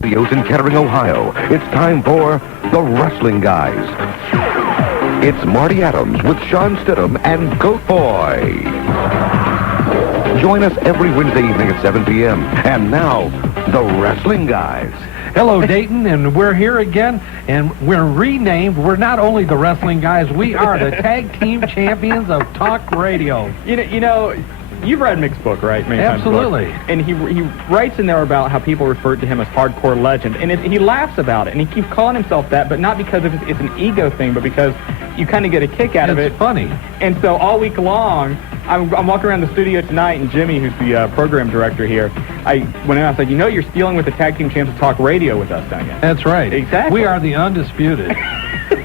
Studios in Kettering, Ohio. It's time for The Wrestling Guys. It's Marty Adams with Shawn Stidham and Goat Boy. Join us every Wednesday evening at 7 p.m. And now, The Wrestling Guys. Hello, Dayton, and we're here again, and we're renamed. We're not only the Wrestling Guys, we are the Tag Team Champions of Talk Radio. You know, you've read Mick's book, right? Absolutely. And he writes in there about how people refer to him as hardcore legend, and he laughs about it, and he keeps calling himself that, but not because it's an ego thing, but because you kind of get a kick out of it. It's funny. And so all week long, I'm walking around the studio tonight, and Jimmy, who's the program director here, I went in and I said, you know, you're stealing with the Tag Team Champs of Talk Radio with us, don't you? That's right. Exactly. We are the undisputed,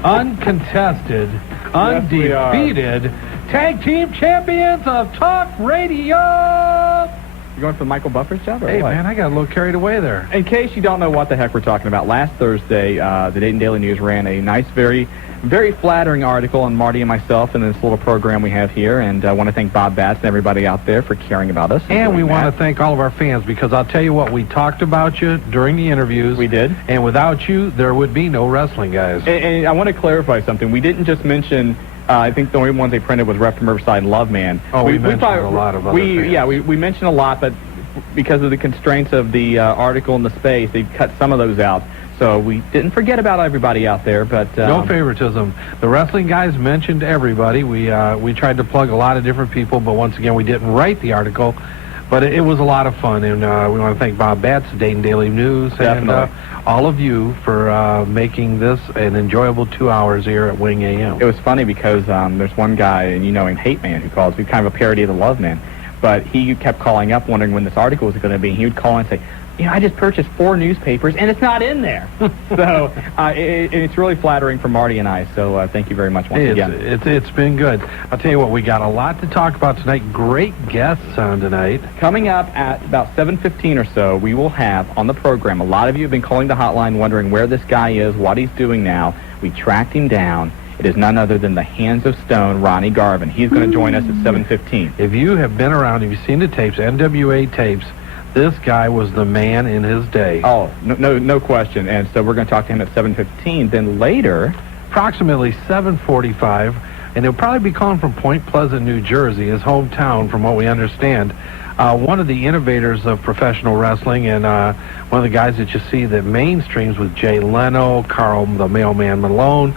uncontested, undefeated Tag Team Champions of Talk Radio. You going for the Michael Buffer's job? Or hey, what? Man, I got a little carried away there. In case you don't know what the heck we're talking about, last Thursday, the Dayton Daily News ran a nice, very flattering article on Marty and myself in this little program we have here, and I want to thank Bob Batts and everybody out there for caring about us. And we want to thank all of our fans, because I'll tell you what, we talked about you during the interviews. We did. And without you, there would be no Wrestling Guys. And I want to clarify something. We didn't just mention... I think the only ones they printed was Rep from Riverside and Love Man. Oh, we mentioned a lot of other fans. Yeah, we mentioned a lot, but because of the constraints of the article and the space, they cut some of those out. So we didn't forget about everybody out there, but... no favoritism. The Wrestling Guys mentioned everybody. We tried to plug a lot of different people, but once again, we didn't write the article. But it was a lot of fun, and we want to thank Bob Batts, Dayton Daily News, and all of you for making this an enjoyable 2 hours here at Wing AM. It was funny because there's one guy, and you know him, Hate Man, who calls me kind of a parody of the Love Man. But he kept calling up wondering when this article was going to be. He would call and say, you know, I just purchased 4 newspapers, and it's not in there. So it's really flattering for Marty and I, so thank you very much once again. It's been good. I'll tell you what, we got a lot to talk about tonight. Great guests on tonight. Coming up at about 7:15 or so, we will have on the program, a lot of you have been calling the hotline wondering where this guy is, what he's doing now. We tracked him down. It is none other than the Hands of Stone, Ronnie Garvin. He's going to join us at 7:15. If you have been around, if you've seen the tapes, NWA tapes, this guy was the man in his day. Oh, no question. And so we're going to talk to him at 7:15. Then later, approximately 7:45, and he'll probably be calling from Point Pleasant, New Jersey, his hometown, from what we understand. One of the innovators of professional wrestling, and one of the guys that you see that mainstreams with Jay Leno, Carl the Mailman Malone,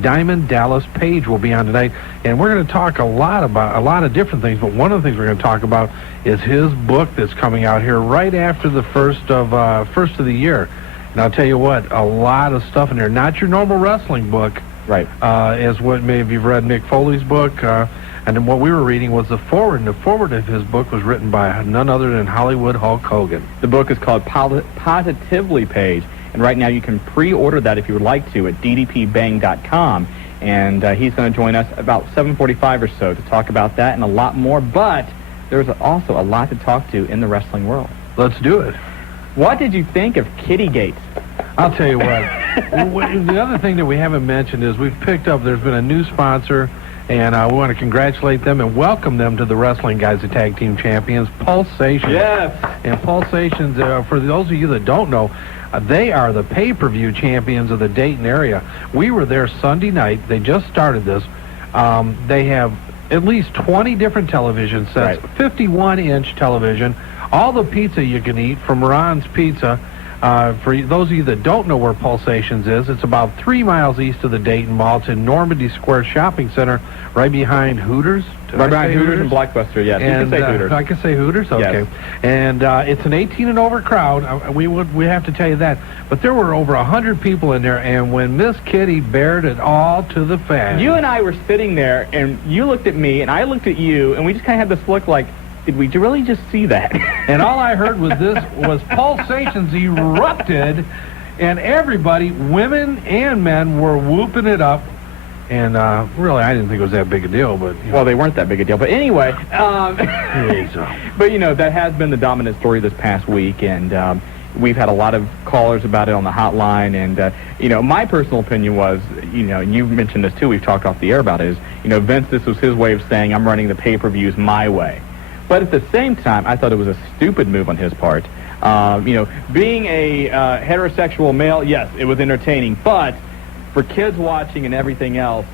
Diamond Dallas Page will be on tonight, and we're going to talk a lot about a lot of different things, but one of the things we're going to talk about is his book that's coming out here right after the first of the year. And I'll tell you what, a lot of stuff in there. Not your normal wrestling book, right? As what maybe you've read Mick Foley's book, and then what we were reading was the forward. And the forward of his book was written by none other than Hollywood Hulk Hogan. The book is called Positively Page. And right now you can pre-order that if you would like to at ddpbang.com. And he's going to join us about 7:45 or so to talk about that and a lot more. But there's also a lot to talk to in the wrestling world. Let's do it. What did you think of Kitty Gates? I'll tell you what. The other thing that we haven't mentioned is we've picked up, there's been a new sponsor, and we want to congratulate them and welcome them to the Wrestling Guys, the Tag Team Champions, Pulsation. Yes. And Pulsations, for those of you that don't know, they are the pay-per-view champions of the Dayton area. We were there Sunday night. They just started this. They have at least 20 different television sets, right. 51-inch television, all the pizza you can eat from Ron's Pizza. For those of you that don't know where Pulsations is, it's about 3 miles east of the Dayton Mall. It's in Normandy Square Shopping Center, right behind Hooters. Right behind Hooters and Blockbuster, yes. And, you can say Hooters. I can say Hooters? Okay. Yes. And it's an 18 and over crowd. We have to tell you that. But there were over 100 people in there, and when Miss Kitty bared it all to the fans. You and I were sitting there, and you looked at me, and I looked at you, and we just kind of had this look like, did we really just see that? And all I heard was Pulsations erupted, and everybody, women and men, were whooping it up. And really, I didn't think it was that big a deal, but... Well, they weren't that big a deal. But anyway, but, you know, that has been the dominant story this past week, and we've had a lot of callers about it on the hotline. And, you know, my personal opinion was, you know, and you mentioned this too, we've talked off the air about it, is, you know, Vince, this was his way of saying, I'm running the pay-per-views my way. But at the same time, I thought it was a stupid move on his part. Being a heterosexual male, yes, it was entertaining, but for kids watching and everything else,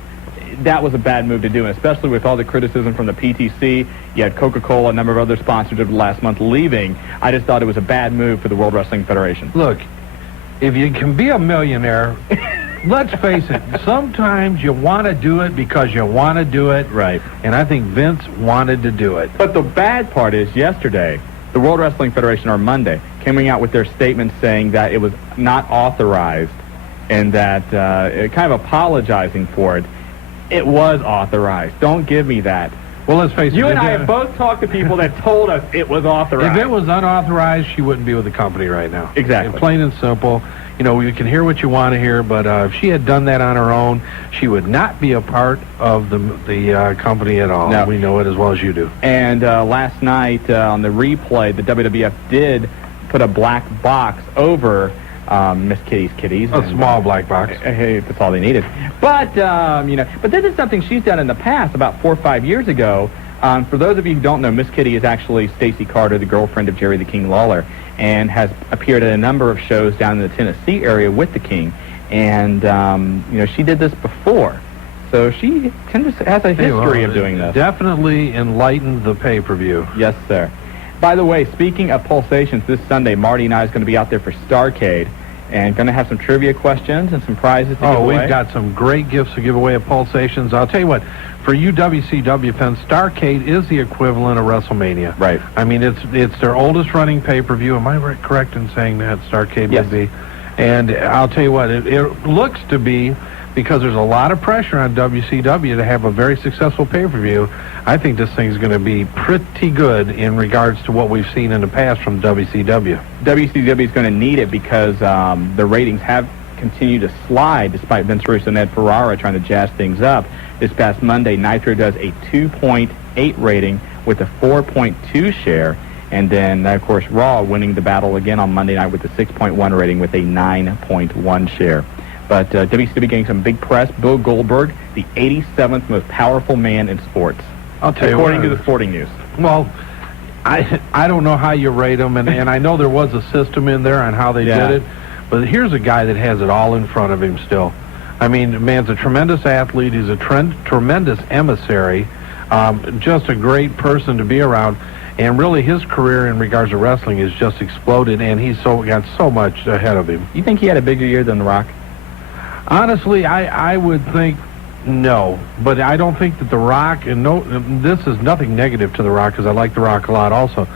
that was a bad move to do, and especially with all the criticism from the PTC. You had Coca-Cola, a number of other sponsors over the last month leaving. I just thought it was a bad move for the World Wrestling Federation. Look, if you can be a millionaire, let's face it, sometimes you want to do it because you want to do it. Right. And I think Vince wanted to do it. But the bad part is yesterday, the World Wrestling Federation, on Monday, coming out with their statement saying that it was not authorized and that kind of apologizing for it. It was authorized. Don't give me that. Well, let's face it. You and I have both talked to people that told us it was authorized. If it was unauthorized, she wouldn't be with the company right now. Exactly. And plain and simple. You can hear what you want to hear, but if she had done that on her own, she would not be a part of the company at all. No. We know it as well as you do. And last night on the replay, the WWF did put a black box over Miss Kitty's kitties. A small black box. Hey, that's all they needed. But, but this is something she's done in the past, about 4 or 5 years ago. For those of you who don't know, Miss Kitty is actually Stacy Carter, the girlfriend of Jerry the King Lawler, and has appeared at a number of shows down in the Tennessee area with the King. And, she did this before. So she has a history of doing this. Definitely enlightened the pay-per-view. Yes, sir. By the way, speaking of Pulsations, this Sunday, Marty and I is going to be out there for Starrcade and going to have some trivia questions and some prizes to give away. We've got some great gifts to give away at Pulsations. I'll tell you what, for you WCW fans, Starrcade is the equivalent of WrestleMania. Right. I mean, it's their oldest running pay-per-view. Am I correct in saying that Starrcade Yes. would be? And I'll tell you what, it looks to be, because there's a lot of pressure on WCW to have a very successful pay-per-view. I think this thing's going to be pretty good in regards to what we've seen in the past from WCW. WCW is going to need it because the ratings have continued to slide despite Vince Russo and Ed Ferrara trying to jazz things up. This past Monday, Nitro does a 2.8 rating with a 4.2 share. And then, of course, Raw winning the battle again on Monday night with a 6.1 rating with a 9.1 share. But WCW getting some big press. Bill Goldberg, the 87th most powerful man in sports. I'll tell you what, according to the Sporting News. Well, I don't know how you rate them, and I know there was a system in there on how they did it, but here's a guy that has it all in front of him still. I mean, the man's a tremendous athlete. He's a tremendous emissary, just a great person to be around. And really, his career in regards to wrestling has just exploded, and he's got so much ahead of him. You think he had a bigger year than The Rock? Honestly, I would think no, but I don't think that The Rock, and this is nothing negative to The Rock, because I like The Rock a lot also,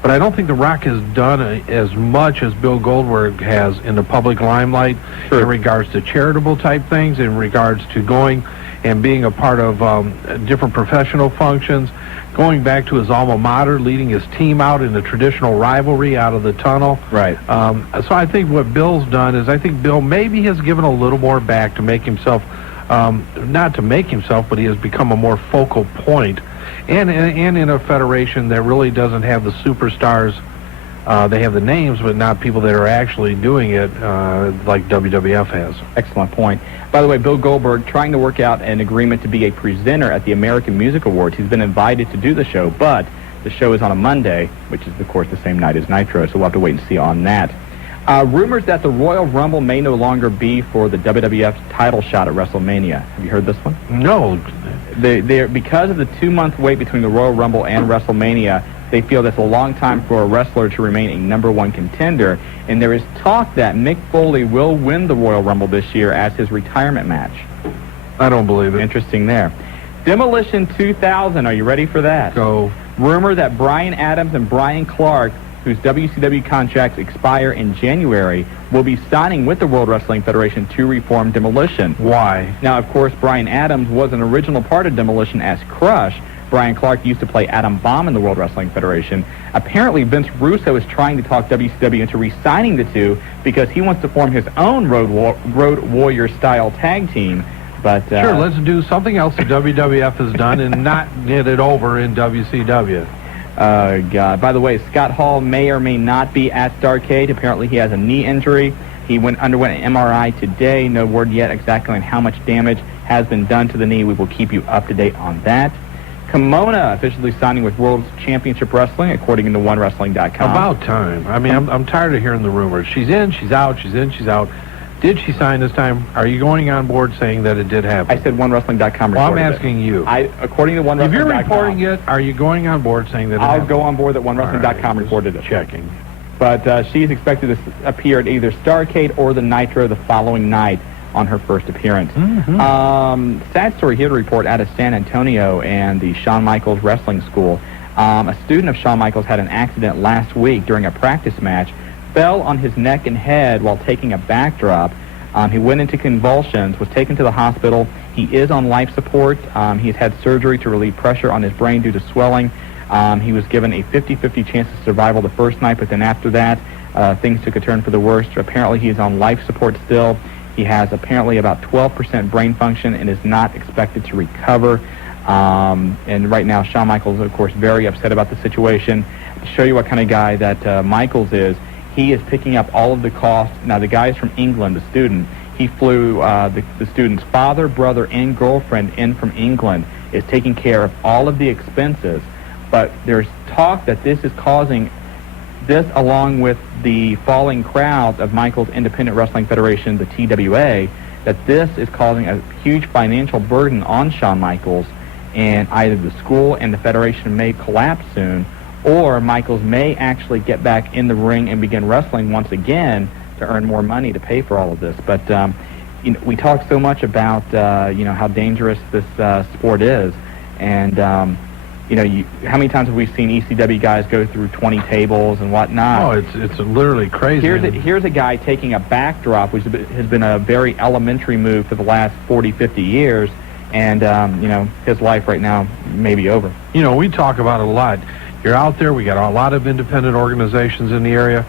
but I don't think The Rock has done as much as Bill Goldberg has in the public limelight in regards to charitable type things, in regards to going and being a part of different professional functions, going back to his alma mater, leading his team out in the traditional rivalry out of the tunnel. Right. So I think what Bill's done is, I think Bill maybe has given a little more back to make himself, not to make himself, but he has become a more focal point. And in a federation that really doesn't have the superstars. They have the names, but not people that are actually doing it like WWF has. Excellent point. By the way, Bill Goldberg trying to work out an agreement to be a presenter at the American Music Awards. He's been invited to do the show, but the show is on a Monday, which is, of course, the same night as Nitro, so we'll have to wait and see on that. Rumors that the Royal Rumble may no longer be for the WWF's title shot at WrestleMania. Have you heard this one? No. Because of the 2-month wait between the Royal Rumble and WrestleMania, they feel that's a long time for a wrestler to remain a #1 contender, and there is talk that Mick Foley will win the Royal Rumble this year as his retirement match. I don't believe it. Interesting there. Demolition 2000, are you ready for that? Go. Rumor that Brian Adams and Brian Clark, whose WCW contracts expire in January, will be signing with the World Wrestling Federation to reform Demolition. Why? Now, of course, Brian Adams was an original part of Demolition as Crush. Brian Clark used to play Adam Bomb in the World Wrestling Federation. Apparently, Vince Russo is trying to talk WCW into re-signing the two because he wants to form his own Road Warrior-style tag team. But sure, let's do something else that WWF has done and not get it over in WCW. God. By the way, Scott Hall may or may not be at Starrcade. Apparently, he has a knee injury. He underwent an MRI today. No word yet exactly on how much damage has been done to the knee. We will keep you up to date on that. Kimona officially signing with World Championship Wrestling, according to OneWrestling.com. About time. I mean, I'm tired of hearing the rumors. She's in, she's out, she's in, she's out. Did she sign this time? Are you going on board saying that it did happen? I said OneWrestling.com. Well, I'm asking you. According to OneWrestling.com. If you're reporting it, are you going on board saying that it happened? I'll go on board that OneWrestling.com reported it. Checking. But she's expected to appear at either Starrcade or the Nitro the following night on her first appearance. Sad story here to report out of San Antonio and the Shawn Michaels Wrestling School. A student of Shawn Michaels had an accident last week during a practice match, fell on his neck and head while taking a backdrop. He went into convulsions, was taken to the hospital. He is on life support. He's had surgery to relieve pressure on his brain due to swelling. He was given a 50-50 chance of survival the first night, but then after that, things took a turn for the worst. Apparently, he is on life support still. He has apparently about 12% brain function and is not expected to recover. And right now, Shawn Michaels, of course, very upset about the situation. To show you what kind of guy that Michaels is, he is picking up all of the costs. Now, the guy is from England, the student. He flew the student's father, brother, and girlfriend in from England, is taking care of all of the expenses. But there's talk that this is causing this, along with the falling crowds of Michaels Independent Wrestling Federation, the TWA, that this is causing a huge financial burden on Shawn Michaels, and either the school and the federation may collapse soon, or Michaels may actually get back in the ring and begin wrestling once again to earn more money to pay for all of this. But we talk so much about how dangerous this sport is, and how many times have we seen ECW guys go through 20 tables and whatnot? Oh, it's literally crazy. Here's a guy taking a backdrop, which has been a very elementary move for the last 40, 50 years, and his life right now may be over. We talk about it a lot. You're out there. We got a lot of independent organizations in the area.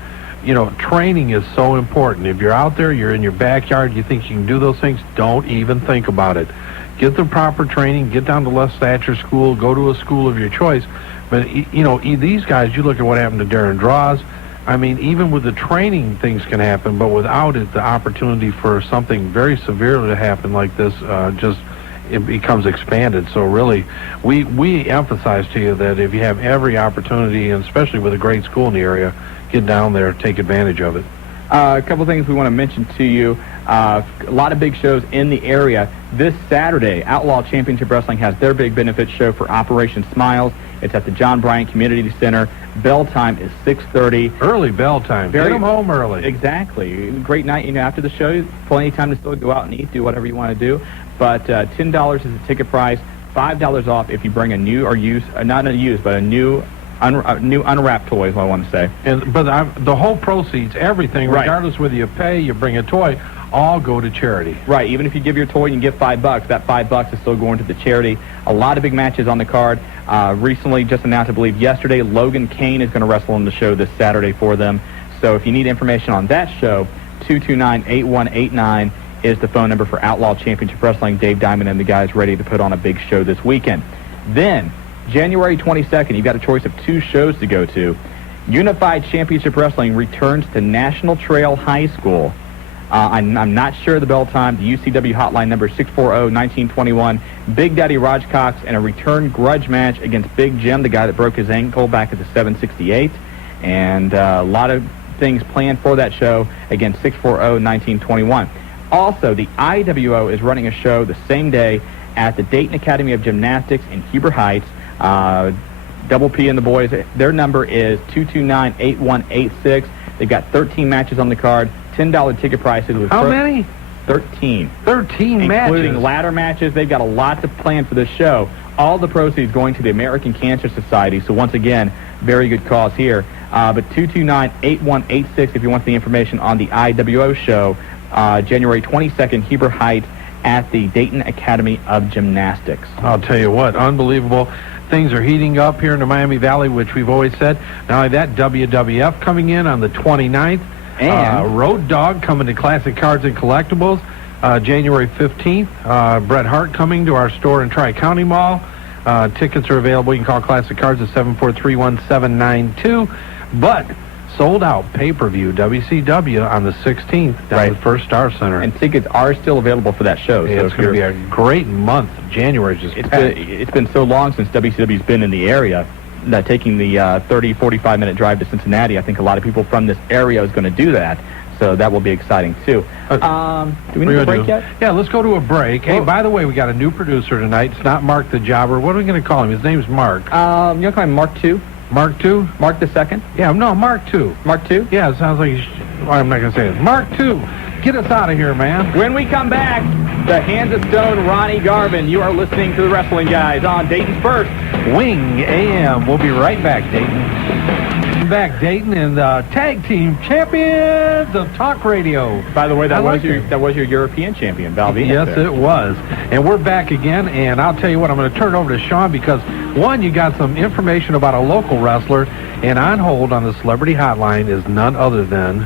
Training is so important. If you're out there, you're in your backyard, you think you can do those things, don't even think about it. Get the proper training, get down to Les Thatcher School, go to a school of your choice. But, these guys, you look at what happened to Darren Drozdov. I mean, even with the training, things can happen, but without it, the opportunity for something very severe to happen like this it becomes expanded. So really, we emphasize to you that if you have every opportunity, and especially with a great school in the area, get down there, take advantage of it. A couple things we want to mention to you. A lot of big shows in the area. This Saturday, Outlaw Championship Wrestling has their big benefit show for Operation Smiles. It's at the John Bryant Community Center. Bell time is 6:30. Early bell time. Get them home early. Exactly. Great night. After the show, plenty of time to still go out and eat, do whatever you want to do. But $10 is the ticket price. $5 off if you bring a new or used, not a used, but a new unwrapped toy is what I want to say. But the whole proceeds, everything, right, regardless whether you pay, you bring a toy, all go to charity. Right. Even if you give your toy and you get $5, that $5 is still going to the charity. A lot of big matches on the card. Recently, just announced, I believe, yesterday, Logan Kane is going to wrestle on the show this Saturday for them. So if you need information on that show, 229-8189 is the phone number for Outlaw Championship Wrestling. Dave Diamond and the guys ready to put on a big show this weekend. Then, January 22nd, you've got a choice of 2 shows to go to. Unified Championship Wrestling returns to National Trail High School. I'm not sure of the bell time. The UCW hotline number is 640-1921. Big Daddy Raj Cox in a return grudge match against Big Jim, the guy that broke his ankle back at the 768. And a lot of things planned for that show. Again, 640-1921. Also, the IWO is running a show the same day at the Dayton Academy of Gymnastics in Huber Heights. Double P and the boys, their number is 229-8186. They've got 13 matches on the card, $10 ticket prices. How many? 13. 13 matches. Including ladder matches. They've got a lot to plan for this show. All the proceeds going to the American Cancer Society. So once again, very good cause here. But 229-8186 if you want the information on the IWO show, January 22nd, Huber Heights at the Dayton Academy of Gymnastics. I'll tell you what, unbelievable. Things are heating up here in the Miami Valley, which we've always said. Not only that, WWF coming in on the 29th. And Road Dogg coming to Classic Cards and Collectibles January 15th. Bret Hart coming to our store in Tri-County Mall. Tickets are available. You can call Classic Cards at 743-1792. But sold-out pay-per-view WCW on the 16th down at the First Star Center. And tickets are still available for that show. Yeah, so it's going to be a great month. January just it's been so long since WCW's been in the area that taking the 30-45-minute drive to Cincinnati, I think a lot of people from this area is going to do that. So that will be exciting, too. Okay. Do we need a break yet? Yeah, let's go to a break. Hey, by the way, we got a new producer tonight. It's not Mark the Jobber. What are we going to call him? His name's Mark. You're going to call him Mark 2? Mark 2? Mark the second? Yeah, no, Mark 2. Mark 2? Yeah, it sounds like well, I'm not going to say it. Mark 2. Get us out of here, man. When we come back, the Hands of Stone, Ronnie Garvin. You are listening to the Wrestling Guys on Dayton's First Wing AM. We'll be right back, Dayton. Back, Dayton, and the tag team champions of talk radio. By the way, that was your European champion, Val Venus. Yes, it was. And we're back again, and I'll tell you what, I'm going to turn it over to Shawn because, one, you got some information about a local wrestler, and on hold on the celebrity hotline is none other than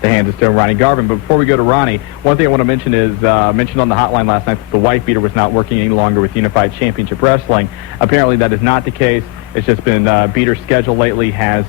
the Hands of Stone, Ronnie Garvin. But before we go to Ronnie, one thing I want to mention is, mentioned on the hotline last night that the wife beater was not working any longer with Unified Championship Wrestling. Apparently that is not the case. It's just been Beater's schedule lately has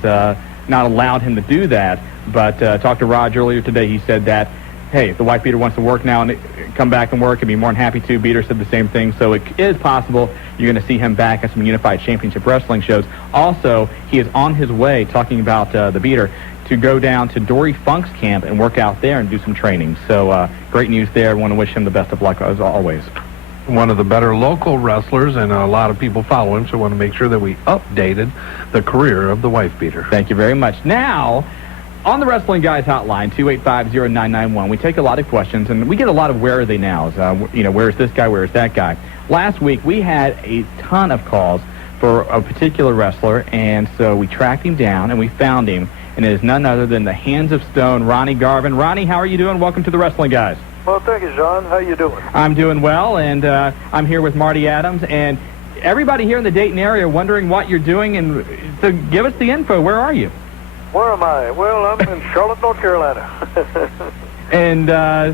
not allowed him to do that. But talked to Raj earlier today. He said that, hey, if the wife beater wants to work now and come back and work, he'd be more than happy to. Beater said the same thing. So it is possible you're going to see him back at some Unified Championship Wrestling shows. Also, he is on his way, talking about the Beater, to go down to Dory Funk's camp and work out there and do some training. So great news there. I want to wish him the best of luck as always. One of the better local wrestlers, and a lot of people follow him, so I want to make sure that we updated the career of the wife beater. Thank you very much. Now, on the Wrestling Guys hotline, 285-0991, we take a lot of questions, and we get a lot of where are they nows. Where's this guy, where's that guy? Last week, we had a ton of calls for a particular wrestler, and so we tracked him down, and we found him, and it is none other than the Hands of Stone, Ronnie Garvin. Ronnie, how are you doing? Welcome to the Wrestling Guys. Well, thank you, Shawn. How you doing? I'm doing well, and I'm here with Marty Adams, and everybody here in the Dayton area wondering what you're doing, and so give us the info. Where are you? Where am I? Well, I'm in Charlotte, North Carolina. And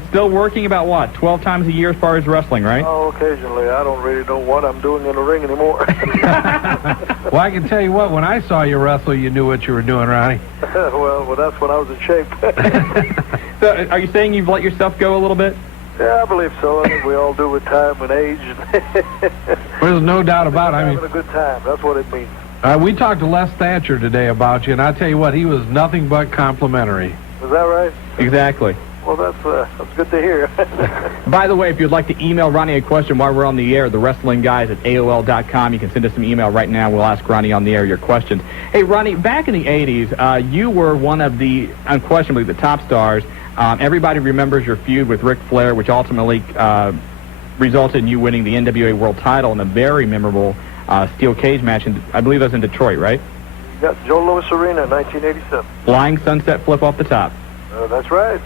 still working about, 12 times a year as far as wrestling, right? Oh, occasionally. I don't really know what I'm doing in the ring anymore. Well, I can tell you what, when I saw you wrestle, you knew what you were doing, Ronnie. well, that's when I was in shape. So are you saying you've let yourself go a little bit? Yeah, I believe so. I think we all do with time and age. There's no doubt about it. I mean, having a good time. That's what it means. We talked to Les Thatcher today about you, and I tell you what, he was nothing but complimentary. Is that right? Exactly. Well, that's good to hear. By the way, if you'd like to email Ronnie a question while we're on the air, thewrestlingguys@AOL.com. You can send us some email right now. We'll ask Ronnie on the air your questions. Hey, Ronnie, back in the 80s, you were one of the, unquestionably, the top stars. Everybody remembers your feud with Ric Flair, which ultimately resulted in you winning the NWA World title in a very memorable steel cage match. I believe that was in Detroit, right? You got Joe Louis Arena in 1987. Flying sunset flip off the top. That's right.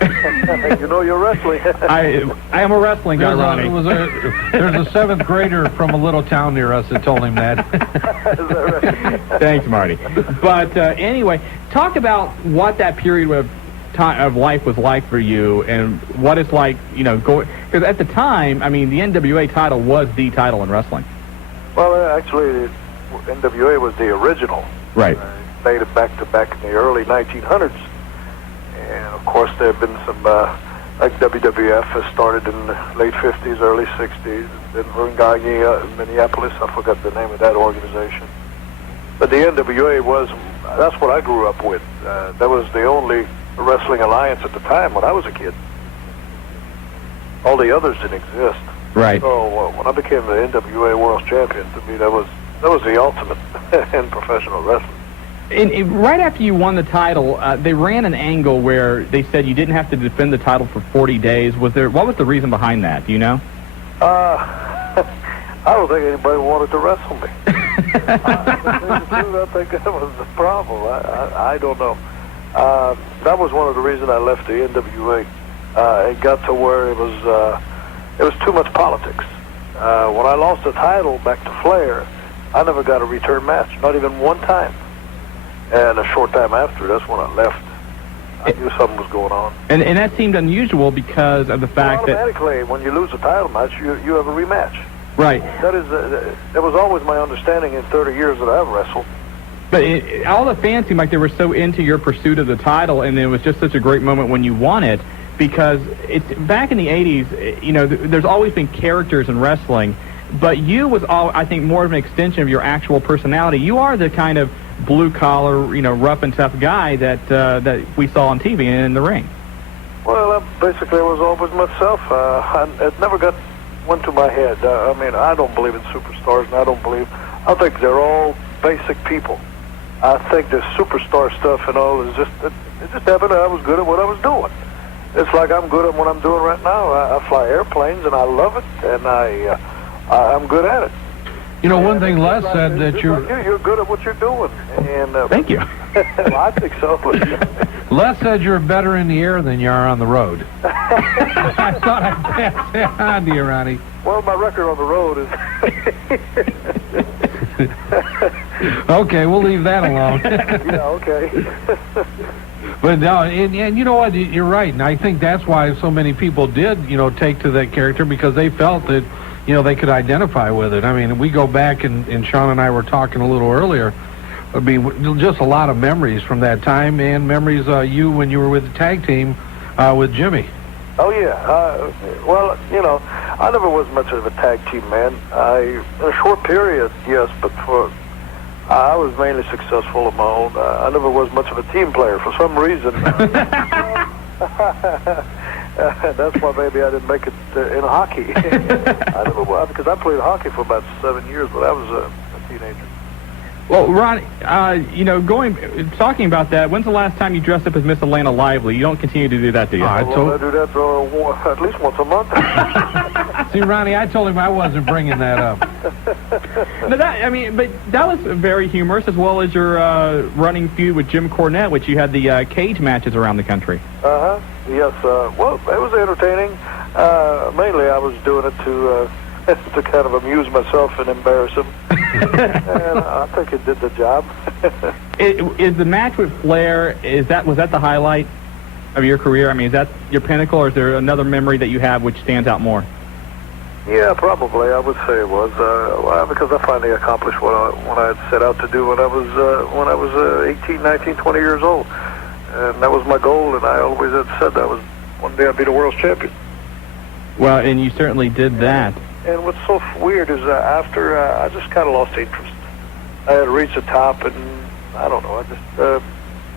You know you're wrestling. I am a wrestling guy, Ronnie. There's a 7th grader from a little town near us that told him that. Is that right? Thanks, Marty. But anyway, talk about what that period of life was like for you and what it's like, going... Because at the time, I mean, the NWA title was the title in wrestling. Well, actually, NWA was the original. Right. Made it back in the early 1900s. And, of course, there have been some, like WWF has started in the late 50s, early 60s. Then Ringagi in Minneapolis, I forgot the name of that organization. But the NWA that's what I grew up with. That was the only wrestling alliance at the time when I was a kid. All the others didn't exist. Right. So when I became the NWA World Champion, to me that was the ultimate in professional wrestling. And right after you won the title, they ran an angle where they said you didn't have to defend the title for 40 days. What was the reason behind that? Do you know? I don't think anybody wanted to wrestle me. I think that was the problem. I don't know. That was one of the reasons I left the NWA. It got to where it was too much politics. When I lost the title back to Flair, I never got a return match, not even one time. And a short time after, that's when I left. I knew something was going on. And that seemed unusual because of the fact that... Automatically, when you lose a title match, you have a rematch. Right. That was always my understanding in 30 years that I've wrestled. But all the fans seemed like they were so into your pursuit of the title, and it was just such a great moment when you won it, because it's back in the 80s, you know, there's always been characters in wrestling, but you was I think more of an extension of your actual personality. You are the kind of blue-collar, you know, rough and tough guy that we saw on TV and in the ring. Well, basically, I was always myself. It never went to my head. I mean, I don't believe in superstars, and I think they're all basic people. I think the superstar stuff and all is it just happened. I was good at what I was doing. It's like I'm good at what I'm doing right now. I fly airplanes, and I love it, and I'm good at it. You know, one thing Les said that you're good at what you're doing. And thank you. Well, I think so. Les said you're better in the air than you are on the road. I thought I'd pass that on to you, Ronnie. Well, my record on the road is... Okay, we'll leave that alone. Yeah, okay. But no, and you know what, you're right, and I think that's why so many people did, you know, take to that character, because they felt that, you know, they could identify with it. I mean, we go back, and Shawn and I were talking a little earlier, I mean, just a lot of memories from that time, and memories you when you were with the tag team with Jimmy. Oh, yeah. Well, you know, I never was much of a tag team man. In a short period, yes, but I was mainly successful on my own. I never was much of a team player for some reason. That's why maybe I didn't make it in hockey. I never was, because I played hockey for about 7 years, but I was a teenager. Well, Ron, you know, talking about that, when's the last time you dressed up as Miss Atlanta Lively? You don't continue to do that, do you? I do that at least once a month. See, Ronnie, I told him I wasn't bringing that up. No, but that was very humorous, as well as your running feud with Jim Cornette, which you had the cage matches around the country. Uh-huh. Yes. Well, it was entertaining. Mainly, I was doing it to kind of amuse myself and embarrass him. And I think it did the job. Is the match with Flair, was that the highlight of your career? I mean, is that your pinnacle, or is there another memory that you have which stands out more? Yeah, probably. I would say it was. Because I finally accomplished what I had set out to do when I was 18, 19, 20 years old. And that was my goal, and I always had said that was one day I'd be the world's champion. Well, and you certainly did that. And what's so weird is after I just kind of lost interest. I had reached the top, and I don't know, I just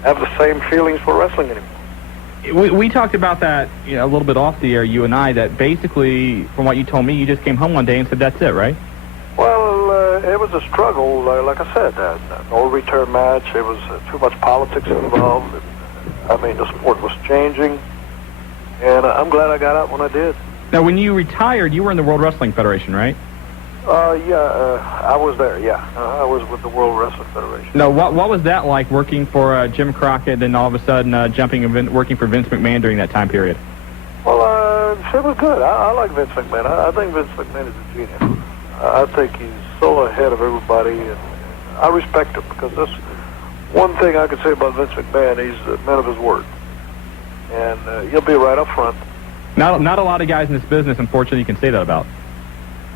have the same feelings for wrestling anymore. We talked about that, you know, a little bit off the air, you and I, that basically, from what you told me, you just came home one day and said, that's it, right? Well, it was a struggle, like I said, no return match. There was too much politics involved. I mean, the sport was changing, and I'm glad I got out when I did. Now, when you retired, you were in the World Wrestling Federation, right? I was there, yeah. I was with the World Wrestling Federation. Now, what was that like, working for Jim Crockett, then all of a sudden working for Vince McMahon during that time period? Well, it was good. I like Vince McMahon. I think Vince McMahon is a genius. I think he's so ahead of everybody, and I respect him, because that's one thing I could say about Vince McMahon. He's a man of his word, and he'll be right up front. Not a lot of guys in this business, unfortunately, you can say that about.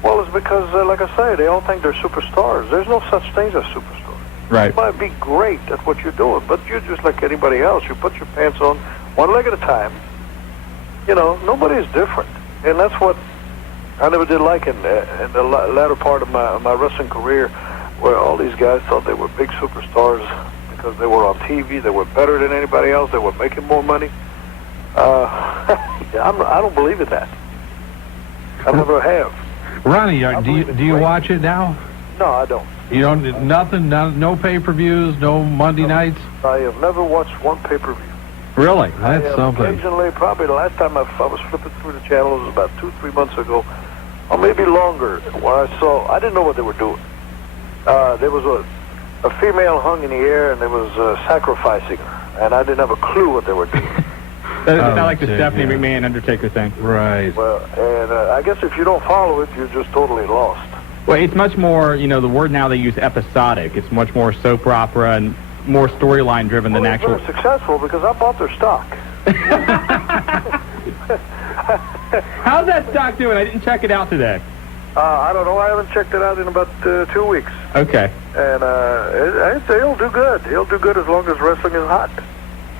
Well, it's because, like I say, they all think they're superstars. There's no such thing as superstars. Right. You might be great at what you're doing, but you're just like anybody else. You put your pants on one leg at a time. You know, nobody's different. And that's what I never did like in the latter part of my wrestling career, where all these guys thought they were big superstars because they were on TV. They were better than anybody else. They were making more money. I don't believe in that. I never have. Ronnie, do you watch it now? No, I don't. You don't? Nothing? No pay-per-views? No Monday nights? I have never watched one pay-per-view. Really? That's something. Occasionally, probably the last time I was flipping through the channels was about 2-3 months ago, or maybe longer, where I didn't know what they were doing. There was a female hung in the air, and they was sacrificing her, and I didn't have a clue what they were doing. It's not like the Stephanie McMahon Undertaker thing. Right. Well, and I guess if you don't follow it, you're just totally lost. Well, it's much more, the word now they use episodic. It's much more soap opera and more storyline driven than actual. They're successful because I bought their stock. How's that stock doing? I didn't check it out today. I don't know. I haven't checked it out in about 2 weeks. Okay. And I'd say he'll do good. He'll do good as long as wrestling is hot.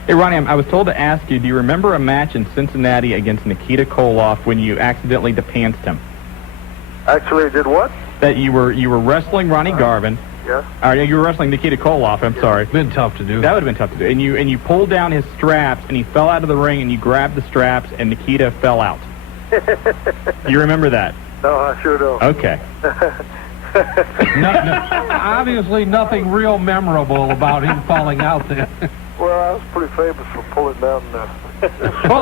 Hey, Ronnie, I was told to ask you, do you remember a match in Cincinnati against Nikita Koloff when you accidentally depanced him? Actually, did what? That you were wrestling Ronnie Garvin. Yeah. You were wrestling Nikita Koloff, I'm sorry. Been tough to do. That would have been tough to do. And you pulled down his straps, and he fell out of the ring, and you grabbed the straps, and Nikita fell out. You remember that? No, I sure don't. Okay. Obviously nothing real memorable about him falling out there. Well, I was pretty famous for pulling down.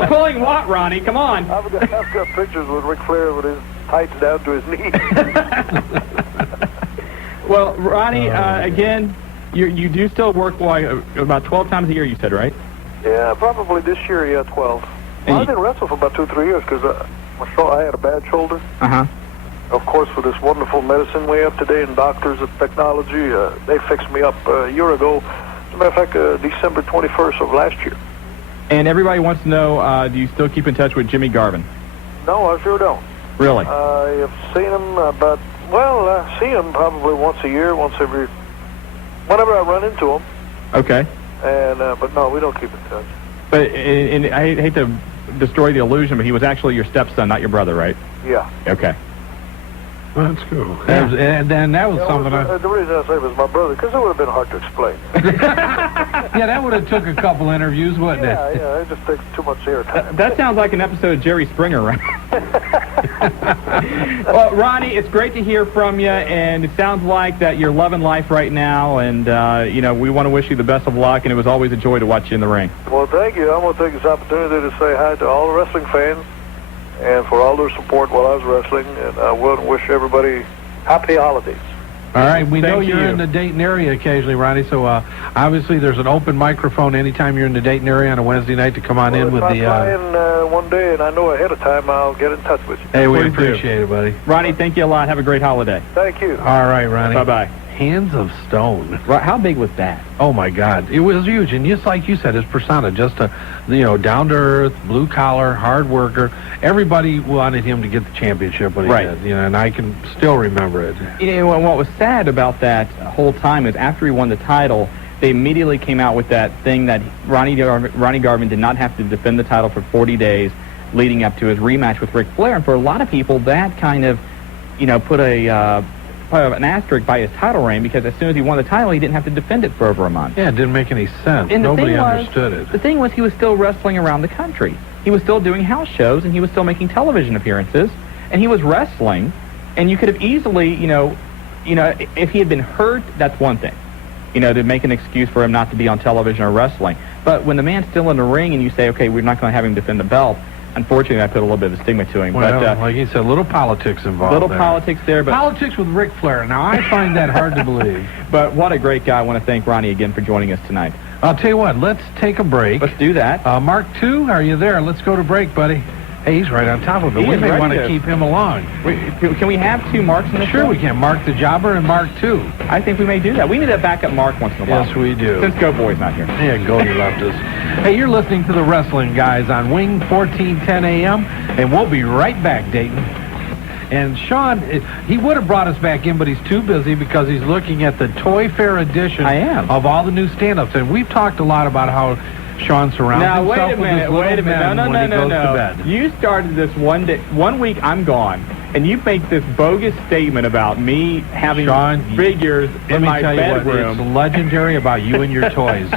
Pulling what, Ronnie? Come on. I've got pictures with Ric Flair with his tights down to his knees. Well, Ronnie, again, you do still work about 12 times a year, you said, right? Yeah, probably this year, 12. Well, I didn't wrestle for about 2-3 years because I had a bad shoulder. Uh-huh. Of course, with this wonderful medicine we have today and doctors and technology, they fixed me up a year ago. As a matter of fact, December 21st of last year. And everybody wants to know, do you still keep in touch with Jimmy Garvin? No, I sure don't. Really? I have seen him I see him probably once a year, whenever I run into him. Okay. And but no, we don't keep in touch. But and I hate to destroy the illusion, but he was actually your stepson, not your brother, right? Yeah. Okay. Well, that's cool. Yeah. And that was something. The reason I say it was my brother, because it would have been hard to explain. Yeah, that would have took a couple interviews, wouldn't it? Yeah, it just takes too much airtime. That sounds like an episode of Jerry Springer, right? Well, Ronnie, it's great to hear from you, and it sounds like that you're loving life right now, and we want to wish you the best of luck, and it was always a joy to watch you in the ring. Well, thank you. I'm going to take this opportunity to say hi to all the wrestling fans and for all their support while I was wrestling, and I will wish everybody happy holidays. All right, we know you're in the Dayton area occasionally, Ronnie, so obviously there's an open microphone anytime you're in the Dayton area on a Wednesday night to come on in with the... If I fly in one day and I know ahead of time, I'll get in touch with you. Hey, we appreciate it, buddy. Ronnie, thank you a lot. Have a great holiday. Thank you. All right, Ronnie. Bye-bye. Hands of Stone. Right, how big was that? Oh, my God. It was huge. And just like you said, his persona, just a, down-to-earth, blue-collar, hard worker. Everybody wanted him to get the championship when he did, and I can still remember it. What was sad about that whole time is after he won the title, they immediately came out with that thing that Ronnie Garvin did not have to defend the title for 40 days leading up to his rematch with Ric Flair. And for a lot of people, that kind of, put an asterisk by his title reign, because as soon as he won the title, he didn't have to defend it for over a month. Yeah, it didn't make any sense. And nobody understood it. The thing was, he was still wrestling around the country. He was still doing house shows, and he was still making television appearances, and he was wrestling, and you could have easily, if he had been hurt, that's one thing, to make an excuse for him not to be on television or wrestling. But when the man's still in the ring and you say, okay, we're not going to have him defend the belt, unfortunately, I put a little bit of a stigma to him. Well, but, like you said, a little politics involved. Little politics there, but politics with Ric Flair. Now, I find that hard to believe. But what a great guy. I want to thank Ronnie again for joining us tonight. I'll tell you what, let's take a break. Let's do that. Mark II, are you there? Let's go to break, buddy. Hey, he's right on top of it. We may want to keep him along. Can we have two Marks in the show? Sure we can. Mark the Jobber and Mark II. I think we may do that. We need a backup Mark once in a while. Yes, we do. Since Go Boy's not here. Yeah, Goldie left us. Hey, you're listening to the Wrestling Guys on Wing 1410 AM, and we'll be right back, Dayton. And Shawn, he would have brought us back in, but he's too busy because he's looking at the Toy Fair edition of all the new stand-ups. And we've talked a lot about how Shawn surrounds himself with his little men when he goes to bed. You started this one week I'm gone, and you make this bogus statement about me having figures in my bedroom. It's legendary about you and your toys.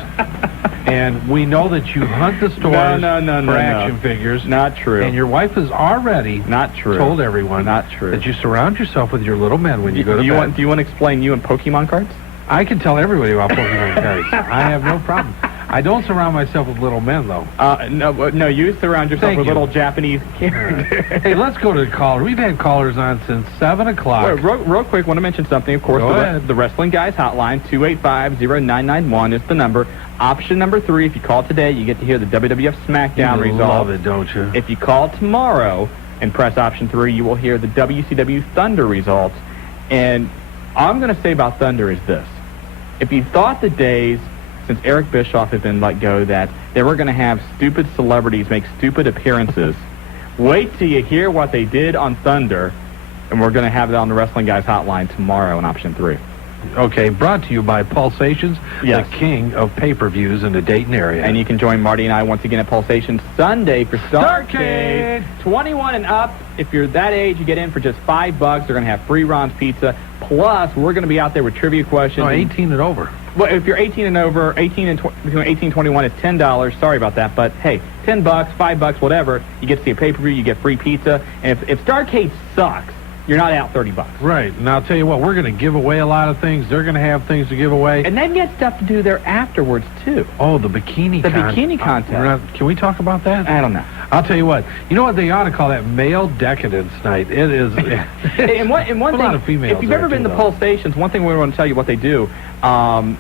And we know that you hunt the stores for action figures. Not true. And your wife has already told everyone that you surround yourself with your little men when you go to bed. Do you want to explain you and Pokemon cards? I can tell everybody about Pokemon cards. I have no problem. I don't surround myself with little men, though. No, you surround yourself with little Japanese characters. Hey, let's go to the caller. We've had callers on since 7 o'clock. Real quick, want to mention something. Of course, the Wrestling Guys hotline, 285-0991 is the number. Option number 3, if you call today, you get to hear the WWF SmackDown results. You love it, don't you? If you call tomorrow and press option 3, you will hear the WCW Thunder results. And all I'm going to say about Thunder is this. If you thought the days since Eric Bischoff had been let go that they were going to have stupid celebrities make stupid appearances, wait till you hear what they did on Thunder. and we're going to have it on the Wrestling Guys hotline tomorrow in option 3. Okay, brought to you by Pulsations, Yes. the king of pay-per-views in the Dayton area. And you can join Marty and I once again at Pulsations Sunday for Starrcade. 21 and up. If you're that age, you get in for just $5. They're going to have free Ron's Pizza. Plus, we're going to be out there with trivia questions. No, 18 and over. Well, if you're 18 and over, between 18 and 21, it's $10. Sorry about that, but hey, $10, $5, whatever. You get to see a pay-per-view, you get free pizza. And if Starrcade sucks, you're not out $30. Right. And I'll tell you what, we're going to give away a lot of things. They're going to have things to give away. And then get stuff to do there afterwards, too. Oh, the bikini contest. Bikini contest. Can we talk about that? I don't know. I'll tell you what. You know what they ought to call that? Male decadence night. It is. And one a lot thing, of females if you've ever been to Pulsations, one thing we want to tell you what they do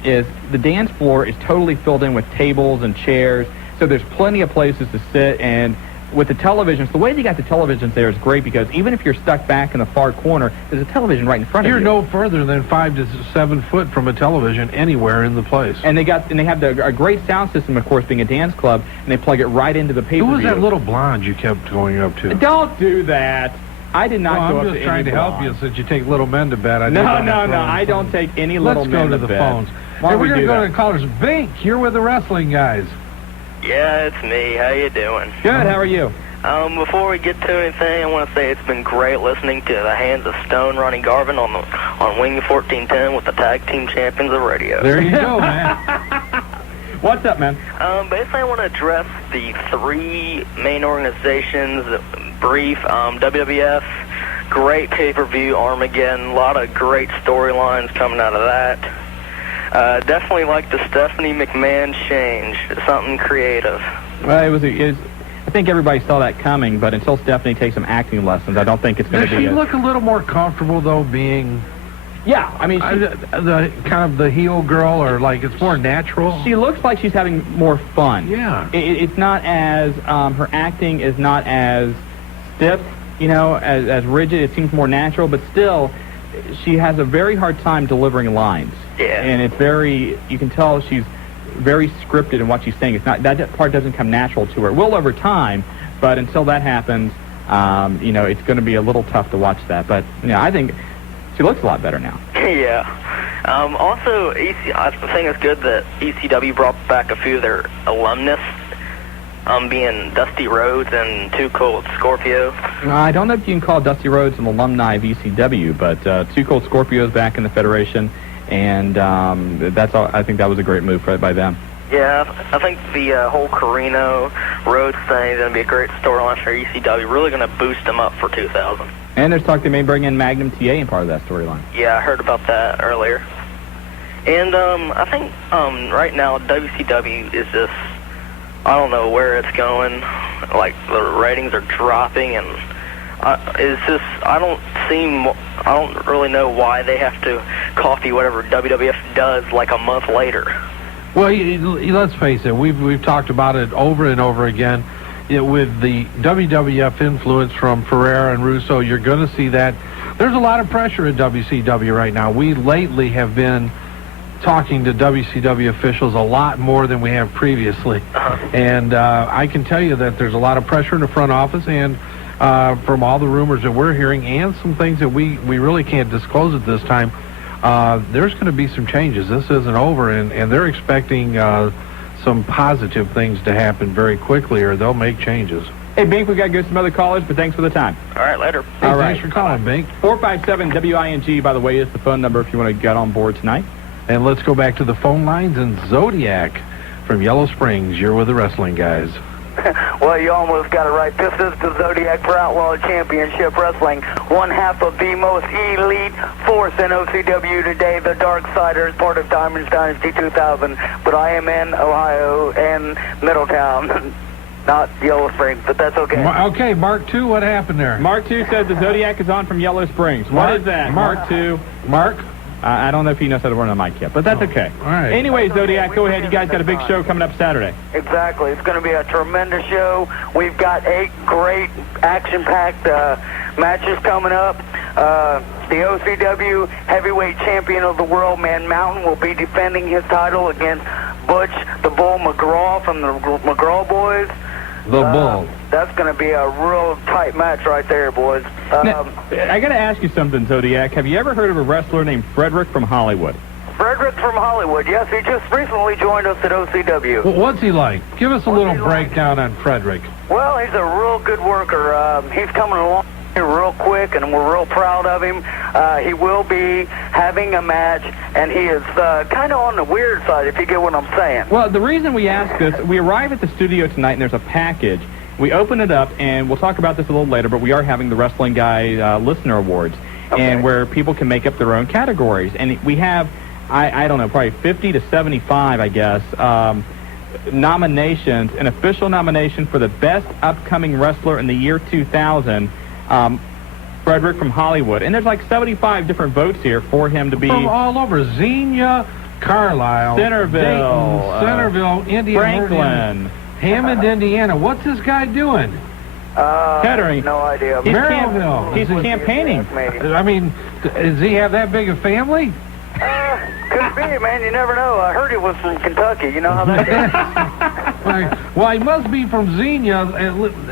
is the dance floor is totally filled in with tables and chairs. So there's plenty of places to sit. And with the televisions, the way they got the televisions there is great because even if you're stuck back in the far corner, there's a television right in front of you. You're no further than 5 to 7 foot from a television anywhere in the place. And they have a great sound system, of course, being a dance club, and they plug it right into the pay-per-view. Who was that little blonde you kept going up to? Don't do that. I did not go up to any I'm just trying to help you since you take little men to bed. No, I don't take any little men to bed. Let's go to the phones. Hey, we're going to go to the callers. Bink, you're with the Wrestling Guys. Yeah, it's me. How you doing? Good, how are you? Before we get to anything, I want to say it's been great listening to the Hands of Stone, Ronnie Garvin on Wing 1410 with the Tag Team Champions of Radio. There you go, man. What's up, man? Basically, I want to address the 3 main organizations. Brief, WWF, great pay-per-view, Armageddon, a lot of great storylines coming out of that. Definitely like the Stephanie McMahon change, something creative. Well, it was I think everybody saw that coming, but until Stephanie takes some acting lessons, I don't think it's going to be. Does she look a little more comfortable, though, being... Yeah, I mean... the kind of the heel girl, or like it's more natural? She looks like she's having more fun. Yeah. It's not as... her acting is not as stiff, as rigid. It seems more natural, but still, she has a very hard time delivering lines. Yeah. And it's very... You can tell she's very scripted in what she's saying. It's not that part doesn't come natural to her. It will over time, but until that happens, it's going to be a little tough to watch that. But I think she looks a lot better now. Yeah. Also, I think it's good that ECW brought back a few of their alumnus, being Dusty Rhodes and Too Cold Scorpio. I don't know if you can call Dusty Rhodes an alumni of ECW, but Too Cold Scorpio is back in the Federation. And that's all. I think that was a great move by them. Yeah, I think the whole Carino Rhodes thing is going to be a great storyline for ECW. Really going to boost them up for 2000. And there's talk they may bring in Magnum TA in part of that storyline. Yeah, I heard about that earlier. And I think right now WCW is just, I don't know where it's going. Like the ratings are dropping, and it's just I don't really know why they have to copy whatever WWF does like a month later. Well, let's face it. We've talked about it over and over again. With the WWF influence from Ferrara and Russo, you're going to see that. There's a lot of pressure at WCW right now. We lately have been talking to WCW officials a lot more than we have previously. And I can tell you that there's a lot of pressure in the front office, and from all the rumors that we're hearing and some things that we really can't disclose at this time, there's going to be some changes. This isn't over, and they're expecting some positive things to happen very quickly, or they'll make changes. Hey, Bink, we got to go to some other callers, but thanks for the time. All right, later. Hey, thanks for calling, Bink. 457-WING, by the way, is the phone number if you want to get on board tonight. And let's go back to the phone lines, and Zodiac from Yellow Springs. You're with the Wrestling Guys. Well, you almost got it right. This is the Zodiac for Outlaw Championship Wrestling. One half of the most elite force in OCW today, the Dark Siders, part of Diamond's Dynasty 2000. But I am in Ohio and Middletown, not Yellow Springs, but that's okay. Okay, Mark 2, what happened there? Mark 2 says the Zodiac is on from Yellow Springs. What is that? Mark 2. Mark? I don't know if he knows how to run a mic yet, but that's okay. All right. Anyway, Zodiac, go ahead. You guys got a big show coming up Saturday. Exactly. It's going to be a tremendous show. We've got 8 great action-packed matches coming up. The OCW heavyweight champion of the world, Man Mountain, will be defending his title against Butch the Bull McGraw from the McGraw Boys. The Bull. That's going to be a real tight match right there, boys. Now, I got to ask you something, Zodiac. Have you ever heard of a wrestler named Frederick from Hollywood? Frederick from Hollywood, yes, he just recently joined us at OCW. Well, what's he like? Give us a little breakdown on Frederick. Well, he's a real good worker. He's coming along here real quick, and we're real proud of him. He will be having a match, and he is kind of on the weird side, if you get what I'm saying. Well, the reason we ask this, we arrive at the studio tonight, and there's a package. We open it up, and we'll talk about this a little later, but we are having the Wrestling Guy Listener Awards, and where people can make up their own categories. And we have, I don't know, probably 50 to 75, I guess, nominations, an official nomination for the best upcoming wrestler in the year 2000, Frederick from Hollywood. And there's like 75 different votes here for him to be... From all over. Xenia, Carlisle, Centerville, Dayton, Centerville, Indiana, Franklin, Hammond, Indiana. What's this guy doing? Kettering. No idea. Maryville. He's campaigning. I mean, does he have that big a family? Could be, man. You never know. I heard he was from Kentucky. You know how that goes. Well, he must be from Xenia.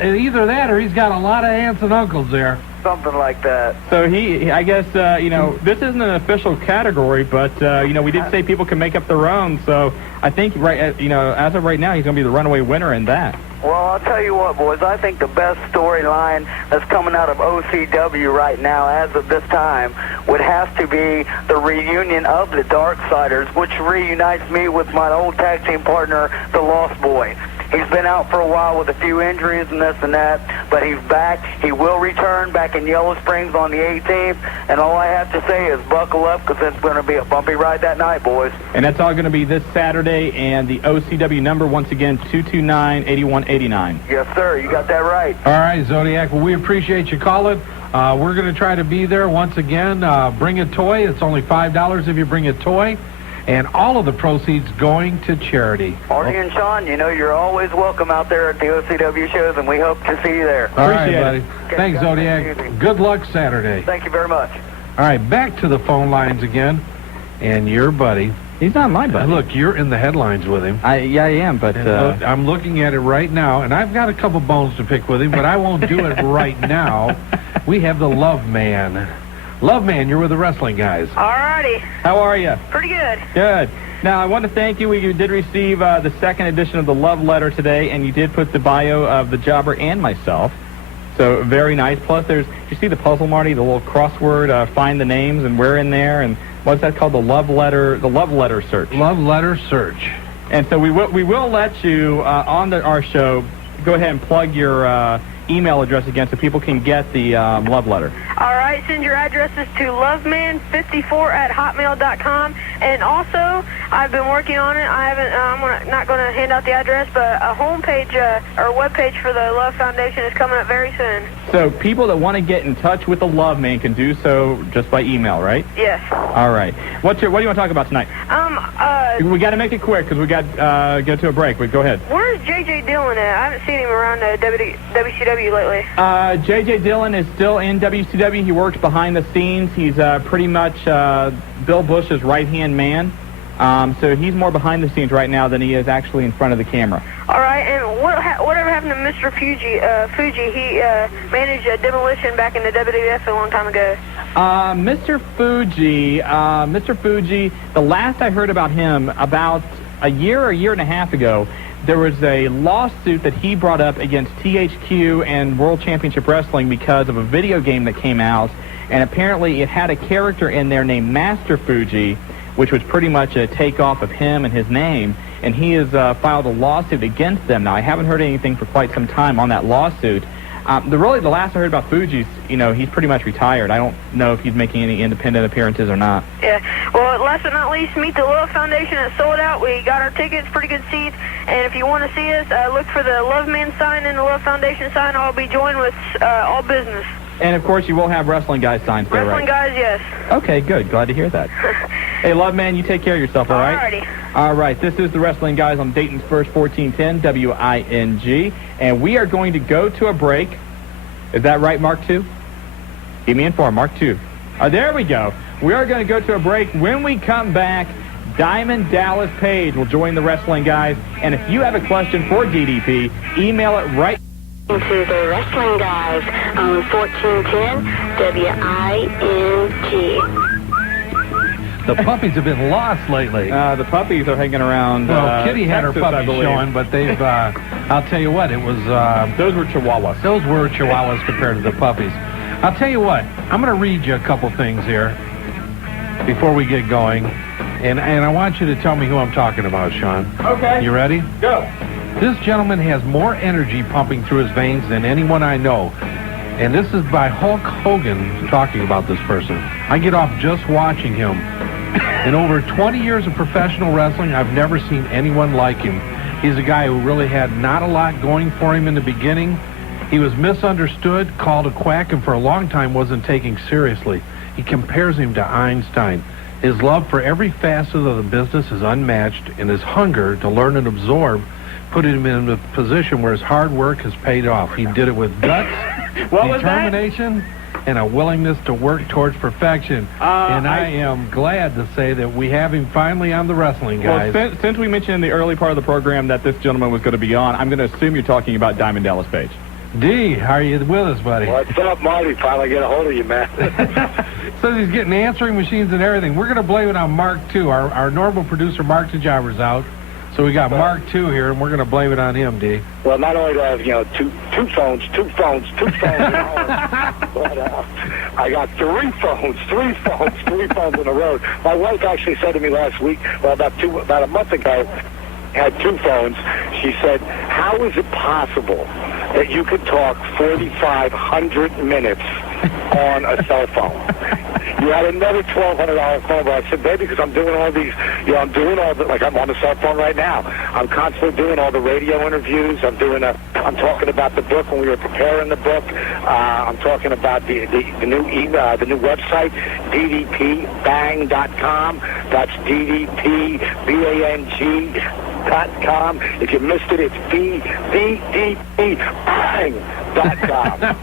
Either that or he's got a lot of aunts and uncles there. Something like that. So I guess, this isn't an official category, but, we did say people can make up their own. So I think, as of right now, he's going to be the runaway winner in that. Well, I'll tell you what, boys. I think the best storyline that's coming out of OCW right now, as of this time, would have to be the reunion of the Darksiders, which reunites me with my old tag team partner, the Lost Boy. He's been out for a while with a few injuries and this and that, but he's back. He will return back in Yellow Springs on the 18th, and all I have to say is buckle up, because it's going to be a bumpy ride that night, boys. And that's all going to be this Saturday, and the OCW number, once again, 229-8189. Yes, sir. You got that right. All right, Zodiac. Well, we appreciate you calling. We're going to try to be there once again. Bring a toy. It's only $5 if you bring a toy. And all of the proceeds going to charity. Marty and Shawn, you're always welcome out there at the OCW shows, and we hope to see you there. All right, buddy. Okay, Thanks, Zodiac. Good luck Saturday. Thank you very much. All right, back to the phone lines again. And your buddy. He's not my buddy. Look, you're in the headlines with him. I am, but... I'm looking at it right now, and I've got a couple bones to pick with him, but I won't do it right now. We have the Love Man. Love Man, you're with the Wrestling Guys. Alrighty. How are you? Pretty good. Good. Now, I want to thank you. You did receive the second edition of the Love Letter today, and you did put the bio of the jobber and myself. So, very nice. Plus, did you see the puzzle, Marty? The little crossword, find the names, and we're in there. And what's that called? The Love Letter search. Love Letter search. And so we will let you, on our show, go ahead and plug your email address again so people can get the love letter. All right, send your addresses to loveman54@hotmail.com. And also, I've been working on it. I'm not going to hand out the address, but a homepage or webpage for the Love Foundation is coming up very soon. So people that want to get in touch with the Love Man can do so just by email, right? Yes. All right. What do you want to talk about tonight? We got to make it quick because we got to go to a break. But go ahead. Where's J.J. Dillon at? I haven't seen him around WCW lately. J.J. Dillon is still in WCW. He works behind the scenes. He's pretty much Bill Bush's right-hand man. So he's more behind the scenes right now than he is actually in front of the camera. All right, and whatever happened to Mr. Fuji? He managed Demolition back in the WWF a long time ago. Mr. Fuji, the last I heard about him, about a year and a half ago, there was a lawsuit that he brought up against THQ and World Championship Wrestling because of a video game that came out, and apparently it had a character in there named Master Fuji, which was pretty much a takeoff of him and his name, and he has filed a lawsuit against them. Now, I haven't heard anything for quite some time on that lawsuit. The last I heard about Fuji's, he's pretty much retired. I don't know if he's making any independent appearances or not. Yeah. Well, last but not least, meet the Love Foundation. It's sold out. We got our tickets, pretty good seats. And if you want to see us, look for the Love Man sign and the Love Foundation sign. I'll be joined with All Business. And, of course, you will have Wrestling Guys signs there, right? Wrestling Guys, yes. Okay, good. Glad to hear that. Hey, Love Man, you take care of yourself, all right? Alrighty. All right, this is the Wrestling Guys on Dayton's First 1410, WING. And we are going to go to a break. Is that right, Mark II? Keep me informed, Mark II. There we go. We are going to go to a break. When we come back, Diamond Dallas Page will join the Wrestling Guys. And if you have a question for DDP, email it right to the Wrestling Guys on 1410 WING. The puppies have been lost lately. The puppies are hanging around. Well, Kitty had Texas, her puppies showing, but they've, I'll tell you what, it was... those were Chihuahuas. Those were Chihuahuas compared to the puppies. I'll tell you what, I'm going to read you a couple things here before we get going. And I want you to tell me who I'm talking about, Shawn. Okay. You ready? Go. This gentleman has more energy pumping through his veins than anyone I know. And this is by Hulk Hogan talking about this person. I get off just watching him. In over 20 years of professional wrestling, I've never seen anyone like him. He's a guy who really had not a lot going for him in the beginning. He was misunderstood, called a quack, and for a long time wasn't taken seriously. He compares him to Einstein. His love for every facet of the business is unmatched, and his hunger to learn and absorb put him in a position where his hard work has paid off. He did it with guts, determination, and a willingness to work towards perfection. And I am glad to say that we have him finally on the Wrestling Guys. Well, since we mentioned in the early part of the program that this gentleman was going to be on, I'm going to assume you're talking about Diamond Dallas Page. D, how are you with us, buddy? What's up, Marty? Finally get a hold of you, man. Says he's getting answering machines and everything. We're going to blame it on Mark II. Our normal producer, Mark the Jobber's out. So we got Mark II here, and we're going to blame it on him, D. Well, not only do I have, two phones at home, but I got three phones on the road. My wife actually said to me last week, well, about a month ago, had two phones. She said, how is it possible that you could talk 4,500 minutes on a cell phone? You had another $1,200 phone, but I said, baby, because I'm doing all these, I'm doing all the, like I'm on the cell phone right now. I'm constantly doing all the radio interviews. I'm talking about the book when we were preparing the book. I'm talking about the new website, ddpbang.com. That's ddpbang.com. If you missed it, it's ddpbang.com.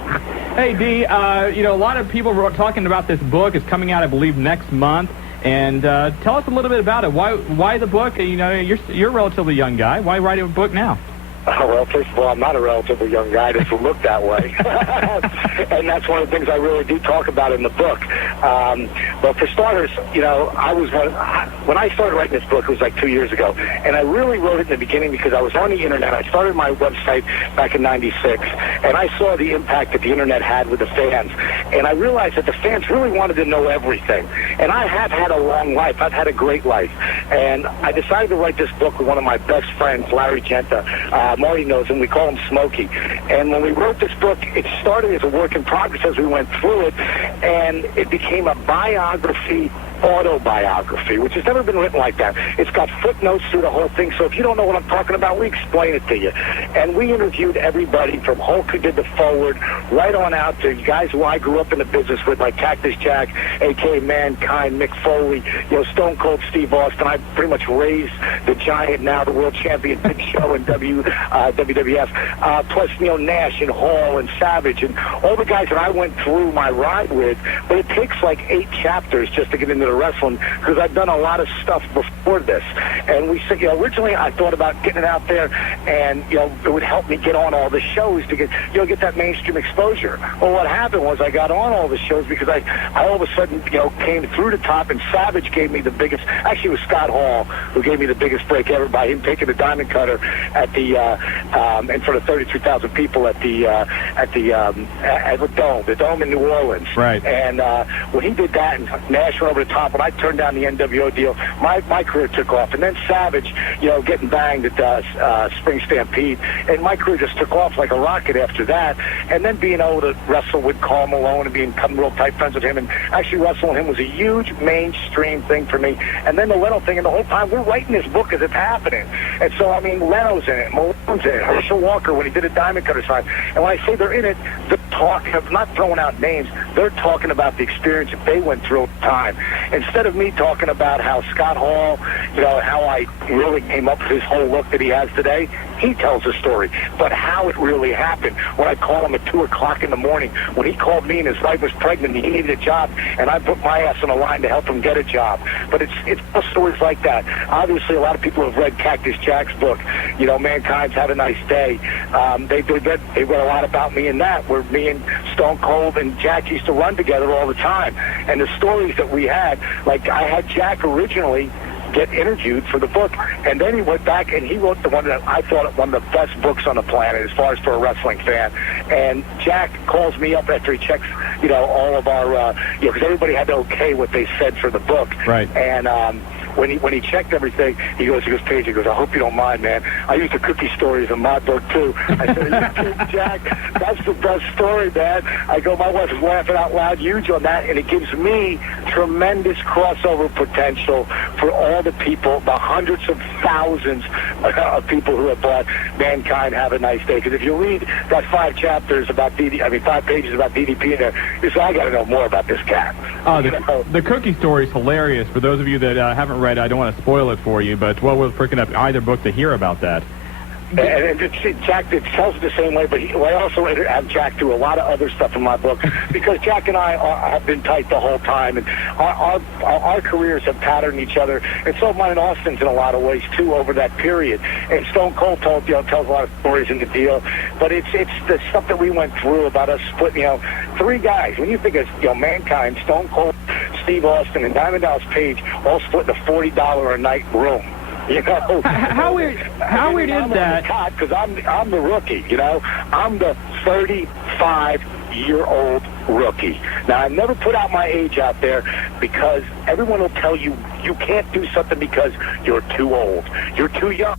Hey, D, a lot of people were talking about this book. It's coming out, I believe, next month. And tell us a little bit about it. Why the book? You're a relatively young guy. Why write a book now? Well, first of all, I'm not a relatively young guy. It doesn't look that way. And that's one of the things I really do talk about in the book. But for starters, when I started writing this book, it was like 2 years ago. And I really wrote it in the beginning because I was on the Internet. I started my website back in '96, and I saw the impact that the Internet had with the fans. And I realized that the fans really wanted to know everything. And I have had a long life. I've had a great life. And I decided to write this book with one of my best friends, Larry Genta. Marty knows him. We call him Smokey. And when we wrote this book, it started as a work in progress as we went through it, and it became a autobiography, which has never been written like that. It's got footnotes through the whole thing, so if you don't know what I'm talking about, we explain it to you. And we interviewed everybody from Hulk, who did the forward, right on out to guys who I grew up in the business with, like Cactus Jack, a.k.a. Mankind, Mick Foley, Stone Cold Steve Austin. I pretty much raised the Giant, now the world champion, Big Show in WWF, plus Nash and Hall and Savage and all the guys that I went through my ride with. But it takes like 8 chapters just to get into the wrestling, because I've done a lot of stuff before this. And we said, originally I thought about getting it out there, and it would help me get on all the shows to get that mainstream exposure. Well, what happened was I got on all the shows because I all of a sudden came through the top, and Savage gave me the biggest. Actually, it was Scott Hall who gave me the biggest break ever by him taking the diamond cutter at the in front of 33,000 people at the Dome in New Orleans. Right. And when he did that, and Nash went over the top, when I turned down the NWO deal, my career took off. And then Savage, getting banged at Spring Stampede, and my career just took off like a rocket after that. And then being able to wrestle with Karl Malone and become real tight friends with him, and actually wrestling him was a huge mainstream thing for me. And then the Leno thing, and the whole time we're writing this book as it's happening. And so, Leno's in it, Malone's in it, Herschel Walker when he did a diamond cutter sign. And when I say they're in it, they're not throwing out names. They're talking about the experience that they went through at the time. instead of me talking about how Scott Hall, how I really came up with his whole look that he has today, he tells the story. But how it really happened, when I called him at 2 o'clock in the morning, when he called me and his wife was pregnant and he needed a job, and I put my ass on the line to help him get a job. But it's stories like that. Obviously, a lot of people have read Cactus Jack's book, Mankind's Have a Nice Day. They read a lot about me in that, where me and Stone Cold and Jack used to run together all the time. And the stories that we had, like I had Jack originally get interviewed for the book, and then he went back and he wrote the one that I thought one of the best books on the planet as far as for a wrestling fan. And Jack calls me up after he checks, all of our, because everybody had to okay what they said for the book. Right. And when he checked everything, he goes, Paige, I hope you don't mind, man. I used the cookie stories in my book, too. I said, are you kidding, Jack? That's the best story, man. I go, my wife is laughing out loud huge on that, and it gives me tremendous crossover potential for all the people, the hundreds of thousands of people who have bought Mankind Have a Nice Day. Because if you read that 5 pages about DDP in there, you say, I got to know more about this cat. The cookie story is hilarious. For those of you that haven't read it, I don't want to spoil it for you, but it's well worth picking up either book to hear about that. And Jack tells it the same way, but I also have Jack do a lot of other stuff in my book, because Jack and I have been tight the whole time, and our careers have patterned each other, and so have mine and Austin's in a lot of ways too over that period. And Stone Cold tells a lot of stories in the deal, but it's the stuff that we went through about us splitting. 3 guys. When you think of Mankind, Stone Cold, Steve Austin, and Diamond Dallas Page all split in a $40 a night room. How weird is that? Because I'm the rookie, I'm the 35-year-old rookie. Now, I never put out my age out there, because everyone will tell you you can't do something because you're too old. You're too young.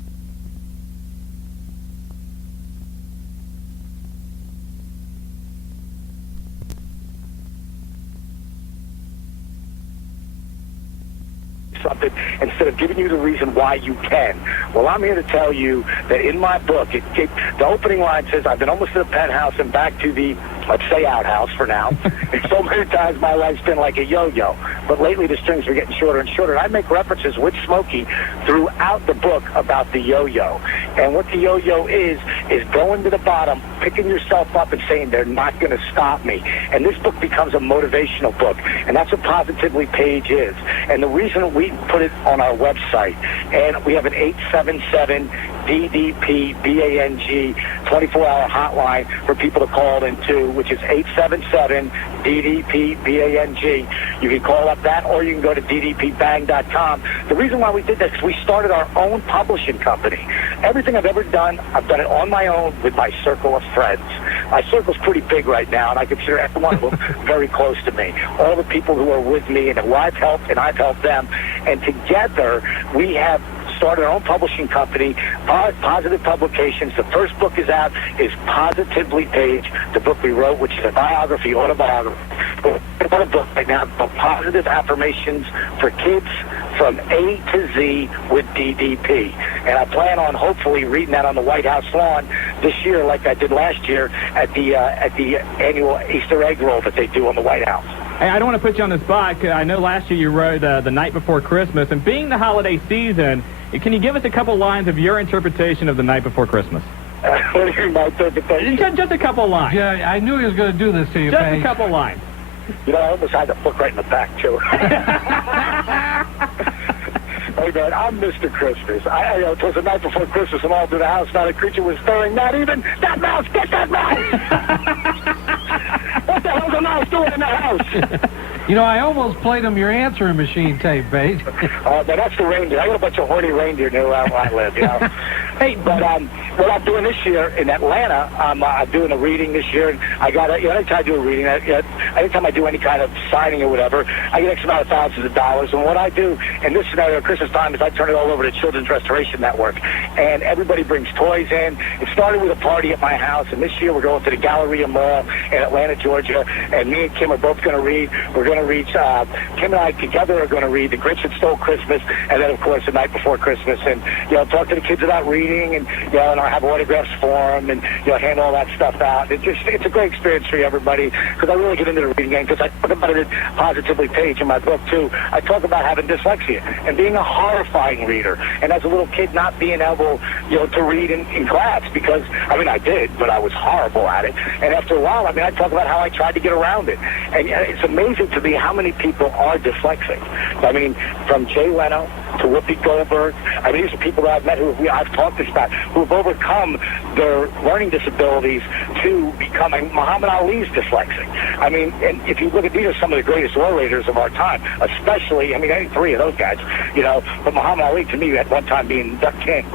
Something instead of giving you the reason why you can. Well, I'm here to tell you that in my book, the opening line says, I've been almost to the penthouse and back to the, let's say, outhouse for now. And so many times my life's been like a yo-yo. But lately the strings are getting shorter and shorter. And I make references with Smokey throughout the book about the yo-yo. And what the yo-yo is going to the bottom, picking yourself up and saying, they're not going to stop me. And this book becomes a motivational book. And that's what Positively Page is. And the reason we put it on our website, and we have an 877-DDP-BANG 24-hour hotline for people to call into, which is 877-DDP-BANG. You can call up that, or you can go to ddpbang.com. The reason why we did that is we started our own publishing company. Everything I've ever done, I've done it on my own with my circle of friends. My circle's pretty big right now, and I consider every one of them very close to me. All the people who are with me and who I've helped, and I've helped them. And together, we have started our own publishing company, Positive Publications. The first book is out, is Positively Page, the book we wrote, which is a biography, autobiography. Another book right now called Positive Affirmations for Kids from A to Z with DDP. And I plan on hopefully reading that on the White House lawn this year, like I did last year at the annual Easter egg roll that they do on the White House. Hey, I don't want to put you on the spot. I know last year you wrote The Night Before Christmas, and being the holiday season, can you give us a couple lines of your interpretation of The Night Before Christmas? What do you mean by interpretation? Just a couple lines. Yeah, I knew he was going to do this to you, Just Paige. a couple lines. I almost had the book right in the back, too. Hey, man, I'm Mr. Christmas. It was the night before Christmas, and all through the house, not a creature was stirring, not even that mouse. Get that mouse! What the hell's a mouse doing in the house? I almost played him your answering machine tape, Paige. But that's the reindeer. I got a bunch of horny reindeer near where I live, Hey, but what I'm doing this year in Atlanta, I'm doing a reading this year, and I got anytime I do a reading, anytime I do any kind of signing or whatever, I get X amount of thousands of dollars. And what I do in this scenario at Christmas time is I turn it all over to Children's Restoration Network, and everybody brings toys in. It started with a party at my house, and this year we're going to the Galleria Mall in Atlanta, Georgia, and me and Kim are both going to read. We're going to read, Kim and I together are going to read The Grinch That Stole Christmas, and then, of course, The Night Before Christmas, and, talk to the kids about reading, and, and I'll have autographs for them, and, hand all that stuff out. It's a great experience for everybody, because I really get into the reading game, because I talk about it at Positively Page in my book, too. I talk about having dyslexia and being a horrifying reader, and as a little kid not being able, to read in class, because, I did, but I was horrible at it, and after a while, I talk about how I tried to get around it, and it's amazing to me how many people are dyslexic. From Jay Leno to Whoopi Goldberg, these are people that I've met who I've talked to about, who have overcome their learning disabilities to becoming Muhammad Ali's dyslexic. And if you look at, these are some of the greatest orators of our time, especially, any three of those guys, but Muhammad Ali, to me, at one time being the king.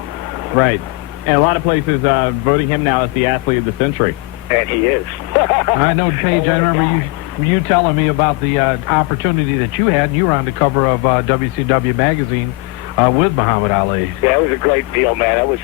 Right. And a lot of places voting him now as the athlete of the century. And he is. I know, Paige, I remember you telling me about the opportunity that you had. You were on the cover of WCW magazine with Muhammad Ali. Yeah, it was a great deal, man. It was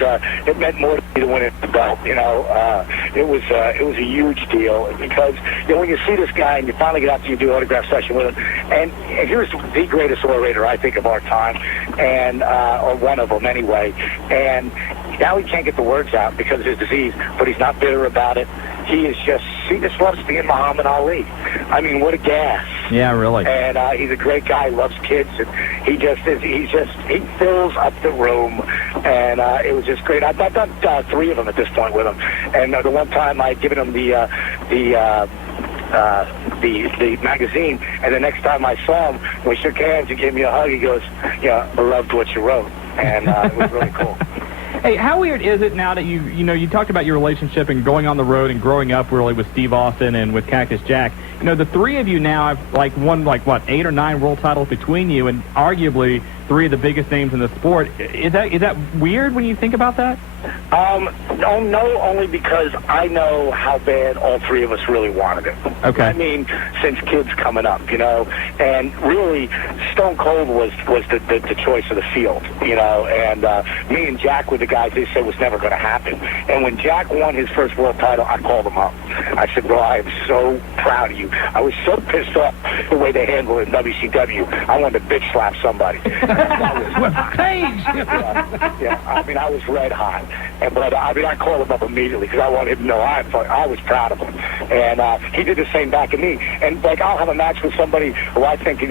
it meant more to me to win the belt. It was a huge deal because when you see this guy and you finally get out to do an autograph session with him, and here's the greatest orator I think of our time, and or one of them anyway, and now he can't get the words out because of his disease, but he's not bitter about it. He just loves being Muhammad Ali. What a gas. Yeah, really. And he's a great guy, loves kids, and he fills up the room, and it was just great. I've done three of them at this point with him, and the one time I'd given him the magazine, and the next time I saw him, we shook hands, he gave me a hug, he goes, I loved what you wrote, and it was really cool. Hey, how weird is it now that you talked about your relationship and going on the road and growing up really with Steve Austin and with Cactus Jack? The three of you now have won 8 or 9 world titles between you, and arguably three of the biggest names in the sport. Is that weird when you think about that? No, only because I know how bad all three of us really wanted it. Okay. Since kids coming up, and really, Stone Cold was the choice of the field, and me and Jack were the guys they said was never going to happen. And when Jack won his first world title, I called him up. I said, bro, I am so proud of you. I was so pissed off the way they handled it in WCW. I wanted to bitch slap somebody. I was red hot. But I called him up immediately because I wanted him to know I was proud of him. And he did the same back at me. And I'll have a match with somebody who I think, is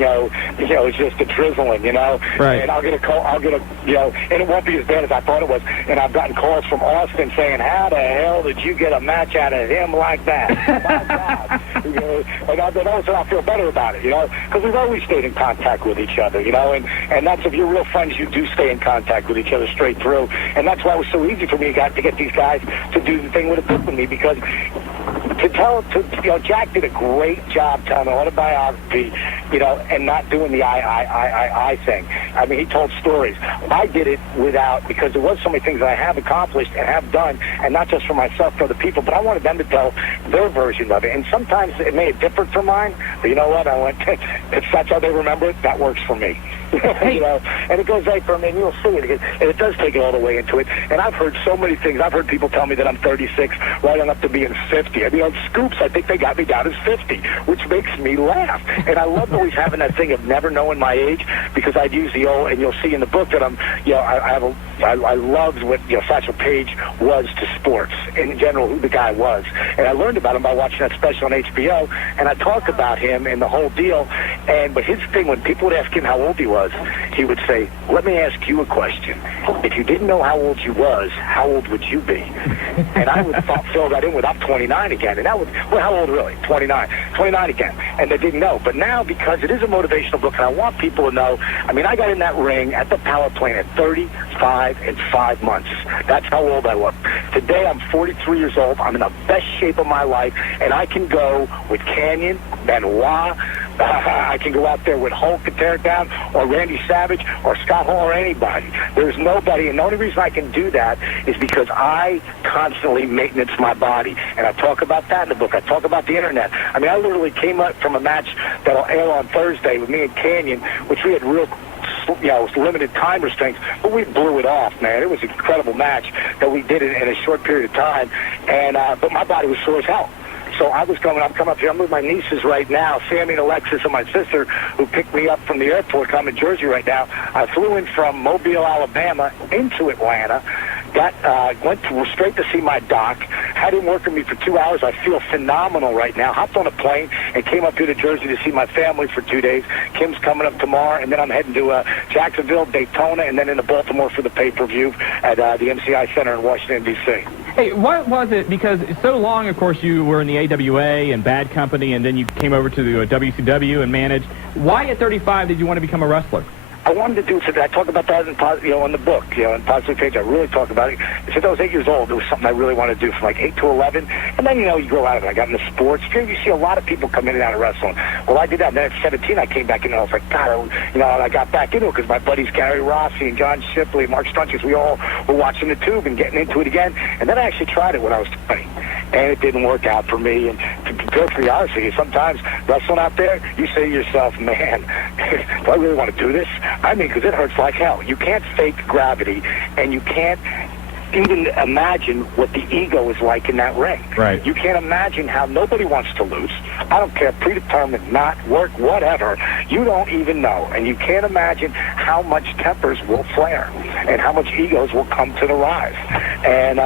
just a drizzling, Right. And I'll get a call, and it won't be as bad as I thought it was. And I've gotten calls from Austin saying, how the hell did you get a match out of him like that? My God. And I feel better about it, because we've always stayed in contact with each other, and that's, if you're real friends, you do stay in contact with each other straight through. And that's why it was so easy for me to get these guys to do the thing with a book with me, because Jack did a great job telling an autobiography, and not doing the I thing. He told stories. I did it because there was so many things that I have accomplished and have done, and not just for myself, for other people, but I wanted them to tell their version of it. And sometimes it may have differed from mine, but you know what? I went, if that's how they remember it, that works for me. And it goes right from, and you'll see it, and it does take it all the way into it. And I've heard so many things. I've heard people tell me that I'm 36, right on up to being 50. On Scoops, I think they got me down as 50, which makes me laugh. And I love always having that thing of never knowing my age, because I'd use the old, and you'll see in the book that I loved what Satchel Paige was to sports in general, who the guy was. And I learned about him by watching that special on HBO, and I talked about him and the whole deal. But his thing, when people would ask him how old he was, he would say, let me ask you a question. If you didn't know how old you was, how old would you be? And I would fill that in with, I'm 29 again. And that would, well, how old really? 29 again. And they didn't know. But now, because it is a motivational book, and I want people to know, I got in that ring at the power plant at 35 and 5 months. That's how old I was. Today, I'm 43 years old. I'm in the best shape of my life, and I can go with Canyon, Benoit, I can go out there with Hulk and tear it down, or Randy Savage, or Scott Hall, or anybody. There's nobody, and the only reason I can do that is because I constantly maintenance my body, and I talk about that in the book. I talk about the internet. I literally came up from a match that'll air on Thursday with me and Canyon, which we had real limited time restraints, but we blew it off, man. It was an incredible match that we did in a short period of time, and but my body was sore as hell. So I'm coming up here. I'm with my nieces right now, Sammy and Alexis, and my sister, who picked me up from the airport. I'm in Jersey right now. I flew in from Mobile, Alabama, into Atlanta. Went straight to see my doc. Had him work with me for 2 hours. I feel phenomenal right now. Hopped on a plane and came up here to Jersey to see my family for 2 days. Kim's coming up tomorrow, and then I'm heading to Jacksonville, Daytona, and then into Baltimore for the pay-per-view at the MCI Center in Washington, D.C. Hey, what was it? Because so long, of course, you were in the AWA and Bad Company, and then you came over to the WCW and managed. Why at 35 did you want to become a wrestler? I wanted to do something. I talk about that in the book, in Positive Page. I really talk about it. Since I was 8 years old, it was something I really wanted to do from like 8 to 11. And then, you grow out of it. I got into sports. You see a lot of people come in and out of wrestling. Well, I did that. And then at 17, I came back in and I was like, God, and I got back into it because my buddies Gary Rossi and John Shipley and Mark Strunches, we all were watching the tube and getting into it again. And then I actually tried it when I was 20. And it didn't work out for me. And to be perfectly honest with you, sometimes wrestling out there, you say to yourself, man, do I really want to do this? I mean, because it hurts like hell. You can't fake gravity, and you can't even imagine what the ego is like in that ring. Right. You can't imagine how nobody wants to lose. I don't care, predetermined, not, work, whatever. You don't even know. And you can't imagine how much tempers will flare and how much egos will come to the rise. And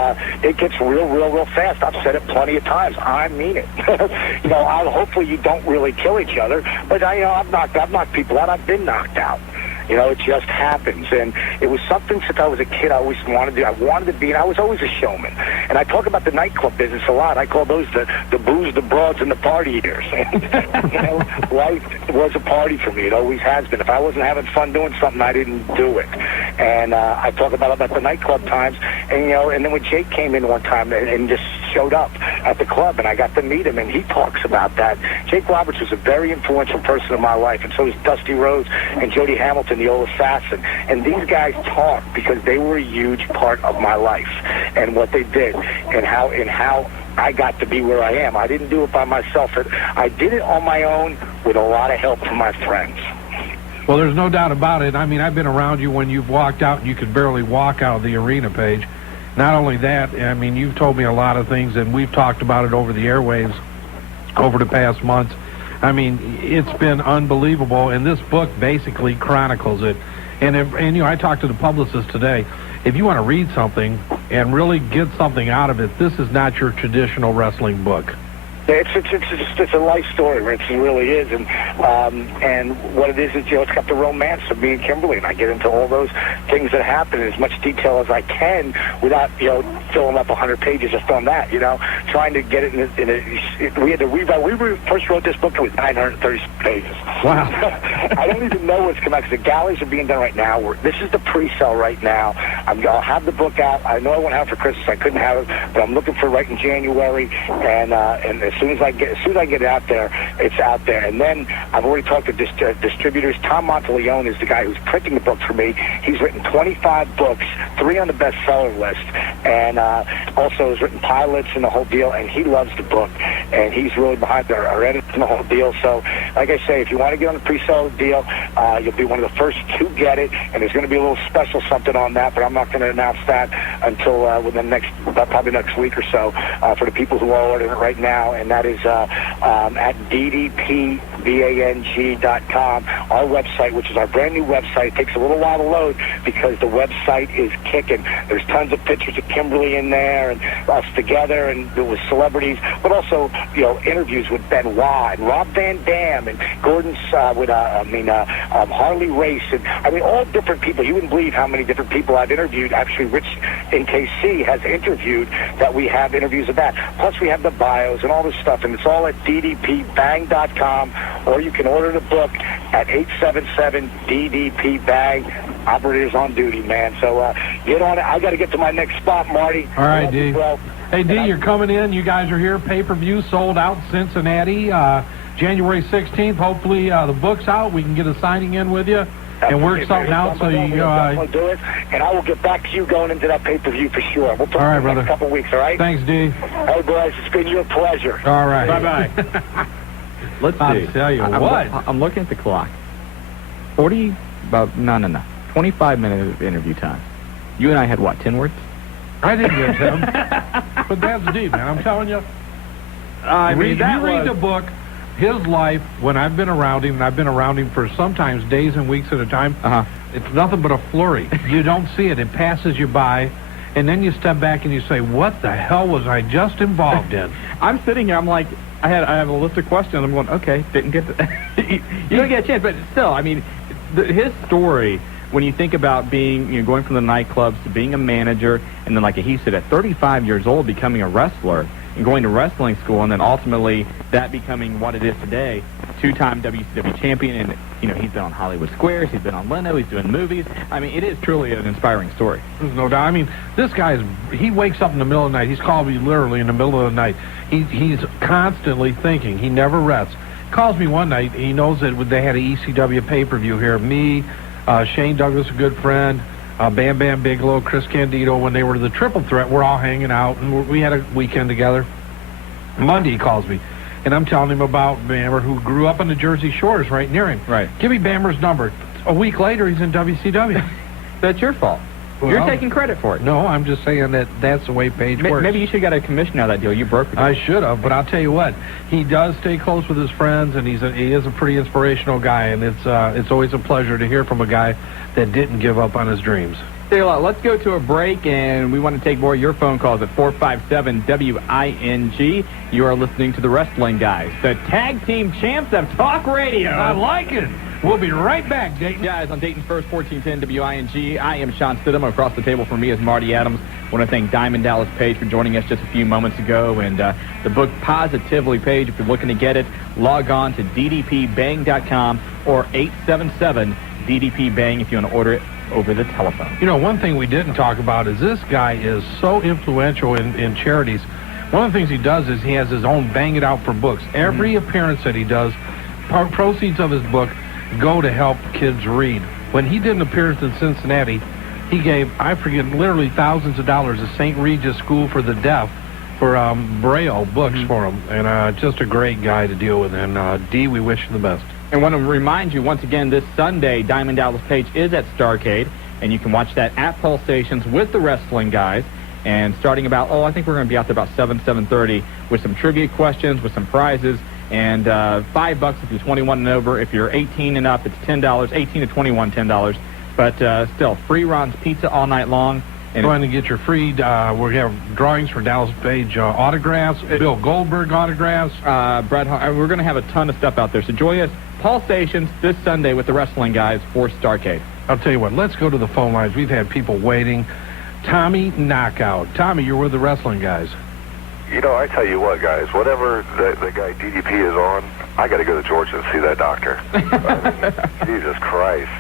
it gets real fast. I've said it plenty of times. I mean it. Hopefully you don't really kill each other, but I've knocked people out. I've been knocked out. It just happens. And it was something since I was a kid I always wanted to do. I wanted to be, and I was always a showman. And I talk about the nightclub business a lot. I call those the booze, the broads, and the party years. And, life was a party for me. It always has been. If I wasn't having fun doing something, I didn't do it. And I talk about the nightclub times. And, and then when Jake came in one time and just showed up at the club, and I got to meet him, and he talks about that. Jake Roberts was a very influential person in my life, and so was Dusty Rhodes and Jody Hamilton, the old assassin. And these guys talk because they were a huge part of my life and what they did and how I got to be where I am. I didn't do it by myself. I did it on my own with a lot of help from my friends. Well, there's no doubt about it. I mean, I've been around you when you've walked out and you could barely walk out of the arena, Page. Not only that, I mean, you've told me a lot of things, and we've talked about it over the airwaves over the past months. I mean, it's been unbelievable, and this book basically chronicles it. And I talked to the publicist today. If you want to read something and really get something out of it, this is not your traditional wrestling book. It's a life story, Rich. It really is, and what it is it's got the romance of me and Kimberly, and I get into all those things that happen in as much detail as I can without filling up 100 pages just on that. Trying to get it we had to rewrite. We first wrote this book. It was 930 pages. Wow. I don't even know what's coming out because the galleys are being done right now. This is the pre-sale right now. I'll have the book out. I know I went out for Christmas. I couldn't have it, but I'm looking for right in January, and as soon as I get it out there, it's out there. And then I've already talked to distributors. Tom Monteleone is the guy who's printing the book for me. He's written 25 books, 3 on the bestseller list, and also has written pilots and the whole deal. And he loves the book, and he's really behind our editing and the whole deal. So, like I say, if you want to get on the pre-sale deal, you'll be one of the first to get it. And there's going to be a little special something on that, but I'm not going to announce that until within probably next week or so for the people who are ordering it right now. And that is at ddpbang.com, our website, which is our brand new website. It takes a little while to load because the website is kicking. There's tons of pictures of Kimberly in there and us together and with celebrities, but also interviews with Benoit and Rob Van Dam and Gordon Harley Race, and all different people. You wouldn't believe how many different people I've interviewed. Actually, Rich in KC has interviewed that we have interviews of that. Plus, we have the bios and all this stuff, and it's all at ddpbang.com, or you can order the book at 877-DDP-BANG. Operators on duty, man. So get on it. I got to get to my next spot, Marty. All right, D. Hey, D, you're coming in. You guys are here. Pay-per-view sold out Cincinnati, January 16th. Hopefully the book's out. We can get a signing in with you and work something out. So you definitely do it, and I will get back to you going into that pay-per-view for sure. We'll talk in the next couple weeks, all right? Thanks, D. Hey, boys, it's been your pleasure. All right. Bye-bye. Let's see. I'll tell you what. I'm looking at the clock. 25-minute of interview time. You and I had, what, 10 words? I didn't get them. But that's deep, man. I'm telling you. read the book. His life, when I've been around him, and I've been around him for sometimes days and weeks at a time, it's nothing but a flurry. You don't see it. It passes you by, and then you step back and you say, what the hell was I just involved in? I'm sitting here, I'm like, I have a list of questions. I'm going, okay, didn't get to... you don't get a chance, but still, I mean, his story, when you think about being, going from the nightclubs to being a manager, and then, like he said, at 35 years old, becoming a wrestler, and going to wrestling school, and then ultimately that becoming what it is today, two-time WCW champion, and, he's been on Hollywood Squares, he's been on Leno, he's doing movies. I mean, it is truly an inspiring story. There's no doubt. I mean, this guy he wakes up in the middle of the night. He's called me literally in the middle of the night. He's constantly thinking. He never rests. Calls me one night. He knows that they had an ECW pay-per-view here. Me, Shane Douglas, a good friend, Bam Bam Bigelow, Chris Candido, when they were the Triple Threat, we're all hanging out, and we had a weekend together. Monday he calls me, and I'm telling him about Bammer, who grew up on the Jersey Shores right near him. Right. Give me Bammer's number. A week later, he's in WCW. That's your fault. Well, you're taking credit for it. No, I'm just saying that's the way Page works. Maybe you should have got a commission out of that deal. You broke it. I should have, but I'll tell you what, he does stay close with his friends, and he is a pretty inspirational guy, and it's always a pleasure to hear from a guy that didn't give up on his dreams. Tell you what, let's go to a break, and we want to take more of your phone calls at 457-WING. You are listening to the Wrestling Guys, the tag team champs of talk radio. I like it. We'll be right back, Dayton. Guys, on Dayton First, 1410 WING. I am Shawn Stidham. Across the table from me is Marty Adams. I want to thank Diamond Dallas Page for joining us just a few moments ago. And the book Positively Page, if you're looking to get it, log on to ddpbang.com or 877-DDP-BANG if you want to order it over the telephone. One thing we didn't talk about is this guy is so influential in charities. One of the things he does is he has his own Bang It Out for books. Every appearance that he does, proceeds of his book go to help kids read. When he did an appearance in Cincinnati, he gave, I forget, literally thousands of dollars to St. Regis School for the Deaf for Braille books for them. And just a great guy to deal with. And Dee, we wish you the best. And want to remind you, once again, this Sunday, Diamond Dallas Page is at Starrcade, and you can watch that at Pulsations with the Wrestling Guys. And starting about, I think we're going to be out there about 7:30 with some trivia questions, with some prizes, and $5 if you're 21 and over. If you're 18 and up, it's $10. 18 to 21, $10. But still, free Ron's Pizza all night long. And going to get your free, we're going to have drawings for Dallas Page autographs, Bill Goldberg autographs. Brett Hart. We're going to have a ton of stuff out there. So join us, Pulsations, this Sunday with the Wrestling Guys for Starrcade. I'll tell you what, let's go to the phone lines. We've had people waiting. Tommy Knockout. Tommy, you're with the Wrestling Guys. I tell you what, guys, whatever the guy DDP is on, I got to go to Georgia and see that doctor. I mean, Jesus Christ.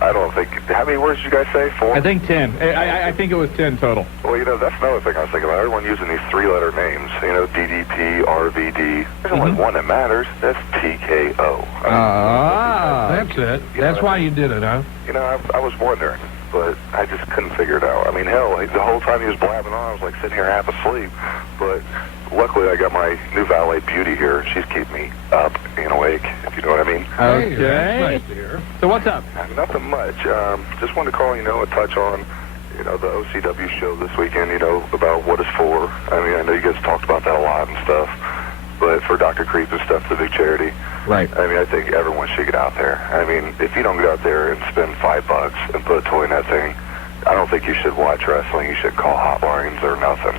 I don't think... How many words did you guys say? 4? I think 10. I think it was 10 total. Well, that's another thing I was thinking about. Everyone using these 3-letter names. DDP, RVD. There's only one that matters. That's TKO. That's it. That's why you did it, huh? I was wondering, but I just couldn't figure it out. I mean, hell, the whole time he was blabbing on, I was like sitting here half asleep. But luckily, I got my new valet Beauty here. She's keeping me up and awake, if you know what I mean. Okay. That's nice to hear. So what's up? Nothing much. Just wanted to call, and touch on, the OCW show this weekend, about what it's for. I mean, I know you guys talked about that a lot and stuff. But for Dr. Creep and stuff, the big charity. Right. I mean, I think everyone should get out there. I mean, if you don't get out there and spend $5 and put a toy in that thing, I don't think you should watch wrestling. You should call hotlines or nothing.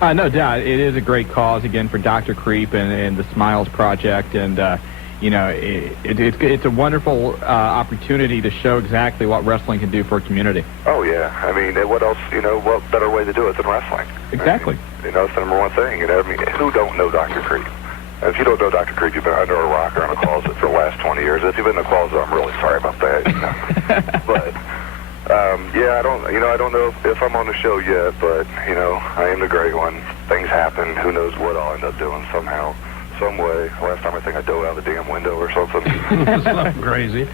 No doubt. It is a great cause, again, for Dr. Creep and the Smiles Project. And, it's a wonderful opportunity to show exactly what wrestling can do for a community. Oh, yeah. I mean, what else, what better way to do it than wrestling? Exactly. I mean, it's the number one thing. I mean, who don't know Dr. Creep? If you don't know Dr. Creep, you've been under a rock or in a closet for the last 20 years. If you've been in the closet, I'm really sorry about that. But, I don't know if I'm on the show yet, but, I am the great one. Things happen. Who knows what I'll end up doing somehow, some way. Last time I think I dove out the damn window or something. Something crazy.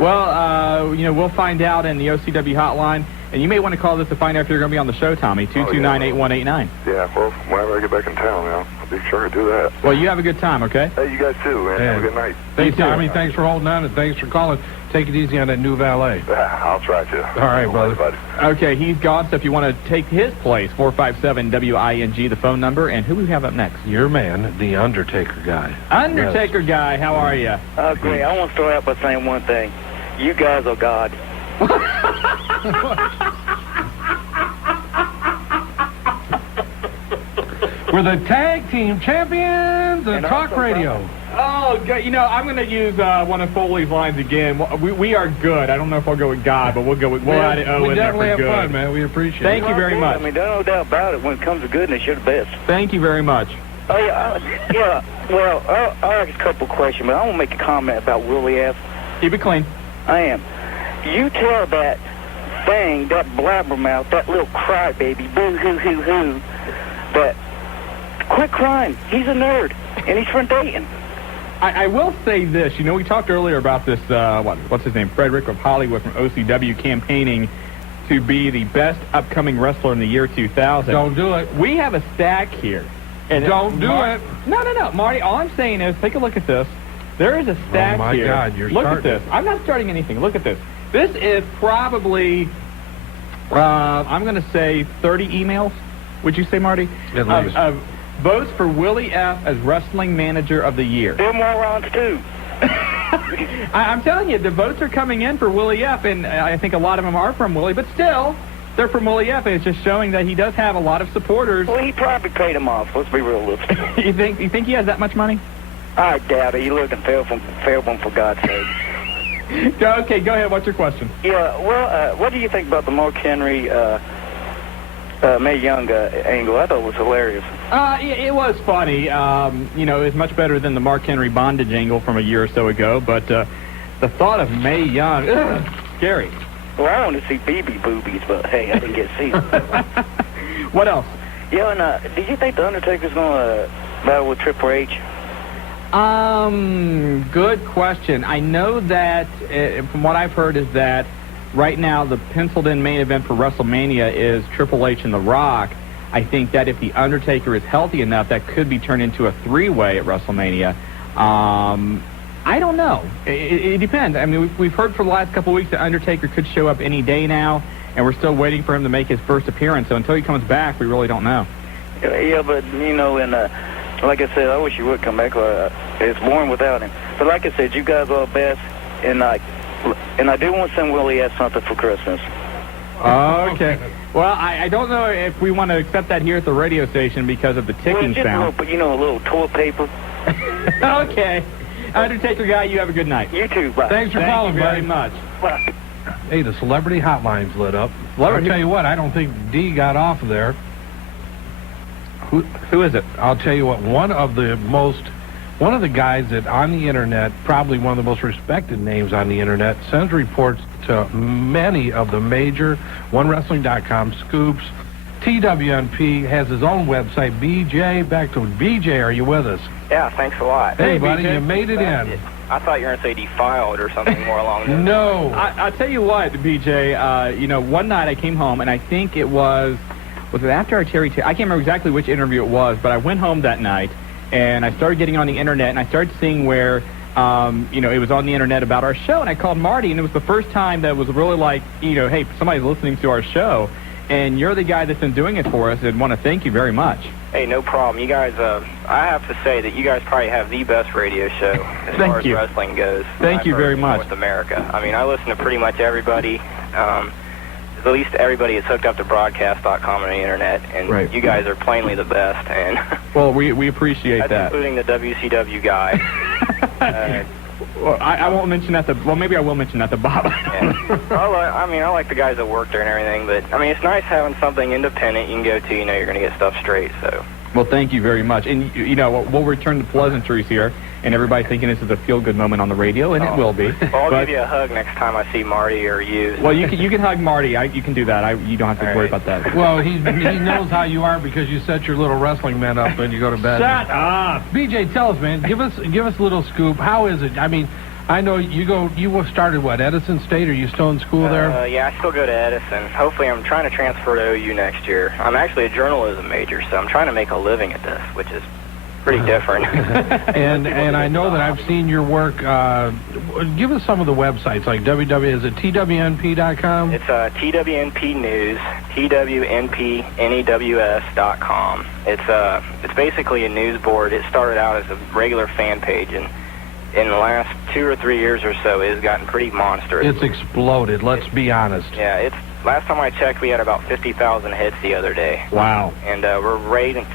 Well, we'll find out in the OCW hotline. And you may want to call this to find out if you're going to be on the show, Tommy. 229-8189. Yeah, well, whenever I get back in town, I'll be sure to do that. Well, you have a good time, okay? Hey, you guys too, man. Have a good night. Hey, Tommy, thanks for holding on, and thanks for calling. Take it easy on that new valet. I'll try to. All right, brother. Buddy. Okay, he's gone, so if you want to take his place, 457-WING, the phone number. And who do we have up next? Your man, the Undertaker guy. Undertaker guy, how are you? Great. I want to start out by saying one thing. You guys are God. We're the tag team champions of talk radio. Oh, you know, I'm going to use one of Foley's lines again. We are good. I don't know if I'll go with God, but we'll add Owen. We definitely have good. fun, man. We appreciate it. Thank you very much. I mean, there's no doubt about it. When it comes to goodness, you're the best. Thank you very much. Oh, yeah. Well, I have a couple questions, but I want to make a comment about Willie F. Keep it clean. I am. You tell that thing, that blabbermouth, that little crybaby, boo-hoo-hoo-hoo, that quit crying. He's a nerd, and he's from Dayton. I will say this. You know, we talked earlier about this, what's his name, Frederick of Hollywood from OCW campaigning to be the best upcoming wrestler in the year 2000. Don't do it. We have a stack here. And Don't do it. No, Marty, all I'm saying is, take a look at this. There is a stack here. Oh, my God, you're Look starting. at this. I'm not starting anything. Look at this. This is probably, I'm going to say 30 emails. Would you say, Marty? At least. Votes for Willie F. as Wrestling Manager of the Year. They're morons, too. I'm telling you, the votes are coming in for Willie F., and I think a lot of them are from Willie, but still, they're from Willie F., and it's just showing that he does have a lot of supporters. Well, he probably paid them off. Let's be realistic. You think he has that much money? I doubt it. He lived in Fairborn, for God's sake. Okay, go ahead. What's your question? Yeah, well, what do you think about the Mark Henry, Mae Young angle? I thought it was hilarious. It was funny. You know, it's much better than the Mark Henry bondage angle from a year or so ago, but the thought of Mae Young, scary. Well, I want to see BB boobies, but hey, I didn't get to see them. What else? Yeah, and do you think The Undertaker's going to battle with Triple H? Good question. I know that, from what I've heard, is that right now the penciled-in main event for WrestleMania is Triple H and The Rock. I think that if The Undertaker is healthy enough, that could be turned into a three-way at WrestleMania. I don't know. It depends. I mean, we've heard for the last couple of weeks that Undertaker could show up any day now, and we're still waiting for him to make his first appearance. So until he comes back, we really don't know. Yeah, but, you know, and like I said, I wish you would come back. It's boring without him. But like I said, you guys are the best, and I do want to send Willie F. something for Christmas. Okay. Well, I don't know if we want to accept that here at the radio station because of the ticking sound. But, you know, a little toilet paper. Okay. Undertaker guy, you have a good night. You too. Bye. Thanks for calling, Thank you very buddy. much. Bye. Hey, the celebrity hotline's lit up. I'll tell you what, I don't think D got off of there. Who is it? I'll tell you what, one of the guys that on the internet, probably one of the most respected names on the internet, sends reports to many of the major OneWrestling.com scoops. TWNP has his own website. BJ, back to BJ. Are you with us? Yeah, thanks a lot. Hey, buddy, BJ. you made it in. I thought you were going to say defiled or something more along those lines. No. I'll tell you what, BJ, you know, one night I came home, and I think it was it after our Terry I can't remember exactly which interview it was, but I went home that night, and I started getting on the internet, and I started seeing where, you know, it was on the internet about our show, and I called Marty, and it was the first time that was really like, you know, hey, somebody's listening to our show, and you're the guy that's been doing it for us, and want to thank you very much. Hey, no problem. You guys, I have to say that you guys probably have the best radio show as far as wrestling goes. Thank you very much. North America. I mean, I listen to pretty much everybody. At least everybody is hooked up to broadcast.com on the internet, and right. You guys are plainly the best. And well, we appreciate that. Including the WCW guy. Well, I won't mention that well, maybe I will mention that to Bob. Yeah. I mean, I like the guys that work there and everything, but, I mean, it's nice having something independent you can go to, you know, you're going to get stuff straight, so. Well, thank you very much. And, you know, we'll return to pleasantries here, and everybody thinking this is a feel-good moment on the radio, and it will be. Well, I'll give you a hug next time I see Marty or you. Well, you can hug Marty. You can do that. You don't have to worry about that. Well, he knows how you are because you set your little wrestling men up when you go to bed. Shut up. BJ, tell us, man. Give us a little scoop. How is it? I mean, I know you started, what, Edison State? Are you still in school there? Yeah, I still go to Edison. Hopefully I'm trying to transfer to OU next year. I'm actually a journalism major, so I'm trying to make a living at this, which is pretty different. and I know that I've seen your work. Give us some of the websites, like is it TWNP.com? It's TWNP News, TWNPNEWS.com. It's basically a news board. It started out as a regular fan page, and in the last 2 or 3 years or so, it has gotten pretty monstrous. It's exploded, let's be honest. Yeah, last time I checked, we had about 50,000 hits the other day. Wow. And we're rated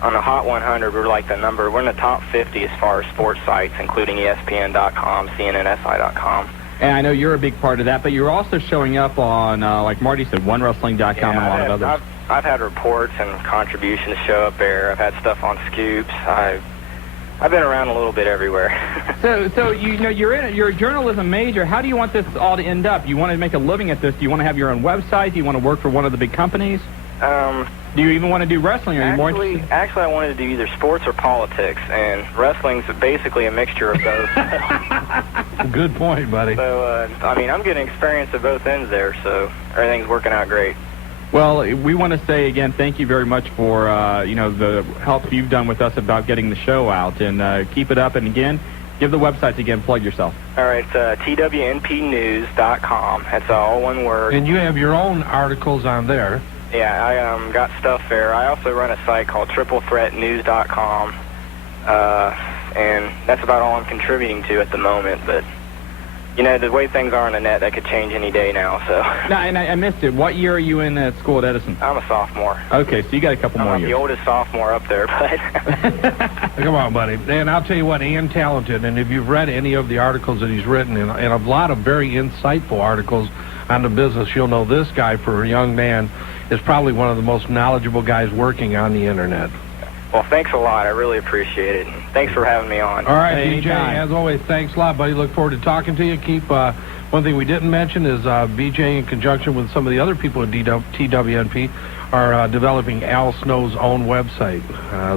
on the Hot 100, we're in the top 50 as far as sports sites, including ESPN.com, CNNSI.com. And I know you're a big part of that, but you're also showing up on, like Marty said, OneWrestling.com and a lot of others. I've had reports and contributions show up there. I've had stuff on Scoops. I've been around a little bit everywhere. So you're a journalism major. How do you want this all to end up? You want to make a living at this? Do you want to have your own website? Do you want to work for one of the big companies? Do you even want to do wrestling? Are you more interested? Actually, I wanted to do either sports or politics, and wrestling's basically a mixture of both. Good point, buddy. So, I'm getting experience at both ends there, so everything's working out great. Well, we want to say again, thank you very much for the help you've done with us about getting the show out, and keep it up. And again, give the websites again. Plug yourself. All right, TWNPnews.com. That's all one word. And you have your own articles on there. Yeah, I got stuff there. I also run a site called TripleThreatNews.com, and that's about all I'm contributing to at the moment. But the way things are on the net, that could change any day now. So. No, and I missed it. What year are you in at school at Edison? I'm a sophomore. Okay, so you got a couple more years. I'm the oldest sophomore up there, but. Come on, buddy. And I'll tell you what, Ian Talented, and if you've read any of the articles that he's written, and a lot of very insightful articles on the business, you'll know this guy, for a young man, is probably one of the most knowledgeable guys working on the internet. Well, thanks a lot. I really appreciate it. Thanks for having me on. All right, BJ, as always, thanks a lot, buddy. Look forward to talking to you. One thing we didn't mention is BJ, in conjunction with some of the other people at TWNP, are developing Al Snow's own website.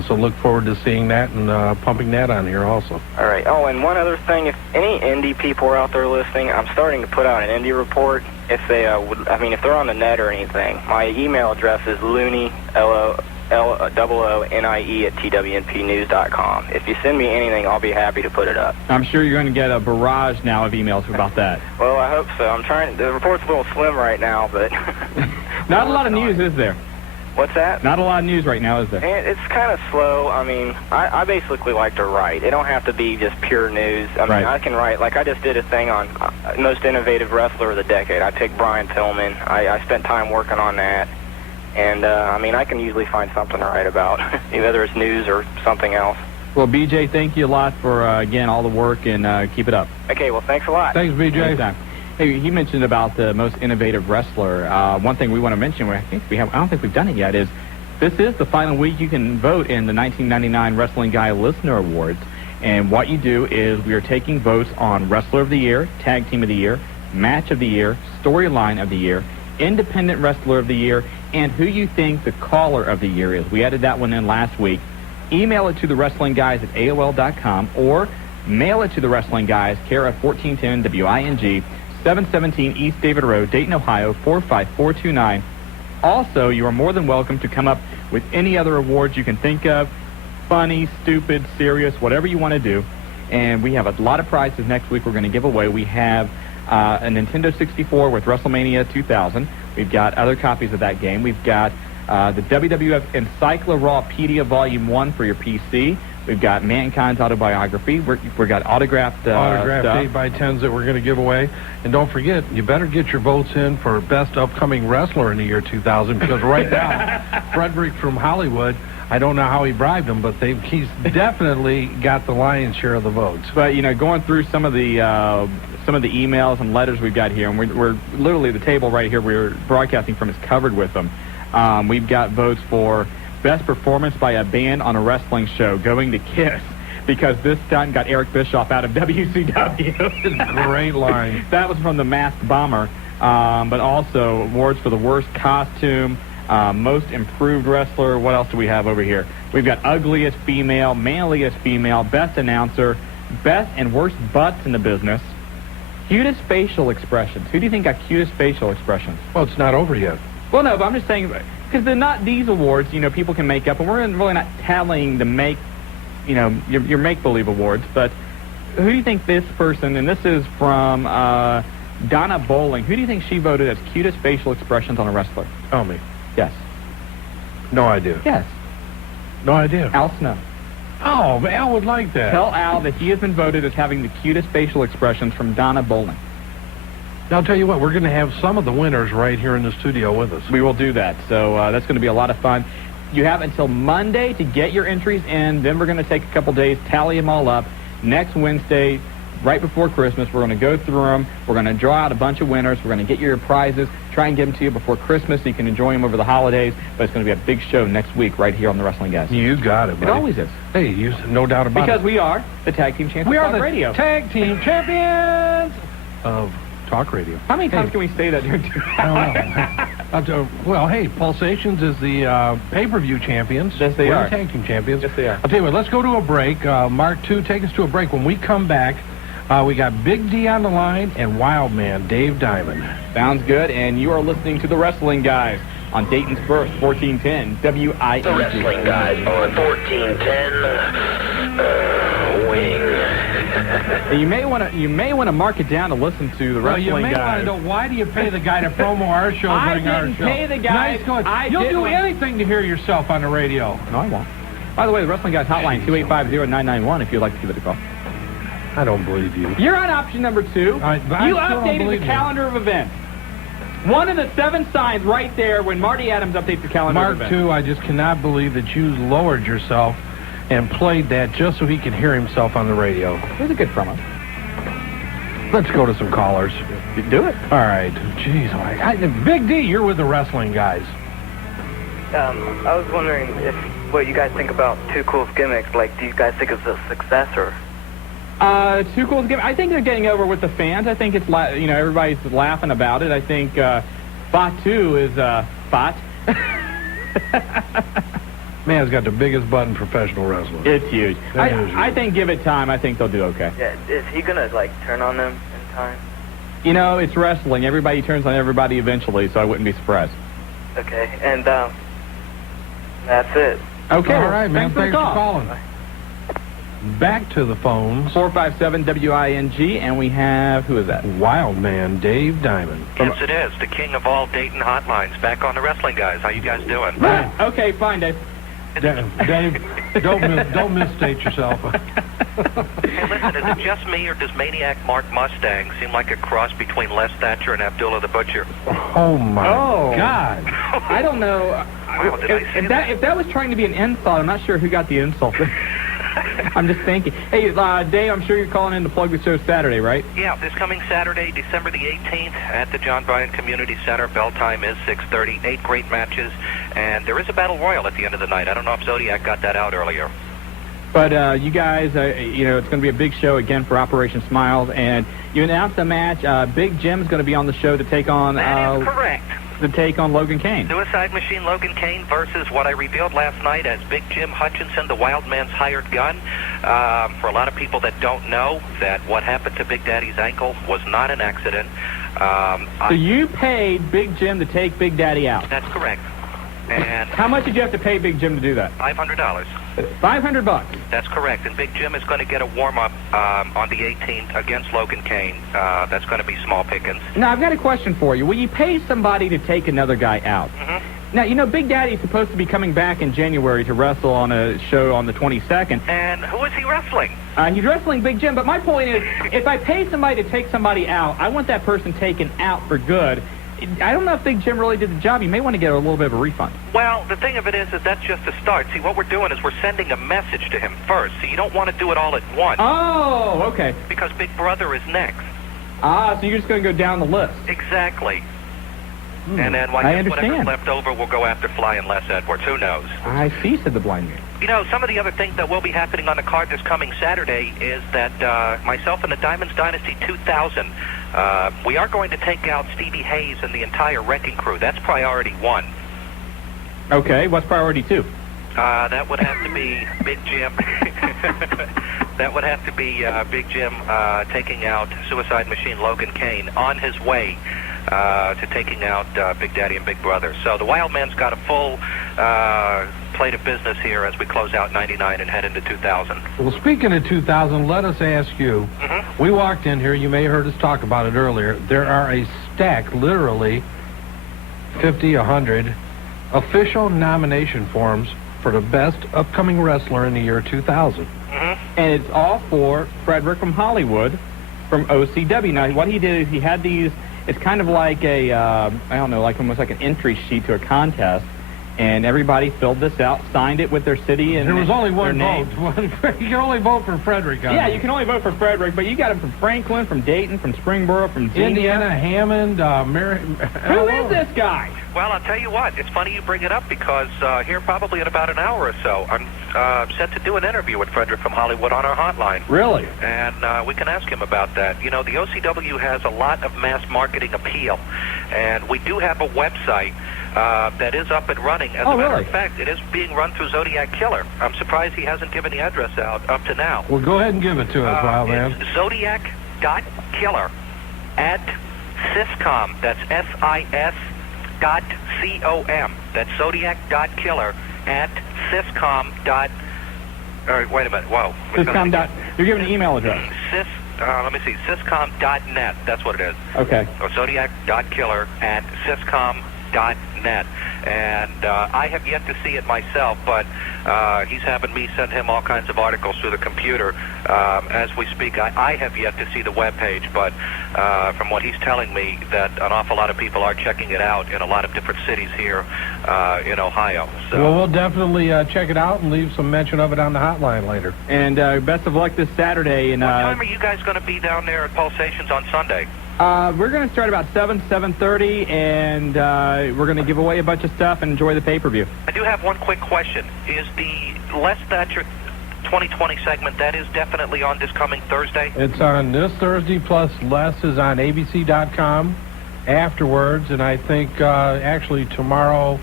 So look forward to seeing that and pumping that on here also. All right. Oh, and one other thing, if any indie people are out there listening, I'm starting to put out an indie report. If they if they're on the net or anything, my email address is looney, LOONIE at TWNPnews.com. If you send me anything, I'll be happy to put it up. I'm sure you're going to get a barrage now of emails about that. Well, I hope so. The report's a little slim right now, but... Not a lot of news, is there? What's that? Not a lot of news right now, is there? It's kind of slow. I basically like to write. It don't have to be just pure news. Right. I can write. Like, I just did a thing on Most Innovative Wrestler of the Decade. I picked Brian Pillman. I spent time working on that. And, I can usually find something to write about, whether it's news or something else. Well, BJ, thank you a lot for, again, all the work, and keep it up. Okay, well, thanks a lot. Thanks, BJ. Anytime. Hey, he mentioned about the Most Innovative Wrestler. One thing we want to mention, I don't think we've done it yet, is this is the final week you can vote in the 1999 Wrestling Guy Listener Awards. And what you do is we are taking votes on Wrestler of the Year, Tag Team of the Year, Match of the Year, Storyline of the Year, Independent Wrestler of the Year, and who you think the Caller of the Year is. We added that one in last week. Email it to the Wrestling Guys at AOL.com or mail it to the Wrestling Guys, care of 1410 WING, 717 East David Road, Dayton, Ohio, 45429. Also, you are more than welcome to come up with any other awards you can think of, funny, stupid, serious, whatever you want to do. And we have a lot of prizes next week we're going to give away. We have a Nintendo 64 with WrestleMania 2000. We've got other copies of that game. We've got the WWF Encyclopedia Volume 1 for your PC. We've got Mankind's autobiography. We've got autographed stuff. 8x10s that we're going to give away. And don't forget, you better get your votes in for Best Upcoming Wrestler in the year 2000, because right now, Frederick from Hollywood, I don't know how he bribed him, but he's definitely got the lion's share of the votes. But, going through some of the emails and letters we've got here, and we're literally, the table right here we're broadcasting from is covered with them. We've got votes for Best Performance by a Band on a Wrestling Show, going to Kiss, because this stunt got Eric Bischoff out of WCW. Great line. That was from The Masked Bomber. But also awards for the worst costume, most improved wrestler. What else do we have over here? We've got ugliest female, manliest female, best announcer, best and worst butts in the business. Cutest facial expressions. Who do you think got cutest facial expressions? Well, it's not over yet. Well, no, but I'm just saying, because they're not these awards, people can make up, and we're really not tallying the your make-believe awards, but who do you think this person, and this is from Donna Bowling, who do you think she voted as cutest facial expressions on a wrestler? Tell me. Yes. No idea. Yes. No idea. Al Snow. Oh, Al would like that. Tell Al that he has been voted as having the cutest facial expressions from Donna Bowling. Now, I'll tell you what, we're going to have some of the winners right here in the studio with us. We will do that, so that's going to be a lot of fun. You have until Monday to get your entries in, then we're going to take a couple days, tally them all up. Next Wednesday, right before Christmas, we're going to go through them. We're going to draw out a bunch of winners. We're going to get your prizes, try and get them to you before Christmas so you can enjoy them over the holidays. But it's going to be a big show next week right here on the Wrestling Guys. You got it, buddy. It always is. Hey, no doubt about it. Because we are the Tag Team Champions we are of the radio. Tag Team Champions of Talk Radio. How many times can we say that during 2 I don't know. Well, hey, Pulsations is the pay-per-view champions. Yes, they are. The tag team champions. Yes, they are. I'll tell you what, let's go to a break. Mark II, take us to a break. When we come back, we got Big D on the line and Wild Man Dave Diamond. Sounds good, and you are listening to The Wrestling Guys on Dayton's First, 1410 WING. The Wrestling Guys on 1410 Wing. You may want to mark it down to listen to The Wrestling Guys. You may want to know, why do you pay the guy to promo our show during our show? I didn't pay the guy. Nice going. You'll do anything to hear yourself on the radio. No, I won't. By the way, the Wrestling Guys hotline, 285-0991 if you'd like to give it a call. I don't believe you. You're on option number 2. You updated the calendar of events. One of the 7 signs right there when Marty Adams updates the calendar of events. Mark II, I just cannot believe that you lowered yourself and played that just so he can hear himself on the radio. It was a good promo. Let's go to some callers. Do it. All right. Jeez, Big D, you're with the Wrestling Guys. I was wondering what you guys think about Too Cool's gimmicks. Like, do you guys think it's a success or? Too Cool's gimmick. I think they're getting over with the fans. I think it's everybody's laughing about it. I think Fatu is Fat. Man's got the biggest butt in professional wrestling. It's huge. I think give it time. I think they'll do okay. Yeah, is he gonna turn on them in time? It's wrestling. Everybody turns on everybody eventually, so I wouldn't be surprised. Okay, and that's it. Okay. All right, man. Thanks for calling. Back to the phones. 457-WING, and we have, who is that? Wild Man Dave Diamond. Yes, it is. The king of all Dayton hotlines. Back on the Wrestling Guys. How you guys doing? Okay, fine, Dave. Dave, don't misstate yourself. Hey, listen, is it just me, or does Maniac Mark Mustang seem like a cross between Les Thatcher and Abdullah the Butcher? Oh, my God. I don't know. Wow, did I say that? If that was trying to be an insult, I'm not sure who got the insult. I'm just thinking. Hey, Dave, I'm sure you're calling in to plug the show Saturday, right? Yeah, this coming Saturday, December the 18th, at the John Bryan Community Center. Bell time is 6:30. 8 great matches, and there is a battle royal at the end of the night. I don't know if Zodiac got that out earlier. But you guys, it's going to be a big show again for Operation Smiles, and you announced a match. Big Jim's going to be on the show to take on. That is correct. To take on Logan Kane. Suicide Machine Logan Kane versus what I revealed last night as Big Jim Hutchinson, the Wild Man's hired gun. For a lot of people that don't know, that what happened to Big Daddy's ankle was not an accident. So you paid Big Jim to take Big Daddy out? That's correct. And how much did you have to pay Big Jim to do that? $500. $500. That's correct. And Big Jim is going to get a warm-up on the 18th against Logan Kane. That's going to be small pickings. Now, I've got a question for you. Will you pay somebody to take another guy out? Mm-hmm. Now, Big Daddy's supposed to be coming back in January to wrestle on a show on the 22nd. And who is he wrestling? He's wrestling Big Jim, but my point is, if I pay somebody to take somebody out, I want that person taken out for good. I don't know if Big Jim really did the job. You may want to get a little bit of a refund. Well, the thing of it is that's just a start. See, what we're doing is we're sending a message to him first, so you don't want to do it all at once. Oh, okay. Because Big Brother is next. So you're just going to go down the list. Exactly. And then whatever's left over, we'll go after Fly and Les Edwards. Who knows? I see, said the blind man. Some of the other things that will be happening on the card this coming Saturday is that myself and the Diamonds Dynasty 2000, we are going to take out Stevie Hayes and the entire Wrecking Crew. That's priority 1. Okay, what's priority 2? That would have to be Big Jim. That would have to be Big Jim taking out Suicide Machine Logan Kane on his way to taking out Big Daddy and Big Brother. So the Wild Man's got a full plate of business here as we close out 99 and head into 2000. Well, speaking of 2000, let us ask you. Mm-hmm. We walked in here. You may have heard us talk about it earlier. There are a stack, literally 50, 100, official nomination forms for the best upcoming wrestler in the year 2000. Mm-hmm. And it's all for Frederick from Hollywood from OCW. Now, what he did is he had these, it's kind of like a, I don't know, like almost like an entry sheet to a contest. And everybody filled this out, signed it with their city and there was only one name. vote. You can only vote for Frederick. Yeah, you can only vote for Frederick, but you got him from Franklin, from Dayton, from Springboro, from Indiana, Hammond, Who is this guy? Well, I'll tell you what, it's funny you bring it up because here probably in about an hour or so, I'm set to do an interview with Frederick from Hollywood on our hotline. Really? And we can ask him about that. You know, the OCW has a lot of mass marketing appeal, and we do have a website that is up and running. As a matter of fact, it is being run through Zodiac Killer. I'm surprised he hasn't given the address out up to now. Well, go ahead and give it to us, Wild Man. It's Zodiac.Killer at Syscom. That's SIS.com. That's Zodiac.Killer at Syscom. All right, wait a minute. Whoa. Syscom. You're giving an email address. Let me see. Syscom.net. That's what it is. Okay. So Zodiac.Killer at Syscom.net. And I have yet to see it myself, but he's having me send him all kinds of articles through the computer as we speak. I have yet to see the webpage, but from what he's telling me, that an awful lot of people are checking it out in a lot of different cities here in Ohio. So. Well, we'll definitely check it out and leave some mention of it on the hotline later. And best of luck this Saturday. And what time are you guys going to be down there at Pulsations on Sunday? We're going to start about 7:30, and we're going to give away a bunch of stuff and enjoy the pay-per-view. I do have one quick question. Is the Les Thatcher 2020 segment, that is definitely on this coming Thursday? It's on this Thursday, plus Les is on ABC.com afterwards, and I think actually tonight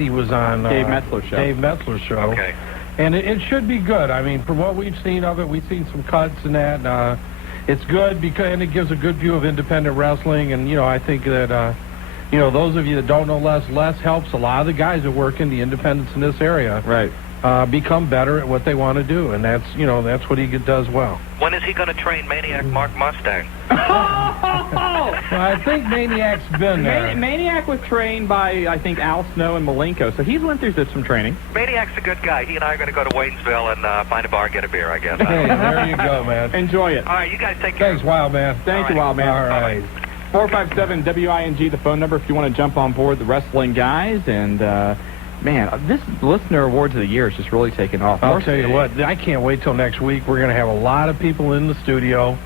he was on Dave Metzler's show. Dave Metzler's show. Okay. And it should be good. I mean, from what we've seen of it, we've seen some cuts and that. It's good and it gives a good view of independent wrestling. And, I think that, those of you that don't know Les helps a lot of the guys that work in the independents in this area become better at what they want to do. And that's what he does well. When is he going to train Maniac Mark Mustang? Well, I think Maniac's been there. Maniac was trained by, I think, Al Snow and Malenko, so he's went through some training. Maniac's a good guy. He and I are going to go to Waynesville and find a bar and get a beer, I guess. Hey, there you go, man. Enjoy it. All right, you guys take care. Thanks, Wild Man. Thank you, Wild Man. All right. 457-WING, the phone number if you want to jump on board the Wrestling Guys. And, man, this Listener Awards of the Year is just really taking off. I'll tell you what, I can't wait till next week. We're going to have a lot of people in the studio.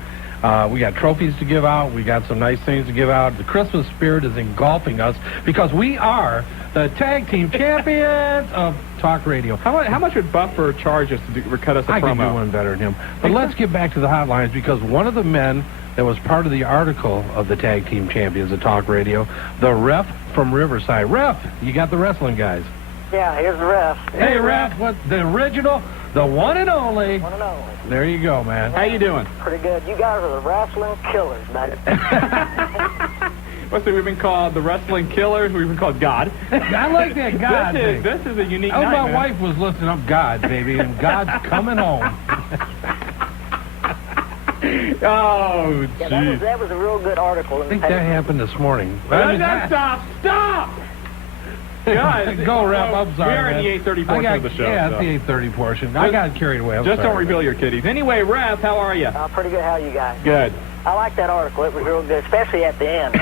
We got trophies to give out. We got some nice things to give out. The Christmas spirit is engulfing us because we are the tag team champions of talk radio. How much would Buffer charge us to cut us a promo? I can do one better than him. But let's get back to the hotlines because one of the men that was part of the article of the tag team champions of talk radio, the ref from Riverside. Ref, you got the Wrestling Guys. Yeah, here's the ref. Hey, ref, what the original, the one and only. One and only. There you go, man. How you doing? Pretty good. You guys are the wrestling killers, buddy. Let's see, we've been called the Wrestling Killers. We've been called God. I like that God thing. This is a unique night, my man. Wife was listening up God, baby, and God's coming home. Oh, yeah, that was a real good article. I think that happened this morning. Stop! God, go, Rep. I'm sorry. We are in the 8:30 portion of the show. Yeah, it's the 8:30 portion. I got carried away. Just don't reveal your kitties. Anyway, Rep, how are you? Pretty good. How are you guys? Good. I like that article. It was real good, especially at the end.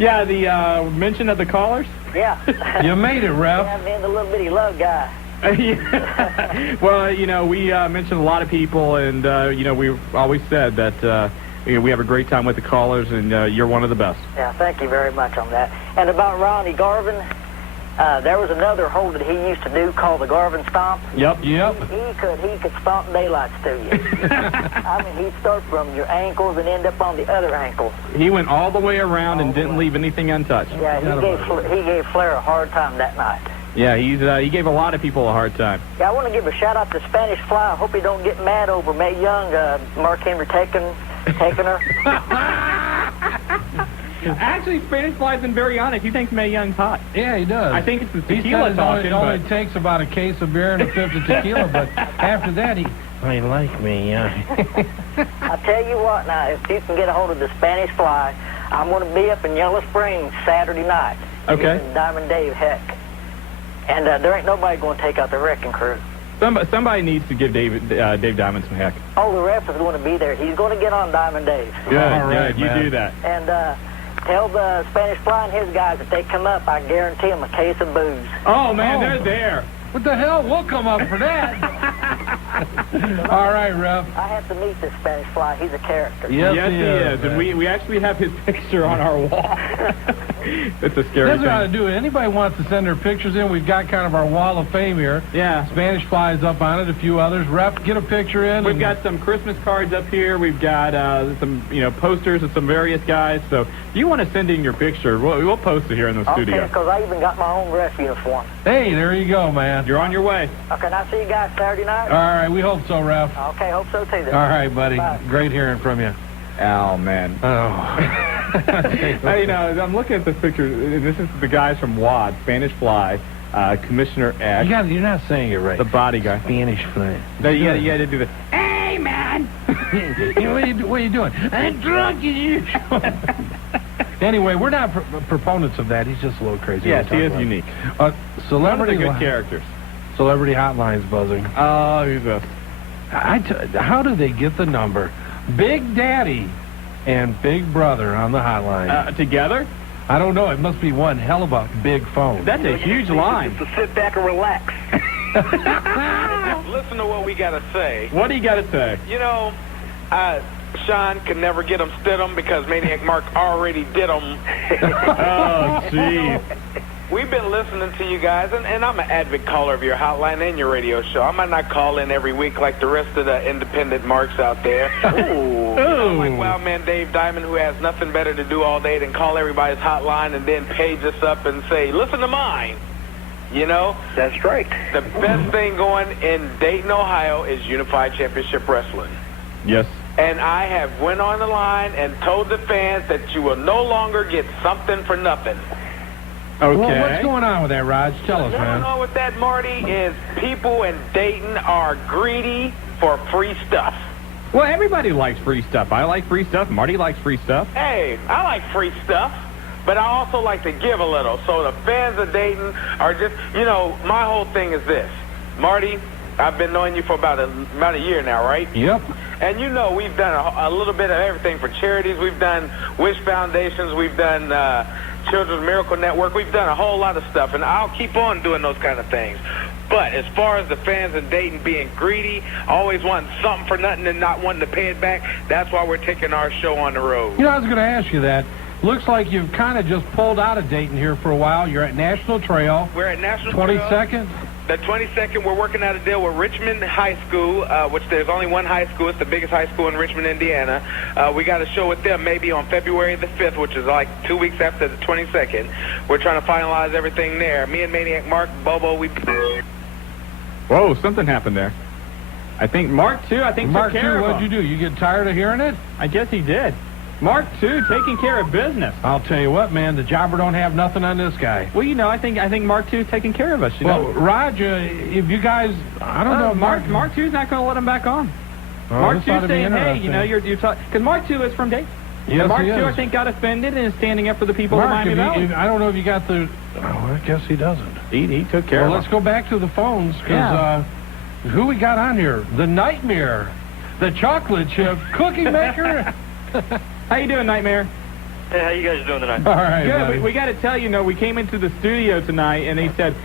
Yeah, the mention of the callers? Yeah. You made it, Rep. Yeah, man, the little bitty love guy. Well, we mentioned a lot of people, and, we always said that we have a great time with the callers, and you're one of the best. Yeah, thank you very much on that. And about Ronnie Garvin, there was another hold that he used to do called the Garvin Stomp. Yep. He could stomp daylights to you. I mean, he'd start from your ankles and end up on the other ankle. He went all the way around and didn't leave anything untouched. Yeah, he gave Flair a hard time that night. Yeah, he gave a lot of people a hard time. Yeah, I want to give a shout out to Spanish Fly. I hope he don't get mad over Mae Young, Mark Henry taking her. Actually, Spanish Fly's been very honest. He thinks Mae Young's hot. Yeah, he does. I think it's the He tequila says talking. it only takes about a case of beer and a fifth of tequila, but after that, I like me, I tell you what now, if you can get a hold of the Spanish Fly, I'm going to be up in Yellow Springs Saturday night. Okay. Using Diamond Dave Heck. And there ain't nobody going to take out the wrecking crew. Somebody needs to give Dave Diamond some heck. Oh, the ref is going to be there. He's going to get on Diamond Dave. Good, good. You do that. And tell the Spanish Fly and his guys if they come up, I guarantee them a case of booze. Oh, man, they're there. What the hell? We'll come up for that. All right, Ref. I have to meet this Spanish Fly. He's a character. Yes, he is. And we actually have his picture on our wall. It's a scary That's thing. how to do it. Anybody wants to send their pictures in, we've got kind of our wall of fame here. Yeah. Spanish Fly is up on it, a few others. Ref, get a picture in. We've got some Christmas cards up here. We've got some, posters of some various guys. So if you want to send in your picture, we'll post it here in the studio. Okay, because I even got my own ref uniform. Hey, there you go, man. You're on your way. Okay, and I'll see you guys Saturday night. All right, we hope so, Ref. Okay, hope so too. Then. All right, buddy. Bye. Great hearing from you. Oh, man. I'm looking at this picture. This is the guys from WAD, Spanish Fly, Commissioner X. You're not saying it right. The body guy. Spanish Fly. No, you got to do this. Hey, man! What are you doing? I'm drunk as usual. Anyway, we're not proponents of that. He's just a little crazy. Yes, he is unique. Celebrity One of the good characters. Celebrity Hotline's buzzing. Oh, who's this? How do they get the number? Big Daddy and Big Brother on the hotline. Together? I don't know. It must be one hell of a big phone. That's a huge line. So sit back and relax. Listen to what we got to say. What do you got to say? Shawn can never get them stid'em because Maniac Mark already did them. Oh, jeez. We've been listening to you guys, and I'm an avid caller of your hotline and your radio show. I might not call in every week like the rest of the independent marks out there. Ooh. Like Wildman Dave Diamond, who has nothing better to do all day than call everybody's hotline and then page us up and say, listen to mine. That's right. The best thing going in Dayton, Ohio is Unified Championship Wrestling. Yes. And I have went on the line and told the fans that you will no longer get something for nothing. Okay. Well, what's going on with that, Raj? Tell us, What's man. going on with that, Marty, is people in Dayton are greedy for free stuff. Well, everybody likes free stuff. I like free stuff. Marty likes free stuff. Hey, I like free stuff, but I also like to give a little. So the fans of Dayton are just, my whole thing is this. Marty, I've been knowing you for about a year now, right? Yep. And we've done a little bit of everything for charities. We've done Wish Foundations. We've done Children's Miracle Network. We've done a whole lot of stuff, and I'll keep on doing those kind of things. But as far as the fans in Dayton being greedy, always wanting something for nothing and not wanting to pay it back, that's why we're taking our show on the road. I was going to ask you that. Looks like you've kind of just pulled out of Dayton here for a while. You're at National Trail. We're at National Trail. 22nd? The 22nd, we're working out a deal with Richmond High School, which there's only one high school. It's the biggest high school in Richmond, Indiana. We got a show with them maybe on February the 5th, which is like 2 weeks after the 22nd. We're trying to finalize everything there. Me and Maniac Mark, Bobo, Whoa, something happened there. I think Mark, too, took care of what'd you do? You get tired of hearing it? I guess he did. Mark, too, taking care of business. I'll tell you what, man, the jobber don't have nothing on this guy. Well, I think Mark, too, is taking care of us, Raj, if you guys, I don't know. Mark 2's not going to let him back on. Mark 2 saying, hey, you're talking, because Mark 2 is from Dayton. Yes, Mark he 2, is. I think, got offended and is standing up for the people Mark, of Miami Valley. I don't know if you got the, I guess he doesn't. He took care of Well, let's go back to the phones, because who we got on here? The Nightmare, the chocolate chip cookie maker. How you doing, Nightmare? Hey, how you guys doing tonight? All right, good. We got to tell you, we came into the studio tonight, and they said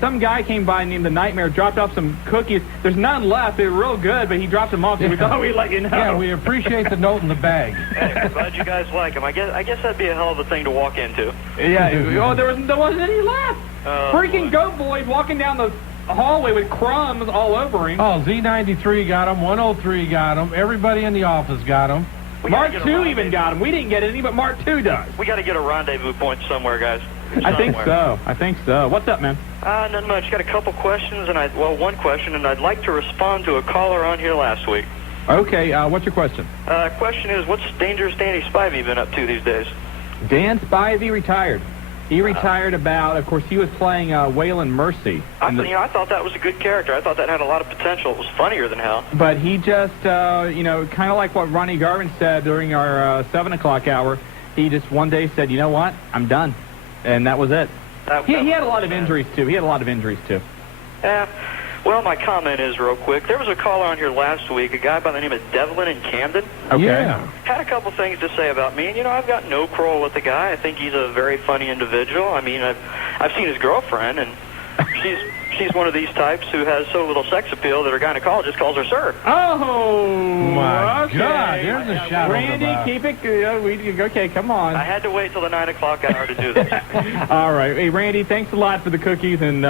some guy came by named the Nightmare, dropped off some cookies. There's none left. They're real good, but he dropped them off, so we thought we'd let you know. Yeah, we appreciate the note in the bag. Hey, I'm glad you guys like them. I guess that'd be a hell of a thing to walk into. Yeah. There wasn't any left. Freaking Goat Boy's walking down the hallway with crumbs all over him. Oh, Z93 got him. 103 got him. Everybody in the office got him. Mark 2 even got him. We didn't get any, but Mark 2 does. We got to get a rendezvous point somewhere, guys. I think so. What's up, man? Not much. Got a couple questions, and one question, and I'd like to respond to a caller on here last week. Okay, what's your question? Question is, what's Dangerous Danny Spivey been up to these days? Dan Spivey retired. He retired of course, he was playing Waylon Mercy. I thought that was a good character. I thought that had a lot of potential. It was funnier than hell. But he just, kind of like what Ronnie Garvin said during our 7 o'clock hour, he just one day said, you know what, I'm done. And that was it. He had a lot of injuries, too. Yeah. Well, my comment is, real quick, there was a caller on here last week, a guy by the name of Devlin in Camden. Okay. Yeah. Had a couple things to say about me, and, I've got no quarrel with the guy. I think he's a very funny individual. I mean, I've seen his girlfriend, and she's one of these types who has so little sex appeal that her gynecologist calls her sir. Oh, my okay. God, there's a shot. Randy, keep it good. Okay, come on. I had to wait till the 9 o'clock hour to do this. All right. Hey, Randy, thanks a lot for the cookies, and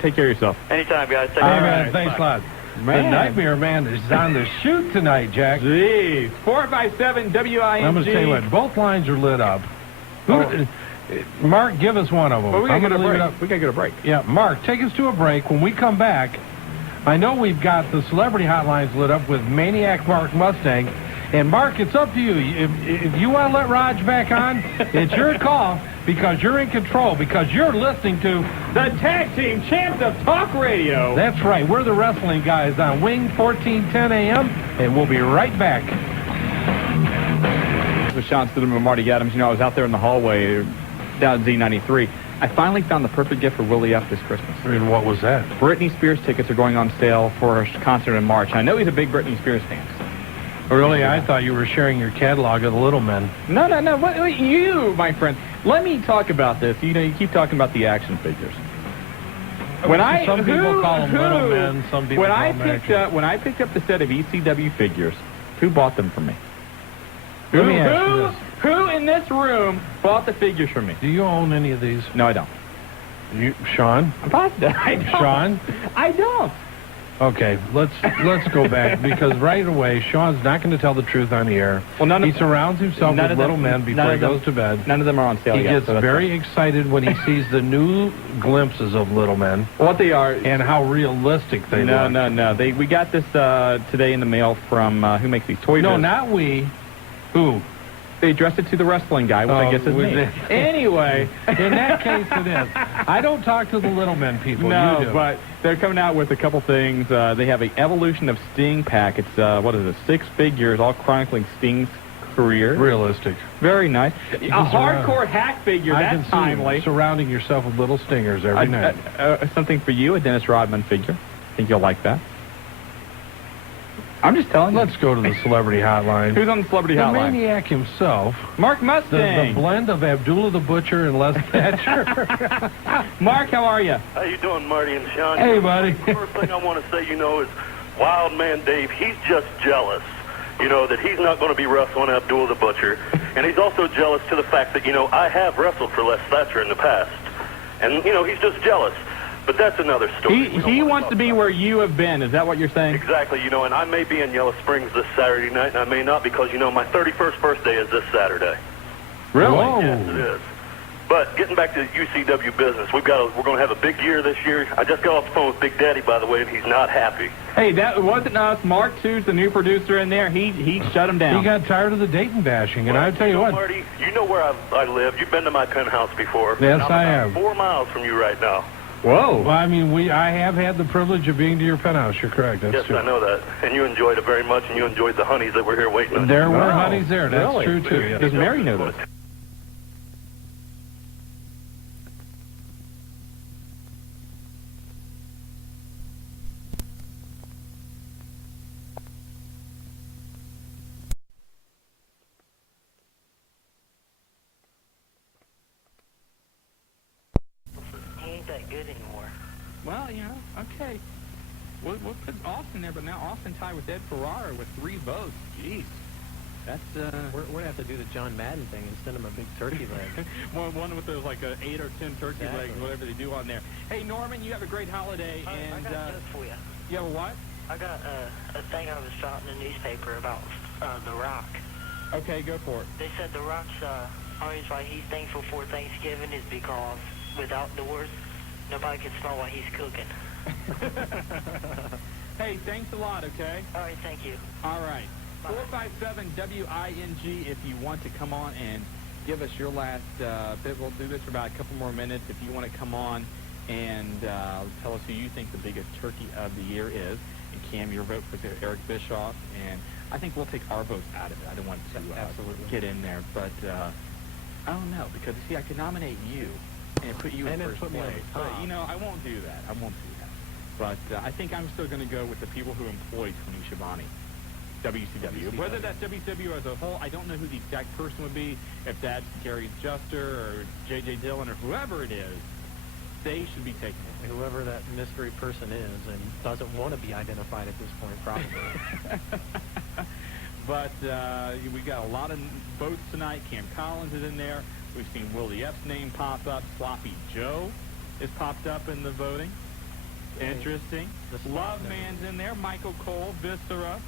take care of yourself. Anytime, guys. Take All care. right, thanks a lot. Man. The Nightmare Man is on the shoot tonight, Jack. Jeez. 457 WIMG. I'm going to tell you what, both lines are lit up. Mark, give us one of them. Well, we got to get a break. Yeah, Mark, take us to a break. When we come back, I know we've got the celebrity hotlines lit up with Maniac Mark Mustang. And, Mark, it's up to you. If you want to let Raj back on, it's your call because you're in control, because you're listening to the Tag Team Champs of Talk Radio. That's right. We're the Wrestling Guys on Wing 1410 AM, and we'll be right back. With Shawn Stidham and Marty Adams, I was out there in the hallway down at Z93. I finally found the perfect gift for Willie F. this Christmas. And what was that? Britney Spears tickets are going on sale for her concert in March. I know he's a big Britney Spears fan. Really? I thought you were sharing your catalog of the Little Men. No. What, you, my friend, let me talk about this. You keep talking about the action figures. Some people call them Little Men, some people call them action. When I picked up the set of ECW figures, who bought them for me? Let me ask you this. Who in this room bought the figures for me? Do you own any of these? No, I don't. Sean? I don't. Sean? I don't. Okay, let's go back because right away Sean's not going to tell the truth on the air. Well, he surrounds himself with little men before he goes to bed. None of them are on sale yet. He gets so very excited when he sees the new glimpses of little men. What they are and how realistic they look. No. We got this today in the mail from who makes these toy. No, not we. Who? They addressed it to the wrestling guy, which I guess is me. Anyway, in that case it is. I don't talk to the little men people. No, you do. But they're coming out with a couple things. They have an Evolution of Sting pack. It's, 6 figures, all chronicling Sting's career. Realistic. Very nice. A hardcore hack figure, that's timely. Surrounding yourself with little stingers every night. Something for you, a Dennis Rodman figure. I think you'll like that. I'm just telling you. Let's go to the celebrity hotline. Who's on the celebrity hotline? The Maniac himself. Mark Mustang. The blend of Abdullah the Butcher and Les Thatcher. Mark, how are you? How you doing, Marty and Shawn? Hey, buddy. The first thing I want to say, is Wild Man Dave, he's just jealous, that he's not going to be wrestling Abdullah the Butcher. And he's also jealous to the fact that, I have wrestled for Les Thatcher in the past. And, he's just jealous. But that's another story. He wants to be where you have been. Is that what you're saying? Exactly. And I may be in Yellow Springs this Saturday night, and I may not because, my 31st birthday is this Saturday. Really? Whoa. Yes, it is. But getting back to the UCW business, we're going to have a big year this year. I just got off the phone with Big Daddy, by the way, and he's not happy. Hey, that wasn't us. Mark Two's the new producer in there. He shut him down. He got tired of the Dayton bashing, and I'll tell you what. Marty, you know where I live. You've been to my penthouse before. Yes, I have. 4 miles from you right now. Whoa. Well, I have had the privilege of being to your penthouse. You're correct. That's true. I know that. And you enjoyed it very much, and you enjoyed the honeys that were here waiting on you. There were honeys there. That's true, too. Yes. Does Mary know this? Well, okay. We'll put Austin there, but now Austin tied with Ed Ferrara with 3 votes. Jeez. That's, We're going to have to do the John Madden thing and send him a big turkey leg. one with those, 8 or 10 turkey legs, whatever they do on there. Hey, Norman, you have a great holiday. I got this for you. You have a what? I got a thing I was shot in the newspaper about The Rock. Okay, go for it. They said The Rock's reason why he's thankful for Thanksgiving is because without doors, nobody can smell what he's cooking. Hey, thanks a lot, okay? All right, thank you. All right. 457-WING if you want to come on and give us your last bit. We'll do this for about a couple more minutes. If you want to come on and tell us who you think the biggest turkey of the year is. And Cam, your vote for Eric Bischoff. And I think we'll take our votes out of it. I don't want to Absolutely. get in there. But I don't know. Because, see, I could nominate you and put you in first place. But, you know, I won't do that. I won't do that. But I think I'm still going to go with the people who employed Tony Schiavone. WCW. Whether that's WCW as a whole, I don't know who the exact person would be. If that's Gary Juster or J.J. Dillon or whoever it is, they should be taking it. Whoever that mystery person is and doesn't want to be identified at this point, probably. But we got a lot of votes tonight. Cam Collins is in there. We've seen Willie F's name pop up. Sloppy Joe is popped up in the voting. Interesting. Love Man's in there. Michael Cole, Viscera.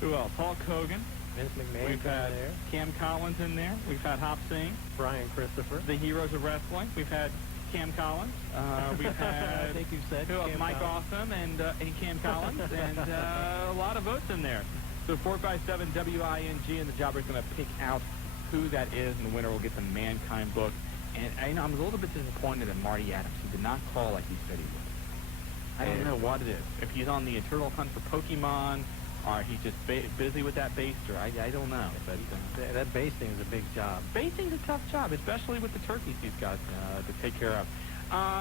Who else? Hulk Hogan. Vince McMahon. We've had there. Cam Collins in there. We've had Hop Singh. Brian Christopher. The Heroes of Wrestling. We've had Cam Collins. We've had I think you said Mike Awesome and Cam Collins. And a lot of votes in there. So 457-WING, and the jobber's going to pick out who that is, and the winner will get the Mankind book. And I'm a little bit disappointed in Marty Adams. He did not call like he said he would. I don't know what it is. If he's on the eternal hunt for Pokemon, or he's just busy with that baster, I don't know. But that basting is a big job. Basting's a tough job, especially with the turkeys he's got to take care of.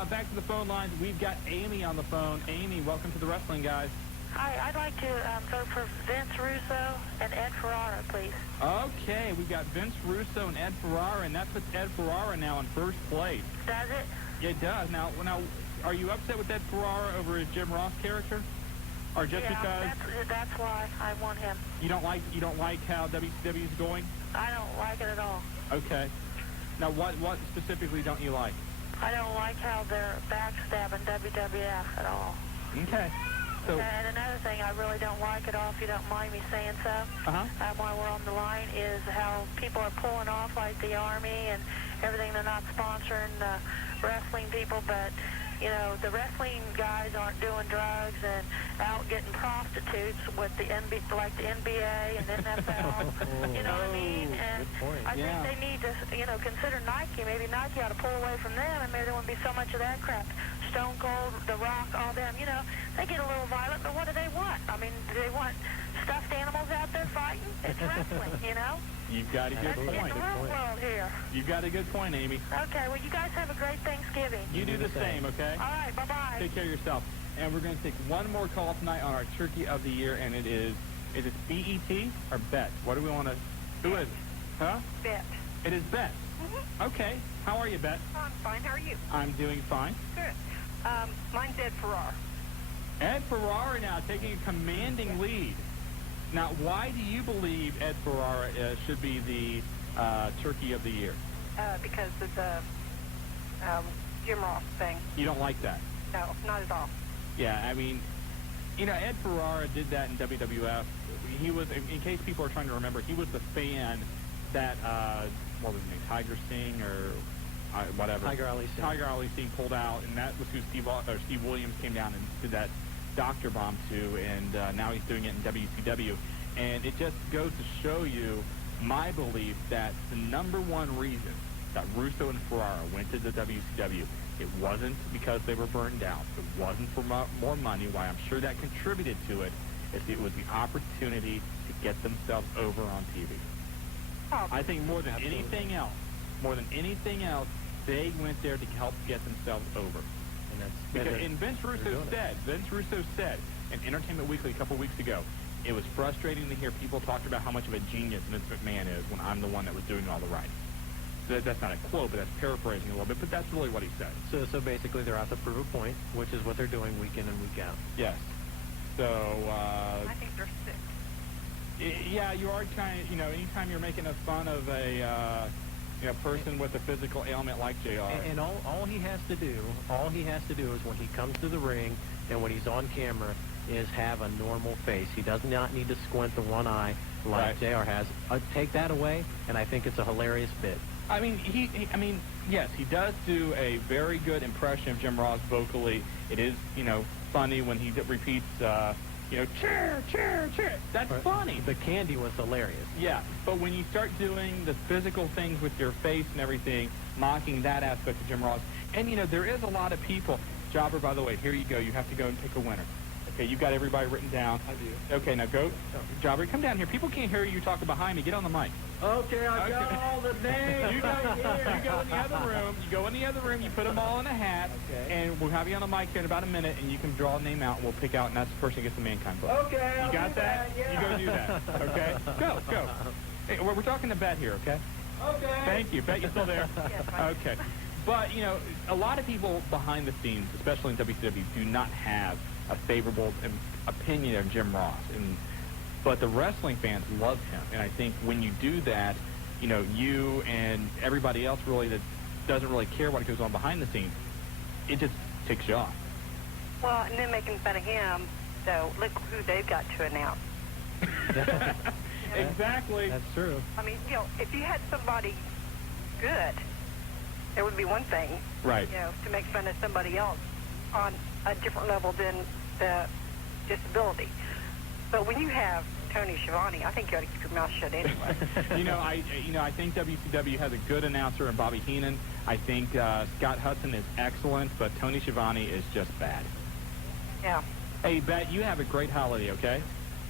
Back to the phone lines. We've got Amy on the phone. Amy, welcome to the Wrestling Guys. Hi, I'd like to vote for Vince Russo and Ed Ferrara, please. Okay, we've got Vince Russo and Ed Ferrara, and that puts Ed Ferrara now in first place. Does it? It does. Now, are you upset with Ed Ferrara over his Jim Ross character? Or just because that's why I want him. You don't like how WCW is going? I don't like it at all. Okay. Now what specifically don't you like? I don't like how they're backstabbing WWF at all. Okay. So, and another thing I really don't like at all, if you don't mind me saying so, while we're on the line, is how people are pulling off like the Army and everything. They're not sponsoring wrestling people, but you know, the wrestling guys aren't doing drugs and out getting prostitutes with the like the NBA and NFL. You know what I mean? And I think they need to, consider Nike. Maybe Nike ought to pull away from them, and maybe there wouldn't be so much of that crap. Stone Cold, The Rock, all them. You know, they get a little violent, but what do they want? I mean, do they want stuffed animals out there fighting? It's wrestling, you know. You've got a good point. It's the real world here. You've got a good point, Amy. Okay, well, you guys have a great Thanksgiving. You do the same, okay? All right, bye-bye. Take care of yourself. And we're going to take one more call tonight on our Turkey of the Year, and it is it B-E-T or Bet? What do we want to... Who is it? Huh? Bet. It is Bet. Mm-hmm. Okay. How are you, Bet? I'm fine. How are you? I'm doing fine. Good. Mine's Ed Ferrara. Ed Ferrara now taking a commanding lead. Now, why do you believe Ed Ferrara should be the Turkey of the Year? Because of the Jim Ross thing. You don't like that? No, not at all. Yeah, I mean, Ed Ferrara did that in WWF. He was, in case people are trying to remember, he was the fan that, what was his name, Tiger Singh or whatever. Tiger Ali Singh. Tiger Ali Singh pulled out, and that was who Steve Williams came down and did that Dr. Bomb to, and now he's doing it in WCW. And it just goes to show you my belief that the number one reason that Russo and Ferrara went to the WCW, it wasn't because they were burned out. It wasn't for more money. Why I'm sure that contributed to it is it was the opportunity to get themselves over on TV. I think more than anything else, they went there to help get themselves over. And Vince Russo said in Entertainment Weekly a couple weeks ago, it was frustrating to hear people talk about how much of a genius Vince McMahon is when I'm the one that was doing all the writing. So that's not a quote, but that's paraphrasing a little bit, but that's really what he said. So basically they're out to prove a point, which is what they're doing week in and week out. Yes. So, I think they're sick. Yeah, you are kind of, anytime you're making a fun of a person with a physical ailment like JR. And all he has to do is when he comes to the ring and when he's on camera is have a normal face. He does not need to squint the one eye like JR has. Take that away, and I think it's a hilarious bit. I mean, yes, he does do a very good impression of Jim Ross vocally. It is, funny when he repeats, cheer, cheer, cheer. That's funny. The candy was hilarious. Yeah, but when you start doing the physical things with your face and everything, mocking that aspect of Jim Ross, and, there is a lot of people. Jobber, by the way, here you go. You have to go and pick a winner. Okay, you got everybody written down. I do. Okay, now go. Jobber, come down here. People can't hear you talking behind me. Get on the mic. Okay, I got all the names. You go here. You go in the other room. You go in the other room. You put them all in a hat. Okay. And we'll have you on the mic here in about a minute, and you can draw a name out, and we'll pick out, and that's the person who gets the Mankind book. Okay, You got that? Yeah. You go do that. Okay? Go. Hey, we're talking to Bet here, okay? Okay. Thank you. Bet, you still there? Okay. But, a lot of people behind the scenes, especially in WCW, do not have a favorable opinion of Jim Ross. But the wrestling fans love him. And I think when you do that, you and everybody else really that doesn't really care what goes on behind the scenes, it just ticks you off. Well, and then making fun of him, so look who they've got to announce. Exactly. That's true. I mean, if you had somebody good, there would be one thing. Right. To make fun of somebody else on a different level than the disability. But when you have Tony Schiavone, I think you ought to keep your mouth shut anyway. I think WCW has a good announcer in Bobby Heenan. I think Scott Hudson is excellent, but Tony Schiavone is just bad. Yeah. Hey, Bet, you have a great holiday, okay?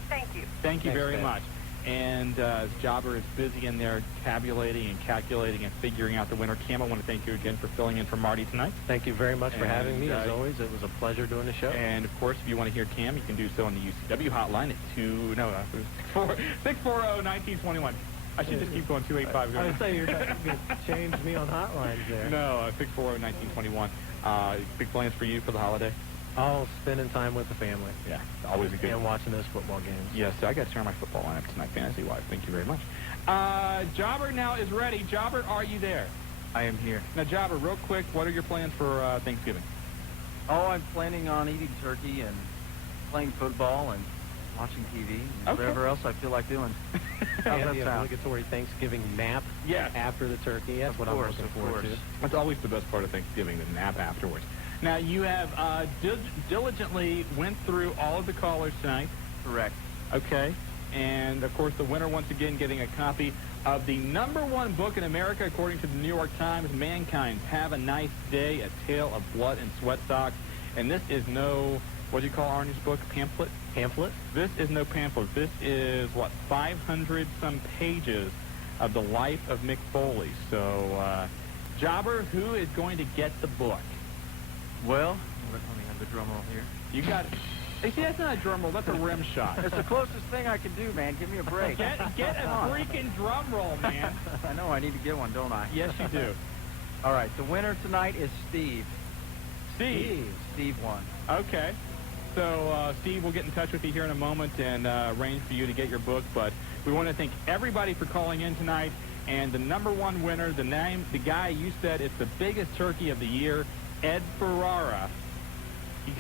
Thank you. Thank you Thanks, very Bet. much. And Jobber is busy in there tabulating and calculating and figuring out the winner. Cam, I want to thank you again for filling in for Marty tonight. Thank you very much for having me. As always, it was a pleasure doing the show. And, of course, if you want to hear Cam, you can do so on the UCW hotline at 640-1921. I should just keep going 285. I was saying you're going to change me on hotlines there. No, 640-1921. Big plans for you for the holiday? Oh, spending time with the family. Yeah, always a good. And watching those football games. Yes, I got to turn my football lineup tonight, fantasy-wise. Thank you very much. Jobber now is ready. Jobber, are you there? I am here. Now, Jobber, real quick, what are your plans for Thanksgiving? Oh, I'm planning on eating turkey and playing football and watching TV and whatever else I feel like doing. How's that sound? Obligatory Thanksgiving nap after the turkey. That's what I'm looking forward to. That's always the best part of Thanksgiving, the nap afterwards. Now, you have diligently went through all of the callers tonight. Correct. Okay. And, of course, the winner, once again, getting a copy of the #1 book in America, according to the New York Times, Mankind, Have a Nice Day, A Tale of Blood and Sweat Socks. And this is no, what do you call Arnie's book, pamphlet? Pamphlet? This is no pamphlet. This is, 500-some pages of the life of Mick Foley. So, Jobber, who is going to get the book? Well, let me have the drum roll here. You got it. Hey, see, that's not a drum roll. That's a rim shot. It's the closest thing I can do, man. Give me a break. Get a freaking drum roll, man. I know. I need to get one, don't I? Yes, you do. All right. The winner tonight is Steve. Steve won. Okay. So, Steve, we'll get in touch with you here in a moment and arrange for you to get your book. But we want to thank everybody for calling in tonight. And the #1 winner, the guy you said it's the biggest turkey of the year, Ed Ferrara.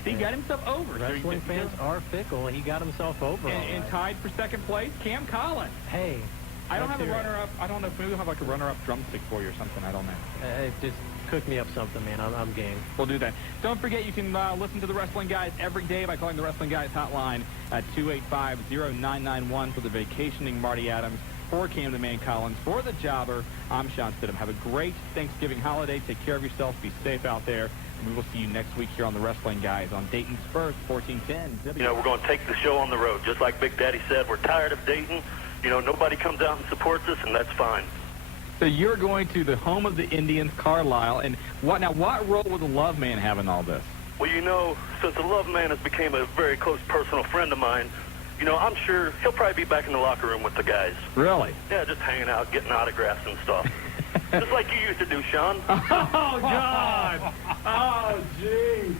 He got himself over. Wrestling fans are fickle. He got himself over. And tied for second place, Cam Collins. Hey. I don't have a runner-up. I don't know. Maybe we'll have like a runner-up drumstick for you or something. I don't know. Just cook me up something, man. I'm game. We'll do that. Don't forget, you can listen to the Wrestling Guys every day by calling the Wrestling Guys hotline at 285-0991 for the vacationing Marty Adams. For Cam the Man Collins, for the Jobber, I'm Shawn Stidham. Have a great Thanksgiving holiday. Take care of yourself. Be safe out there. And we will see you next week here on the Wrestling Guys on Dayton's first 1410. We're going to take the show on the road. Just like Big Daddy said, we're tired of Dayton. Nobody comes out and supports us, and that's fine. So you're going to the home of the Indians, Carlisle. And what role will the Love Man have in all this? Well, since the Love Man has become a very close personal friend of mine, I'm sure he'll probably be back in the locker room with the guys. Really? Yeah, just hanging out, getting autographs and stuff. Just like you used to do, Shawn. Oh, God. Oh, gee.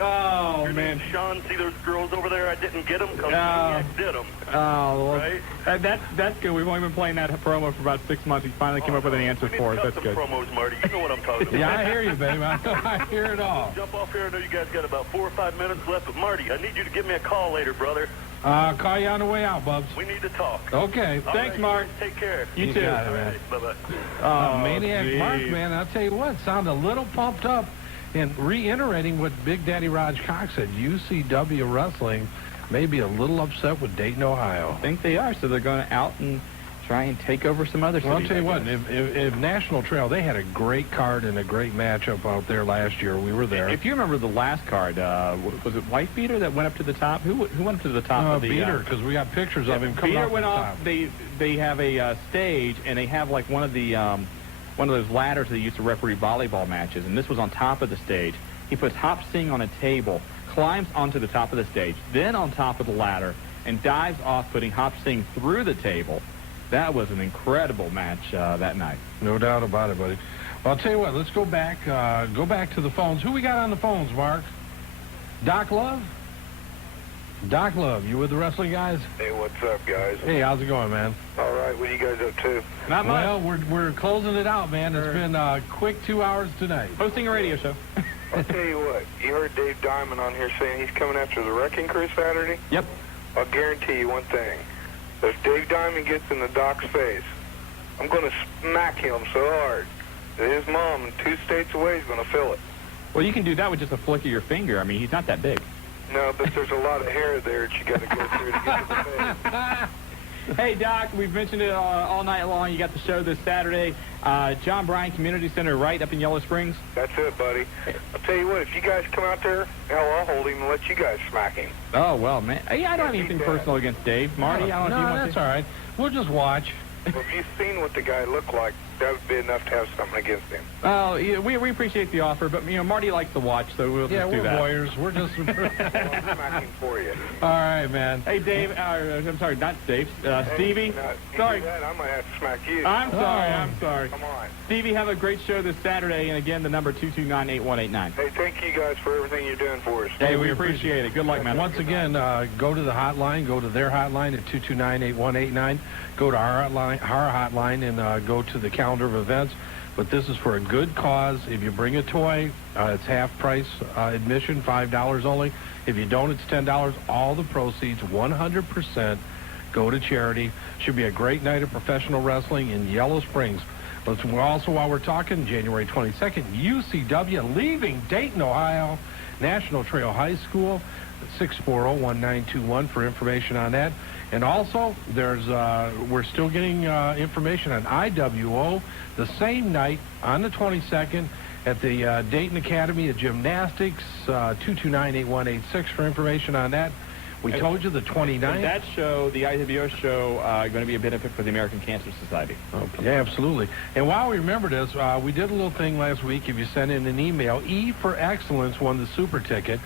Oh, Your man. name's Shawn. See those girls over there? I didn't get them because Maniac did them. Oh, well, Right? that's good. We've only been playing that promo for about 6 months. He finally came up with an answer for us. That's good. Promos, Marty. You know what I'm talking about. Yeah, I hear you, babe. I hear it all. Jump off here. I know you guys got about 4 or 5 minutes left, but Marty, I need you to give me a call later, brother. I'll call you on the way out, Bubs. We need to talk. Okay. All Thanks, right, Mark. Take care. You too. got it, All man. right, bye-bye. Oh, Maniac geez. Mark, man, I'll tell you what, sound a little pumped up. And reiterating what Big Daddy Raj Cox said, UCW Wrestling may be a little upset with Dayton, Ohio. I think they are, so they're going to out and try and take over some other cities. Well, I'll tell you what, if National Trail, they had a great card and a great matchup out there last year. We were there. If you remember the last card, was it White Beater that went up to the top? Who went up to the top of the... Beater, because we got pictures of him coming Beater up went the off. top. They have a stage, and they have like one of those ladders they used to referee volleyball matches, and this was on top of the stage. He puts Hop Sing on a table, climbs onto the top of the stage, then on top of the ladder, and dives off, putting Hop Sing through the table. That was an incredible match that night. No doubt about it, buddy. Well, I'll tell you what, let's go back to the phones. Who we got on the phones, Mark? Doc Love? Doc Love, you with the wrestling guys? Hey, what's up, guys? Hey, how's it going, man? All right, what are you guys up to? Not much. Well, we're closing it out, man. It's been a quick 2 hours tonight. Hosting a radio show. I'll tell you what, you heard Dave Diamond on here saying he's coming after the Wrecking Crew Saturday? Yep. I'll guarantee you one thing. If Dave Diamond gets in the Doc's face, I'm going to smack him so hard that his mom 2 states away is going to feel it. Well, you can do that with just a flick of your finger. I mean, he's not that big. No, but there's a lot of hair there that you got to go through to get to the face. Hey, Doc, we've mentioned it all night long. You got the show this Saturday. John Bryan Community Center right up in Yellow Springs. That's it, buddy. I'll tell you what, if you guys come out there, hell, I'll hold him and let you guys smack him. Oh, well, man. Yeah, I don't have anything personal against Dave. Marty, I don't know if you want that's to. all right. We'll just watch. Well, if you've seen what the guy looked like, that would be enough to have something against him. Oh, yeah, we appreciate the offer, but, Marty likes to watch, so we'll just do that. Yeah, we're warriors. We're just... I'll smack him for you. All right, man. Hey, Dave, I'm sorry, not Dave, Stevie. Sorry. That, I might have to smack you. I'm sorry. Come on. Stevie, have a great show this Saturday, and again, the number 229-8189. Hey, thank you guys for everything you're doing for us. Hey, we appreciate it. Good luck, man. Once again, go to the hotline. Go to their hotline at 229-8189. Go to our hotline and go to the calendar of events. But this is for a good cause. If you bring a toy, it's half price admission, $5 only. If you don't, it's $10. All the proceeds, 100%, go to charity. Should be a great night of professional wrestling in Yellow Springs. But also, while we're talking, January 22nd, UCW leaving Dayton, Ohio, National Trail High School, 640-1921 for information on that. And also, we're still getting information on IWO the same night on the 22nd at the Dayton Academy of Gymnastics, 229-8186 for information on that. We told you the 29th. And that show, the IWO show, going to be a benefit for the American Cancer Society. Okay. Yeah, absolutely. And while we remember this, we did a little thing last week. If you sent in an email, E for Excellence won the super ticket.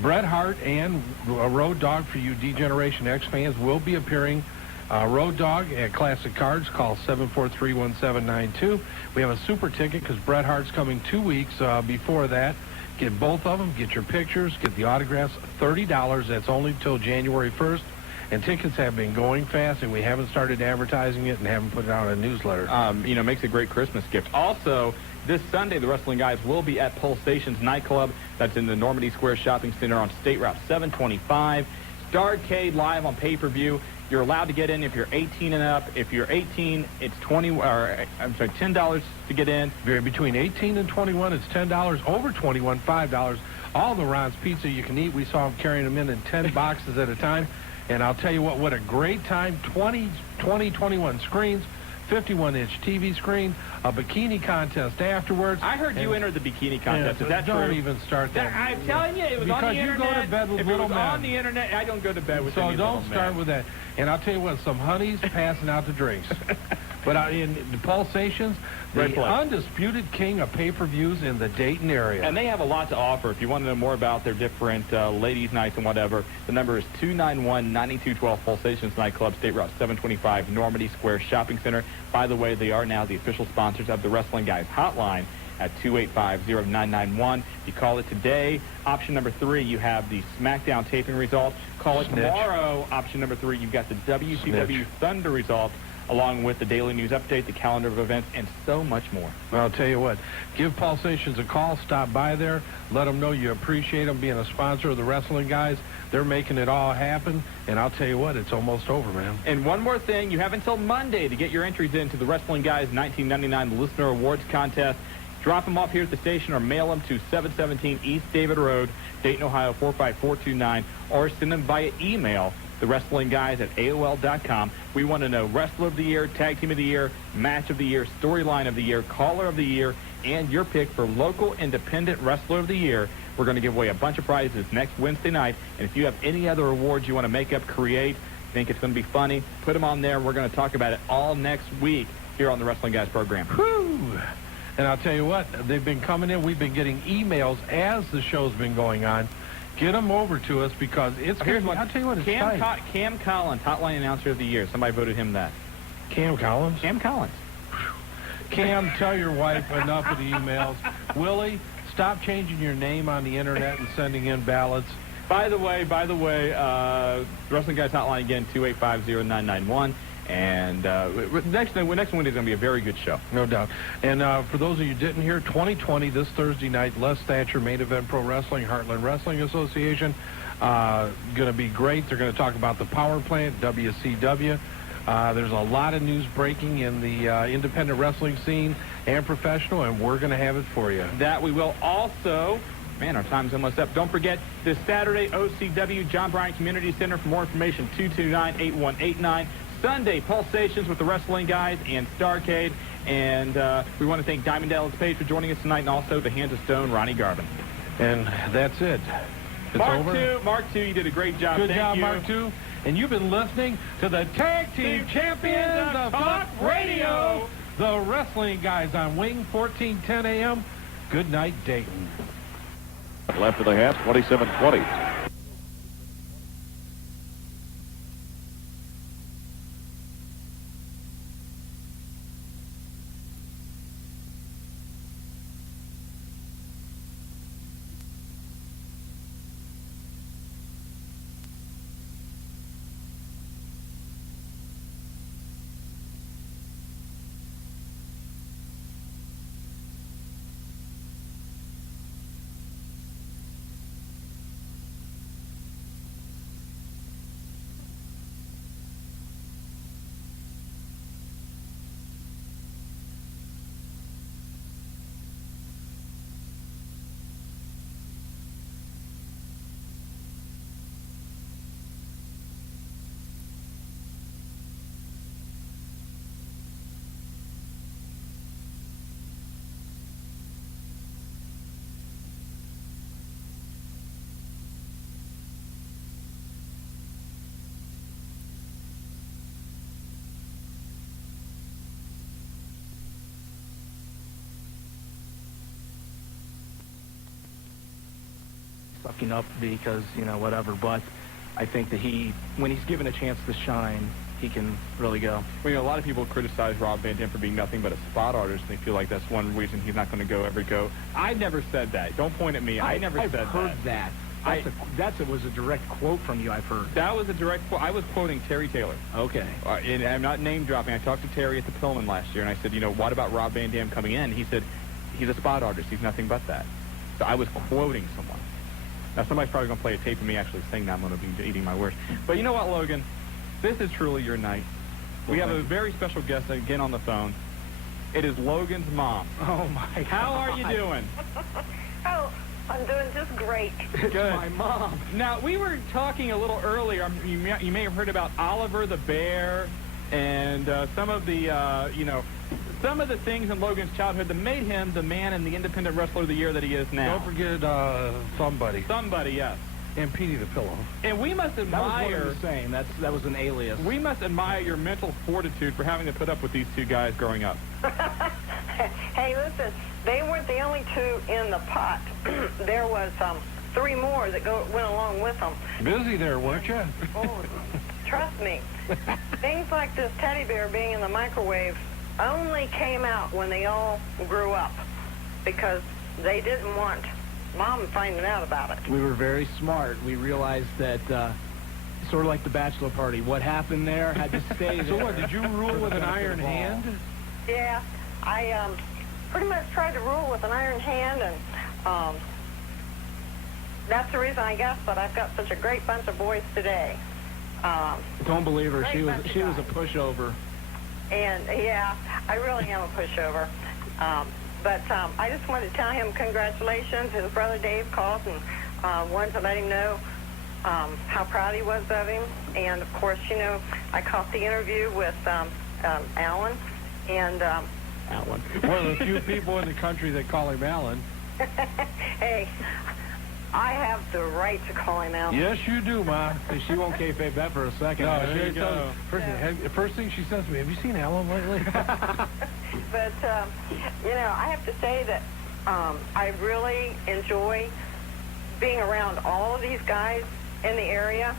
Bret Hart and Road Dogg, for you D-Generation X fans, will be appearing. Road Dogg at Classic Cards. Call 743-1792. We have a super ticket because Bret Hart's coming 2 weeks before that. Get both of them. Get your pictures. Get the autographs. $30. That's only till January 1st. And tickets have been going fast, and we haven't started advertising it and haven't put it out in a newsletter. Makes a great Christmas gift. Also, this Sunday, the Wrestling Guys will be at Pulsations Nightclub. That's in the Normandy Square Shopping Center on State Route 725. Starrcade live on pay-per-view. You're allowed to get in if you're 18 and up. If you're 18, it's $10 to get in. Between 18 and 21, it's $10. Over 21, $5. All the Ron's Pizza you can eat. We saw them carrying them in 10 boxes at a time. And I'll tell you what a great time. 21 screens, 51-inch TV screen, a bikini contest afterwards. I heard you entered the bikini contest. Is that don't true? even start that. I'm telling you, it was because on the internet. internet. Go to bed with if little it was men. on the internet, I don't go to bed with So any don't little start men. with that. And I'll tell you what, some honeys passing out the drinks. But in the Pulsations, the undisputed king of pay-per-views in the Dayton area. And they have a lot to offer. If you want to know more about their different ladies' nights and whatever, the number is 291-9212 Pulsations Nightclub, State Route 725, Normandy Square Shopping Center. By the way, they are now the official sponsors of the Wrestling Guys Hotline. at 285-0991. If you call it today, option number 3, you have the SmackDown taping results. Call it tomorrow, option number 3, you've got the WCW Thunder results, along with the daily news update, the calendar of events, and so much more. Well, I'll tell you what, give Pulsations a call, stop by there, let them know you appreciate them being a sponsor of the Wrestling Guys. They're making it all happen, and I'll tell you what, it's almost over, man. And one more thing, you have until Monday to get your entries into the Wrestling Guys 1999 Listener Awards Contest. Drop them off here at the station or mail them to 717 East David Road, Dayton, Ohio 45429, or send them via email, thewrestlingguys@AOL.com. We want to know Wrestler of the Year, Tag Team of the Year, Match of the Year, Storyline of the Year, Caller of the Year, and your pick for Local Independent Wrestler of the Year. We're going to give away a bunch of prizes next Wednesday night. And if you have any other awards you want to make up, create, think it's going to be funny, put them on there. We're going to talk about it all next week here on the Wrestling Guys program. Whew. And I'll tell you what, they've been coming in. We've been getting emails as the show's been going on. Get them over to us because it's... Here's one. I'll tell you what, it's Cam Collins, Hotline Announcer of the Year. Somebody voted him that. Cam Collins? Cam Collins. Cam, tell your wife enough of the emails. Willie, stop changing your name on the internet and sending in ballots. By the way, Wrestling Guys Hotline again, 285-0991. And next Wednesday is going to be a very good show. No doubt. And for those of you who didn't hear, 2020, this Thursday night, Les Thatcher, Main Event Pro Wrestling, Heartland Wrestling Association. Going to be great. They're going to talk about the power plant, WCW. There's a lot of news breaking in the independent wrestling scene and professional, and we're going to have it for you. That we will also... Man, our time's almost up. Don't forget, this Saturday, OCW, John Bryan Community Center. For more information, 229-8189. Sunday, Pulsations with the Wrestling Guys and Starcade. And we want to thank Diamond Dallas Page for joining us tonight, and also the Hands of Stone, Ronnie Garvin. And that's it. It's over. Mark II, you did a great job. Good Thank job, you. Mark II. And you've been listening to the Tag Team Champions of Talk Radio, the Wrestling Guys on Wing, 1410 a.m. Good night, Dayton. Left of the half, 27-20. Sucking up because, whatever, but I think that when he's given a chance to shine, he can really go. Well, a lot of people criticize Rob Van Dam for being nothing but a spot artist, and they feel like that's one reason he's not going to go every go. I never said that. Don't point at me. I've heard that. That was a direct quote from you, I've heard. That was a direct quote. I was quoting Terry Taylor. Okay. And I'm not name-dropping. I talked to Terry at the Pillman last year, and I said, what about Rob Van Dam coming in? He said, he's a spot artist. He's nothing but that. So I was quoting someone. Now, somebody's probably going to play a tape of me actually saying that. I'm going to be eating my words. But you know what, Logan? This is truly your night. We have a very special guest again on the phone. It is Logan's mom. Oh, my God. How are you doing? Oh, I'm doing just great. Good. My mom. Now, we were talking a little earlier. You may have heard about Oliver the Bear and some of the, some of the things in Logan's childhood that made him the man and the independent wrestler of the year that he is now. Don't forget Somebody. Somebody, yes. And Petey the Pillow. And we must admire... That was one of the same. That was an alias. We must admire your mental fortitude for having to put up with these two guys growing up. Hey, listen, they weren't the only two in the pot. There was 3 more that went along with them. Busy there, weren't you? Oh, trust me. Things like this teddy bear being in the microwave only came out when they all grew up. because they didn't want Mom finding out about it. We were very smart. We realized that, sort of like the bachelor party, what happened there had to stay there. So what, did you rule with an iron hand? Yeah, I pretty much tried to rule with an iron hand, and that's the reason, I guess, that I've got such a great bunch of boys today. Don't believe her. She was a pushover. And, yeah, I really am a pushover. But I just wanted to tell him congratulations. His brother Dave called and wanted to let him know how proud he was of him. And, of course, you know, I caught the interview with Alan. And Alan. One of the few people in the country that call him Alan. Hey, I have the right to call him Alan. Yes, you do, Ma. She won't kayfabe that for a second. No, there you go. First thing she says to me, have you seen Alan lately? But, you know, I have to say that I really enjoy being around all of these guys in the area,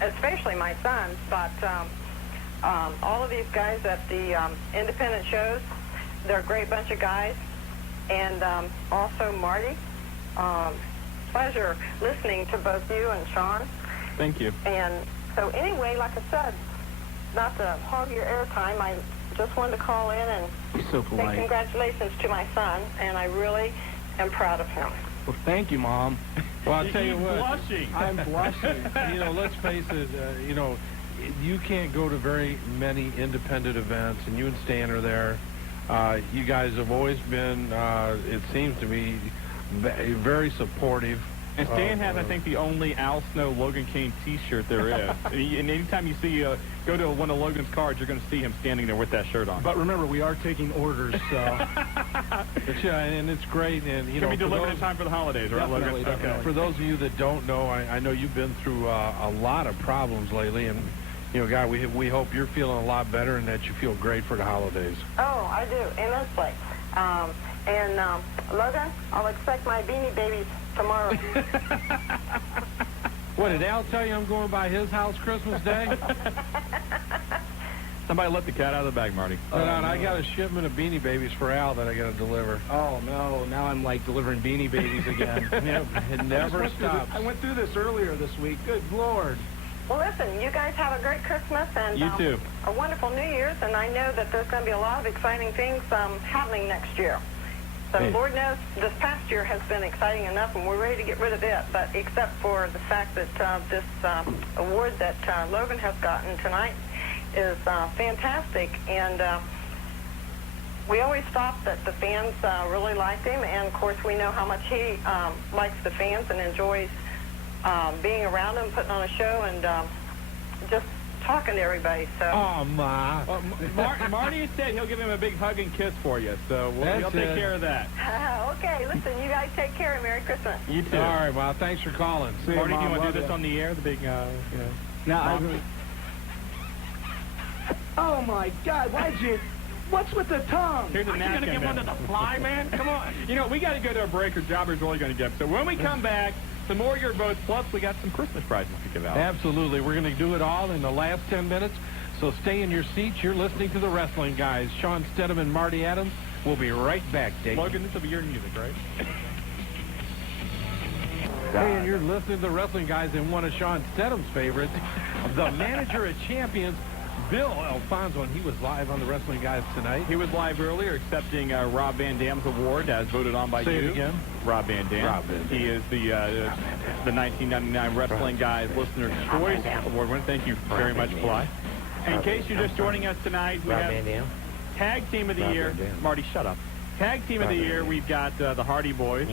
especially my sons, but all of these guys at the independent shows, they're a great bunch of guys. And also Marty, pleasure listening to both you and Shawn. Thank you. And so anyway, like I said, not to hog your airtime, I just wanted to call in and so say congratulations to my son, and I really am proud of him. Well, thank you, Mom. Well, I'll tell you what. Blushing. I'm blushing. You know, let's face it, you know, you can't go to very many independent events, and you and Stan are there. You guys have always been, it seems to me, very supportive. And Stan has, I think, the only Al Snow Logan Kane T-shirt there is. And anytime you see, go to one of Logan's cards, you're going to see him standing there with that shirt on. But remember, we are taking orders, so. But yeah, and it's great. And you know, can be delivered in time for the holidays, right, Logan? Definitely. Okay. For those of you that don't know, I know you've been through a lot of problems lately, and you know, God, we hope you're feeling a lot better and that you feel great for the holidays. Oh, I do, immensely. And Logan, I'll expect my Beanie Babies tomorrow. What, did Al tell you I'm going by his house Christmas Day? Somebody let the cat out of the bag, Marty. I got a shipment of Beanie Babies for Al that I got to deliver. Oh, no. Now I'm, like, delivering Beanie Babies again. It never stops. I went through this earlier this week. Good Lord. Well, listen, you guys have a great Christmas and you too. A wonderful New Year's, and I know that there's going to be a lot of exciting things happening next year. So Lord knows this past year has been exciting enough, and we're ready to get rid of it, but except for the fact that this award that Logan has gotten tonight is fantastic, and we always thought that the fans really liked him, and of course we know how much he likes the fans and enjoys being around them, putting on a show, and just talking to everybody. So. Oh, Ma. Well, Marty said he'll give him a big hug and kiss for you, so we'll take care of that. Okay, listen, you guys take care and Merry Christmas. You too. All right, Ma. Thanks for calling. See Marty, do you want to do this on the air? The big, you know. Now, oh my God! What's with the tongue? Here's a napkin. Are you gonna give one to the fly, man? Come on. You know, we got to go to a break, or Jobber's really going to get. So when we come back, some more of your votes. Plus, we got some Christmas prizes to give out. Absolutely. We're going to do it all in the last 10 minutes. So stay in your seats. You're listening to the Wrestling Guys. Shawn Stedham and Marty Adams. We'll be right back, Dave. Logan, this will be your music, right? Hey, and you're listening to the Wrestling Guys and one of Shawn Stedham's favorites, the manager of champions, Bill Alfonso, and he was live on the Wrestling Guys tonight. He was live earlier accepting Rob Van Dam's award as voted on by Say you. It again. Rob Van Dam. Rob Van Dam. He is the 1999 Wrestling Guys Listener's Choice Award winner. Thank you very much, Fly. In case you're just joining us tonight, we have Tag Team of the Year. Marty, shut up. Tag Team of the Year, we've got the Hardy Boys.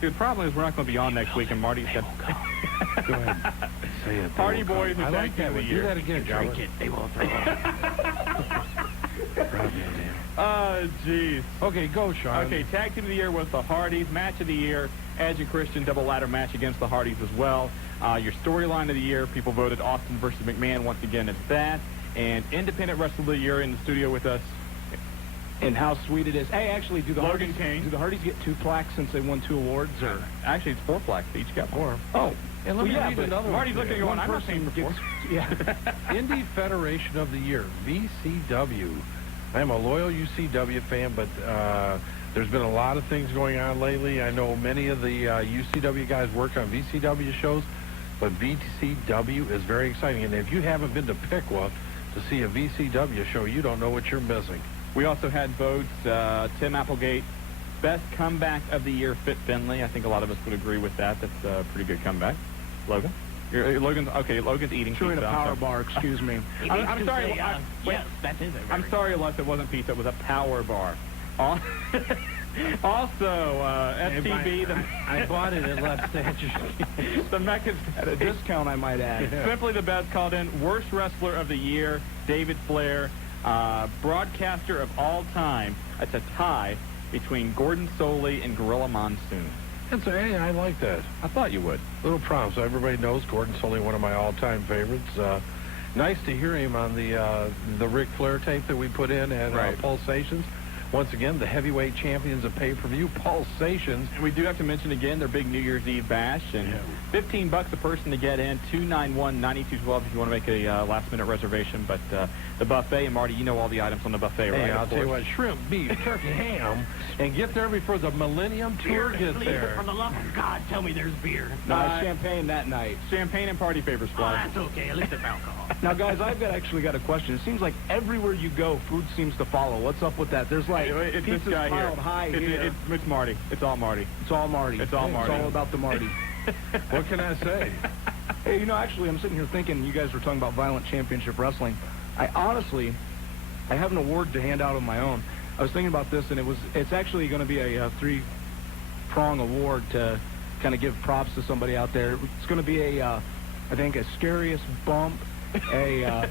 The problem is we're not going to be on next week, and Marty's got... Go ahead. Say it. Hardy Boys and Tag Team of the Year. Do that again, Drink it. They won't throw up. Oh, jeez. Okay, go, Shawn. Okay, Tag Team of the Year was the Hardys. Match of the Year, Edge and Christian double ladder match against the Hardys as well. Your Storyline of the Year, people voted Austin versus McMahon. Once again, it's that. And Independent Wrestler of the Year in the studio with us. And how sweet it is. Hey, actually, do the Logan Hardys, Kane. Do the Hardys get 2 plaques since they won 2 awards? Or actually, it's 4 plaques. They each got 4. Oh, and let me read another Marty's one. looking going, I'm not paying for 4. Yeah. Indie Federation of the Year, VCW. I'm a loyal UCW fan, but There's been a lot of things going on lately. I know many of the UCW guys work on VCW shows, but VCW is very exciting. And if you haven't been to Piqua to see a VCW show, you don't know what you're missing. We also had votes, Tim Applegate, best comeback of the year, Fit Finley. I think a lot of us would agree with that. That's a pretty good comeback. Logan? Logan's eating Chewing pizza. a power bar, excuse me. I'm sorry. Yes, that is it. I'm sorry, Les, it wasn't pizza. It was a power bar. Also, FTB. I bought it at Left Statue. The Mecca's at a discount, I might add. Yeah. Simply the Best called in worst wrestler of the year, David Flair. Broadcaster of all time. It's a tie between Gordon Soley and Gorilla Monsoon. Hey, I like that. I thought you would. Little prompt, so everybody knows Gordon Soley, one of my all-time favorites. Nice to hear him on the Ric Flair tape that we put in at Pulsations. Once again, the heavyweight champions of pay-per-view, Pulsations. And we do have to mention again their big New Year's Eve bash, and $15 a person to get in, 291-9212 if you want to make a last-minute reservation. But the buffet, and Marty, you know all the items on the buffet, right? Hey, I'll tell you what, shrimp, beef, turkey, ham, and get there before the Millennium Tour gets there. For the love of God, tell me there's beer. Champagne that night. Champagne and party favors, squad. That's okay. At least it's alcohol. Now, guys, I've actually got a question. It seems like everywhere you go, food seems to follow. What's up with that? There's it's this guy here. It's Marty. It's all Marty. It's all Marty. It's all Marty. It's all about the Marty. What can I say? Hey, actually, I'm sitting here thinking you guys were talking about Violent Championship Wrestling. I have an award to hand out on my own. I was thinking about this, and it's actually going to be a three-prong award to kind of give props to somebody out there. It's going to be I think, a scariest bump, a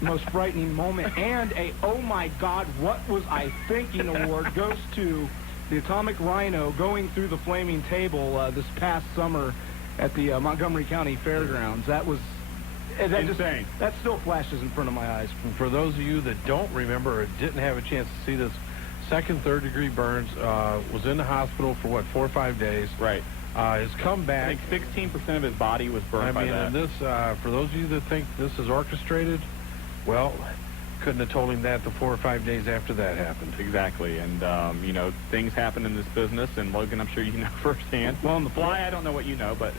most frightening moment, and a oh my God, what was I thinking award goes to the Atomic Rhino going through the flaming table this past summer at the Montgomery County Fairgrounds. That was insane. That still flashes in front of my eyes. And for those of you that don't remember or didn't have a chance to see this, second, third-degree burns, was in the hospital for, 4 or 5 days. Right. Has come back. I think 16% of his body was burned by that. And this, for those of you that think this is orchestrated, well, couldn't have told him that the 4 or 5 days after that happened. Exactly. And, things happen in this business, and Logan, I'm sure you know firsthand. Well, on the fly, I don't know what you know, but...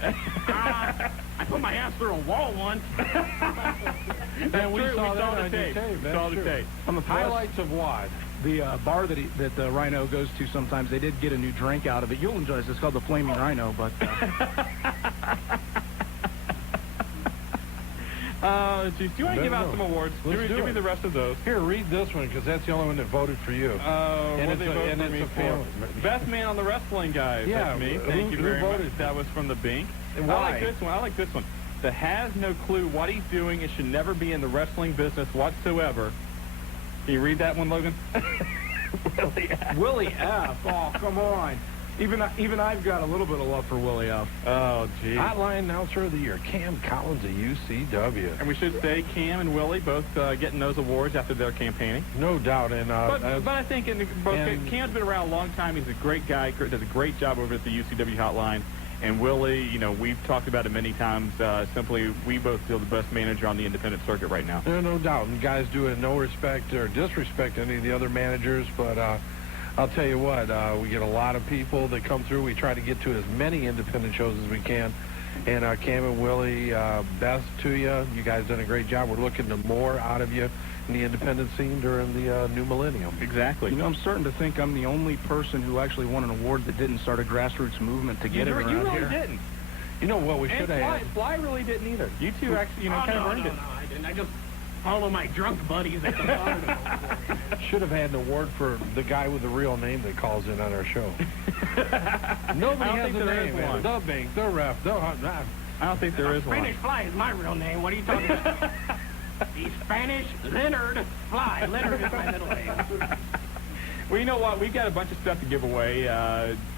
I put my ass through a wall once. And we saw that on your tape. Saw the tape. On the highlights of what? The bar that the Rhino goes to sometimes, they did get a new drink out of it. You'll enjoy this. It's called the Flaming Rhino, but... Geez, do you want to give out some awards? Give me the rest of those. Here, read this one, because that's the only one that voted for you. And it's they voted for me for? Best man on the wrestling, guys. Yeah, that's me. Thank you very much. That was from the Bink. And why? I like this one. That has no clue what he's doing and should never be in the wrestling business whatsoever. Can you read that one, Logan? Willie F. Willie F. Oh, come on. Even I've got a little bit of love for Willie F. Oh, gee. Hotline Announcer of the Year, Cam Collins of UCW. And we should say Cam and Willie both getting those awards after their campaigning. No doubt. And but I think Cam's been around a long time. He's a great guy. Does a great job over at the UCW Hotline. And Willie, we've talked about it many times. Simply, we both feel the best manager on the independent circuit right now. No doubt. And guys do it in no respect or disrespect to any of the other managers, but I'll tell you what, we get a lot of people that come through. We try to get to as many independent shows as we can. And Cam and Willie, best to you. You guys done a great job. We're looking to more out of you in the independent scene during the new millennium. Exactly. I'm starting to think I'm the only person who actually won an award that didn't start a grassroots movement to get it around here. You really here. didn't. You know what we should have had? Fly really didn't either. You two actually, kind of earned it. No, I didn't. I just follow my drunk buddies at the bar. Should have had an award for the guy with the real name that calls in on our show. Nobody has a name, man. The Bink, the Ref, the Hot. I don't think there is one. Spanish Fly is my real name. What are you talking about? The Spanish Leonard Fly. Leonard is my middle name. Well, you know what? We've got a bunch of stuff to give away.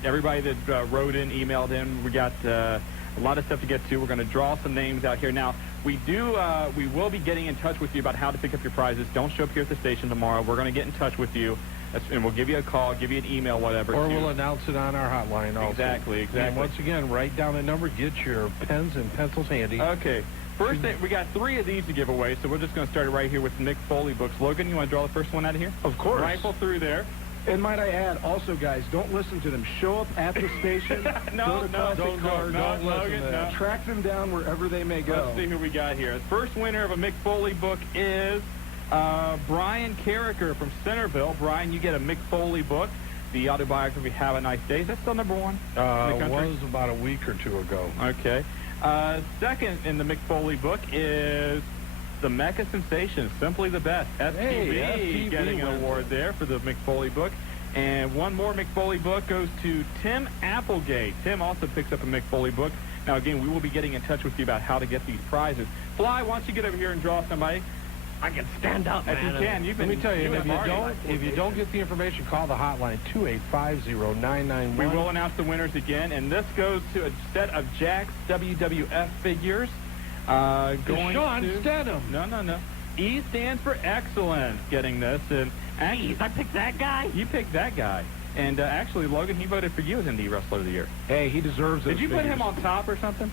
Everybody that wrote in, emailed in, we got a lot of stuff to get to. We're going to draw some names out here. Now, we will be getting in touch with you about how to pick up your prizes. Don't show up here at the station tomorrow. We're going to get in touch with you, and we'll give you a call, give you an email, whatever. Or we'll announce it on our hotline also. Exactly. And once again, write down the number. Get your pens and pencils handy. Okay. First thing, we got 3 of these to give away, so we're just going to start it right here with Mick Foley books. Logan, you want to draw the first one out of here? Of course. Rifle through there. And might I add, also, guys, don't listen to them. Show up at the station. Don't listen. Track them down wherever they may go. Let's see who we got here. The first winner of a Mick Foley book is Brian Carricker from Centerville. Brian, you get a Mick Foley book. The autobiography, Have a Nice Day. Is that still number one? It was about a week or two ago. Okay. Second in the Mick Foley book is the Mecca Sensation, Simply the Best. STV getting an award there for the Mick Foley book. And one more Mick Foley book goes to Tim Applegate. Tim also picks up a Mick Foley book. Now, again, we will be getting in touch with you about how to get these prizes. Fly, why don't you get over here and draw somebody? I can stand up, man. If you can. Let me tell you, if you don't get the information, call the hotline 285-0991. We will announce the winners again, and this goes to a set of Jack's WWF figures. Shawn Stedham. No. E stands for excellence, getting this. And actually, I picked that guy? You picked that guy. And actually, Logan, he voted for you as Indie Wrestler of the Year. Hey, he deserves it. Did you put him on top or something?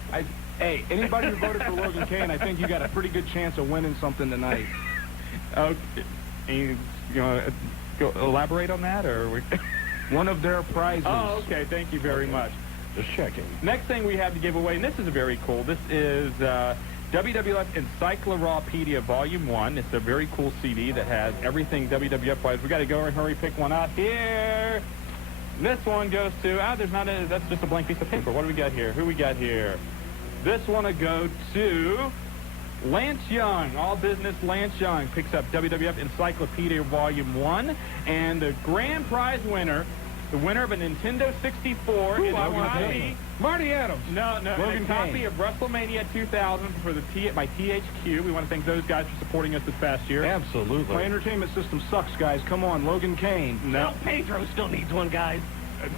Hey, anybody who voted for Logan Kane, I think you got a pretty good chance of winning something tonight. Okay. You want to elaborate on that, or we... One of their prizes. Oh, okay. Thank you very much. Just checking. Next thing we have to give away, and this is very cool. This is WWF Encyclopedia Volume 1. It's a very cool CD that has everything WWF-wise. We got to go and hurry pick one out here. This one goes to, that's just a blank piece of paper. What do we got here? Who we got here? This one will go to Lance Young. All Business Lance Young picks up WWF Encyclopedia Volume 1. And the grand prize winner, the winner of a Nintendo 64 is a copy. Marty Adams. No, a copy of WrestleMania 2000 for by THQ. We want to thank those guys for supporting us this past year. Absolutely. My entertainment system sucks, guys. Come on, Logan Kane. No. Pedro still needs one, guys.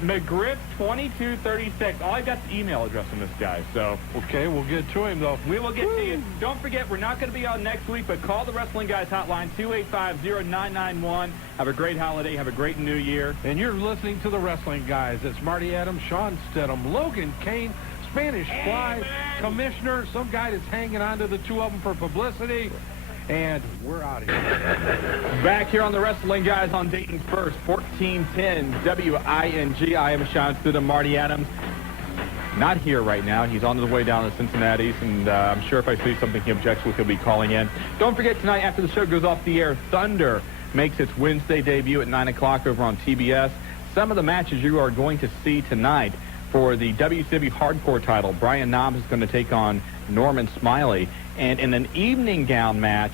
McGriff 2236. All I've got is email address on this guy, so. Okay, we'll get to him, though. We will get to you. Don't forget, we're not going to be on next week, but call the Wrestling Guys hotline, 285-0991. Have a great holiday. Have a great new year. And you're listening to the Wrestling Guys. It's Marty Adams, Shawn Stedham, Logan Kane, Spanish Fly, Commissioner, some guy that's hanging on to the two of them for publicity. And we're out of here. Back here on the Wrestling Guys on Dayton's First, 1410 WING. I am Shawn Stedham, Marty Adams. Not here right now. He's on the way down to Cincinnati, and I'm sure if I see something he objects with, he'll be calling in. Don't forget, tonight after the show goes off the air, Thunder makes its Wednesday debut at 9 o'clock over on TBS. Some of the matches you are going to see tonight for the WCW Hardcore title, Brian Knobbs is going to take on Norman Smiley. And in an evening gown match,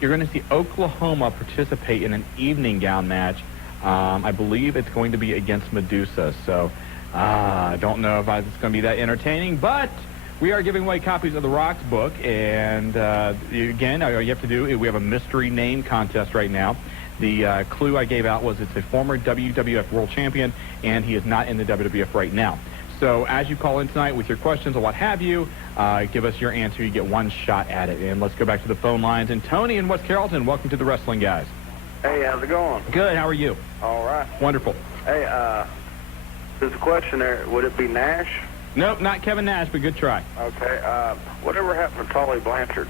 you're going to see Oklahoma participate in an evening gown match. I believe it's going to be against Medusa. So I don't know if it's going to be that entertaining, but we are giving away copies of the Rock's book. And again, all you have to do is we have a mystery name contest right now. The clue I gave out was it's a former WWF World Champion, and he is not in the WWF right now. So as you call in tonight with your questions or what have you, give us your answer. You get one shot at it. And let's go back to the phone lines. And Tony in West Carrollton, welcome to the Wrestling Guys. Hey, how's it going? Good. How are you? All right. Wonderful. Hey, there's a question there. Would it be Nash? Nope, not Kevin Nash, but good try. Okay. Whatever happened to Tully Blanchard?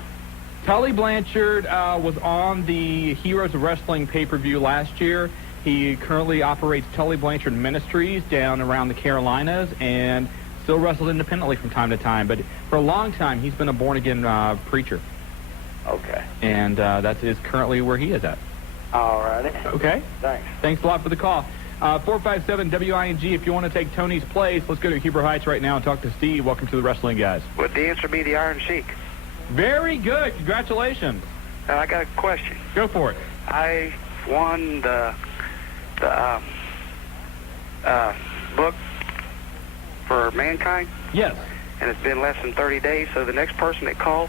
Tully Blanchard was on the Heroes of Wrestling pay-per-view last year. He currently operates Tully Blanchard Ministries down around the Carolinas and still wrestles independently from time to time. But for a long time, he's been a born-again preacher. Okay. And that is currently where he is at. All righty. Okay. Thanks. Thanks a lot for the call. 457-WING, if you want to take Tony's place, let's go to Huber Heights right now and talk to Steve. Welcome to the Wrestling Guys. Would the answer be the Iron Sheik? Very good. Congratulations. I got a question. Go for it. I won the book for Mankind. Yes. And it's been less than 30 days, so the next person that calls,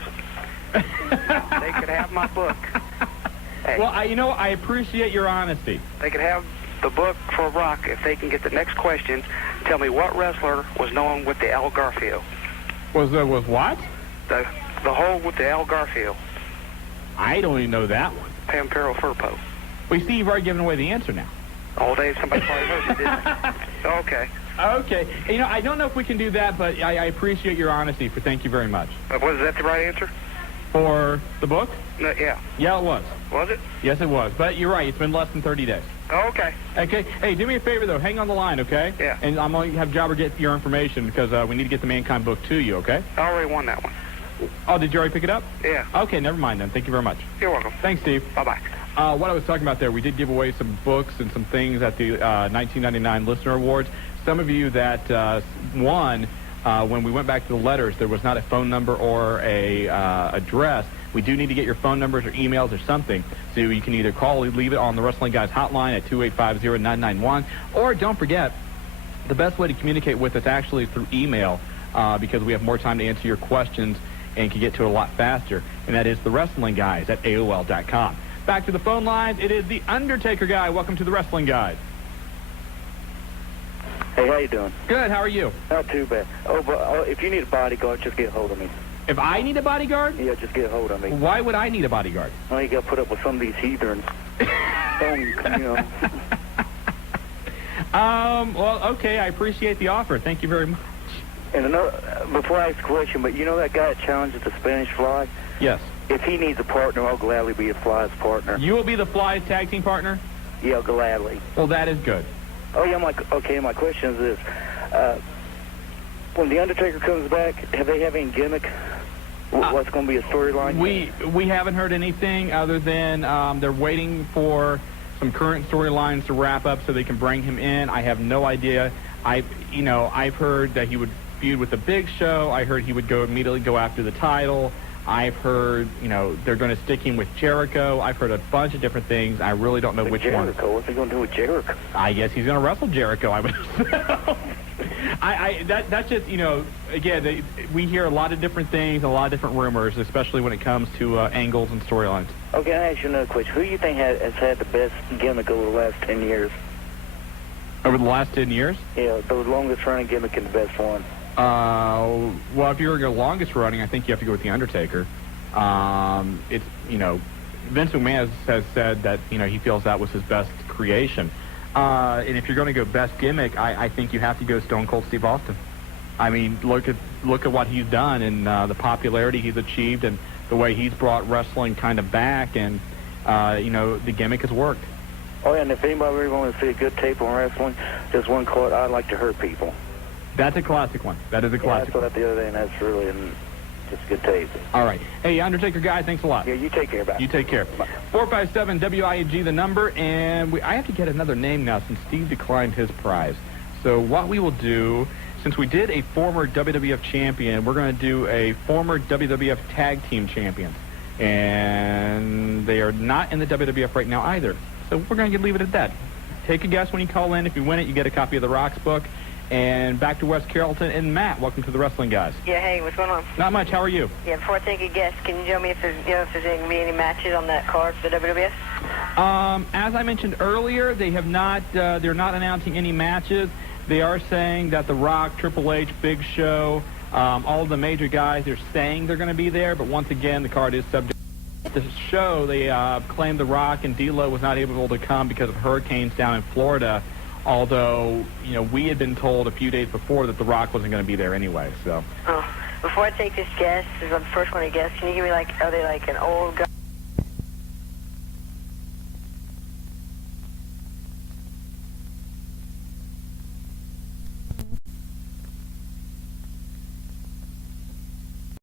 they could have my book. Hey, well, I appreciate your honesty. they could have the book for Rock if they can get the next question. Tell me what wrestler was known with the Al Garfield? Was what? The hole with the Al Garfield. I don't even know that one. Pampero Furpo. Well, you see, you've already given away the answer now. All day somebody probably heard it, didn't they? Okay. Okay. I don't know if we can do that, but I appreciate your honesty. Thank you very much. Was that the right answer? For the book? No, yeah. Yeah, it was. Was it? Yes, it was. But you're right. It's been less than 30 days. Oh, okay. Okay. Hey, do me a favor, though. Hang on the line, okay? Yeah. And I'm going to have Jobber get your information because we need to get the Mankind book to you, okay? I already won that one. Oh, did you already pick it up? Yeah. Okay, never mind then. Thank you very much. You're welcome. Thanks, Steve. Bye-bye. What I was talking about there, we did give away some books and some things at the 1999 Listener Awards. Some of you that won, when we went back to the letters, there was not a phone number or a address. We do need to get your phone numbers or emails or something, so you can either call or leave it on the Wrestling Guys hotline at 285-0991, or don't forget, the best way to communicate with us actually is through email, because we have more time to answer your questions and can get to it a lot faster, and that is the Wrestling Guys at AOL.com. Back to the phone lines, it is the Undertaker Guy. Welcome to the Wrestling Guys. Hey, how you doing? Good, how are you? Not too bad. Oh, but if you need a bodyguard, just get a hold of me. If I need a bodyguard? Yeah, just get a hold of me. Why would I need a bodyguard? Well, you got to put up with some of these heathens. Well, okay, I appreciate the offer. Thank you very much. And another, before I ask a question, but you know that guy that challenges the Spanish Fly? Yes. If he needs a partner, I'll gladly be a Fly's partner. You will be the Fly's tag team partner? Yeah, gladly. Well, that is good. Oh, yeah, my question is this. When The Undertaker comes back, have they any gimmick? What's going to be a storyline? We haven't heard anything other than they're waiting for some current storylines to wrap up so they can bring him in. I have no idea. I've heard that he would feud with the Big Show. I heard he would immediately go after the title. I've heard, they're going to stick him with Jericho. I've heard a bunch of different things. I really don't know which one. Jericho? What's he going to do with Jericho? I guess he's going to wrestle Jericho, I would that's just, again, we hear a lot of different things, a lot of different rumors, especially when it comes to angles and storylines. Okay, I'll ask you another question. Who do you think has had the best gimmick over the last 10 years? Over the last 10 years? Yeah, the longest running gimmick and the best one. Well, if you're the longest running, I think you have to go with The Undertaker. Vince McMahon has said that, he feels that was his best creation. And if you're going to go best gimmick, I think you have to go Stone Cold Steve Austin. I mean, look at what he's done and the popularity he's achieved and the way he's brought wrestling kind of back, and, the gimmick has worked. Oh, yeah, and if anybody really wants to see a good tape on wrestling, just one called I Like to Hurt People. That's a classic one. That is a classic one. I saw that the other day, and that's really just a good tape. All right. Hey, Undertaker Guy, thanks a lot. Yeah, you take care, bye. You take care. 457 WING, the number, and I have to get another name now since Steve declined his prize. So what we will do, since we did a former WWF champion, we're going to do a former WWF tag team champion. And they are not in the WWF right now either. So we're going to leave it at that. Take a guess when you call in. If you win it, you get a copy of the Rocks book. And back to West Carrollton. And Matt, welcome to the Wrestling Guys. Yeah, hey, what's going on? Not much. How are you? Yeah, before I take a guess, can you tell me if there's going to be any matches on that card for the WWF? As I mentioned earlier, they have not. They're not announcing any matches. They are saying that The Rock, Triple H, Big Show, all of the major guys, they're saying they're going to be there. But once again, the card is subject to the show. They claimed The Rock and D-Lo was not able to come because of hurricanes down in Florida. Although, we had been told a few days before that The Rock wasn't going to be there anyway, so. Oh, before I take this guess, this is the first one to guess, can you give me, are they like an old guy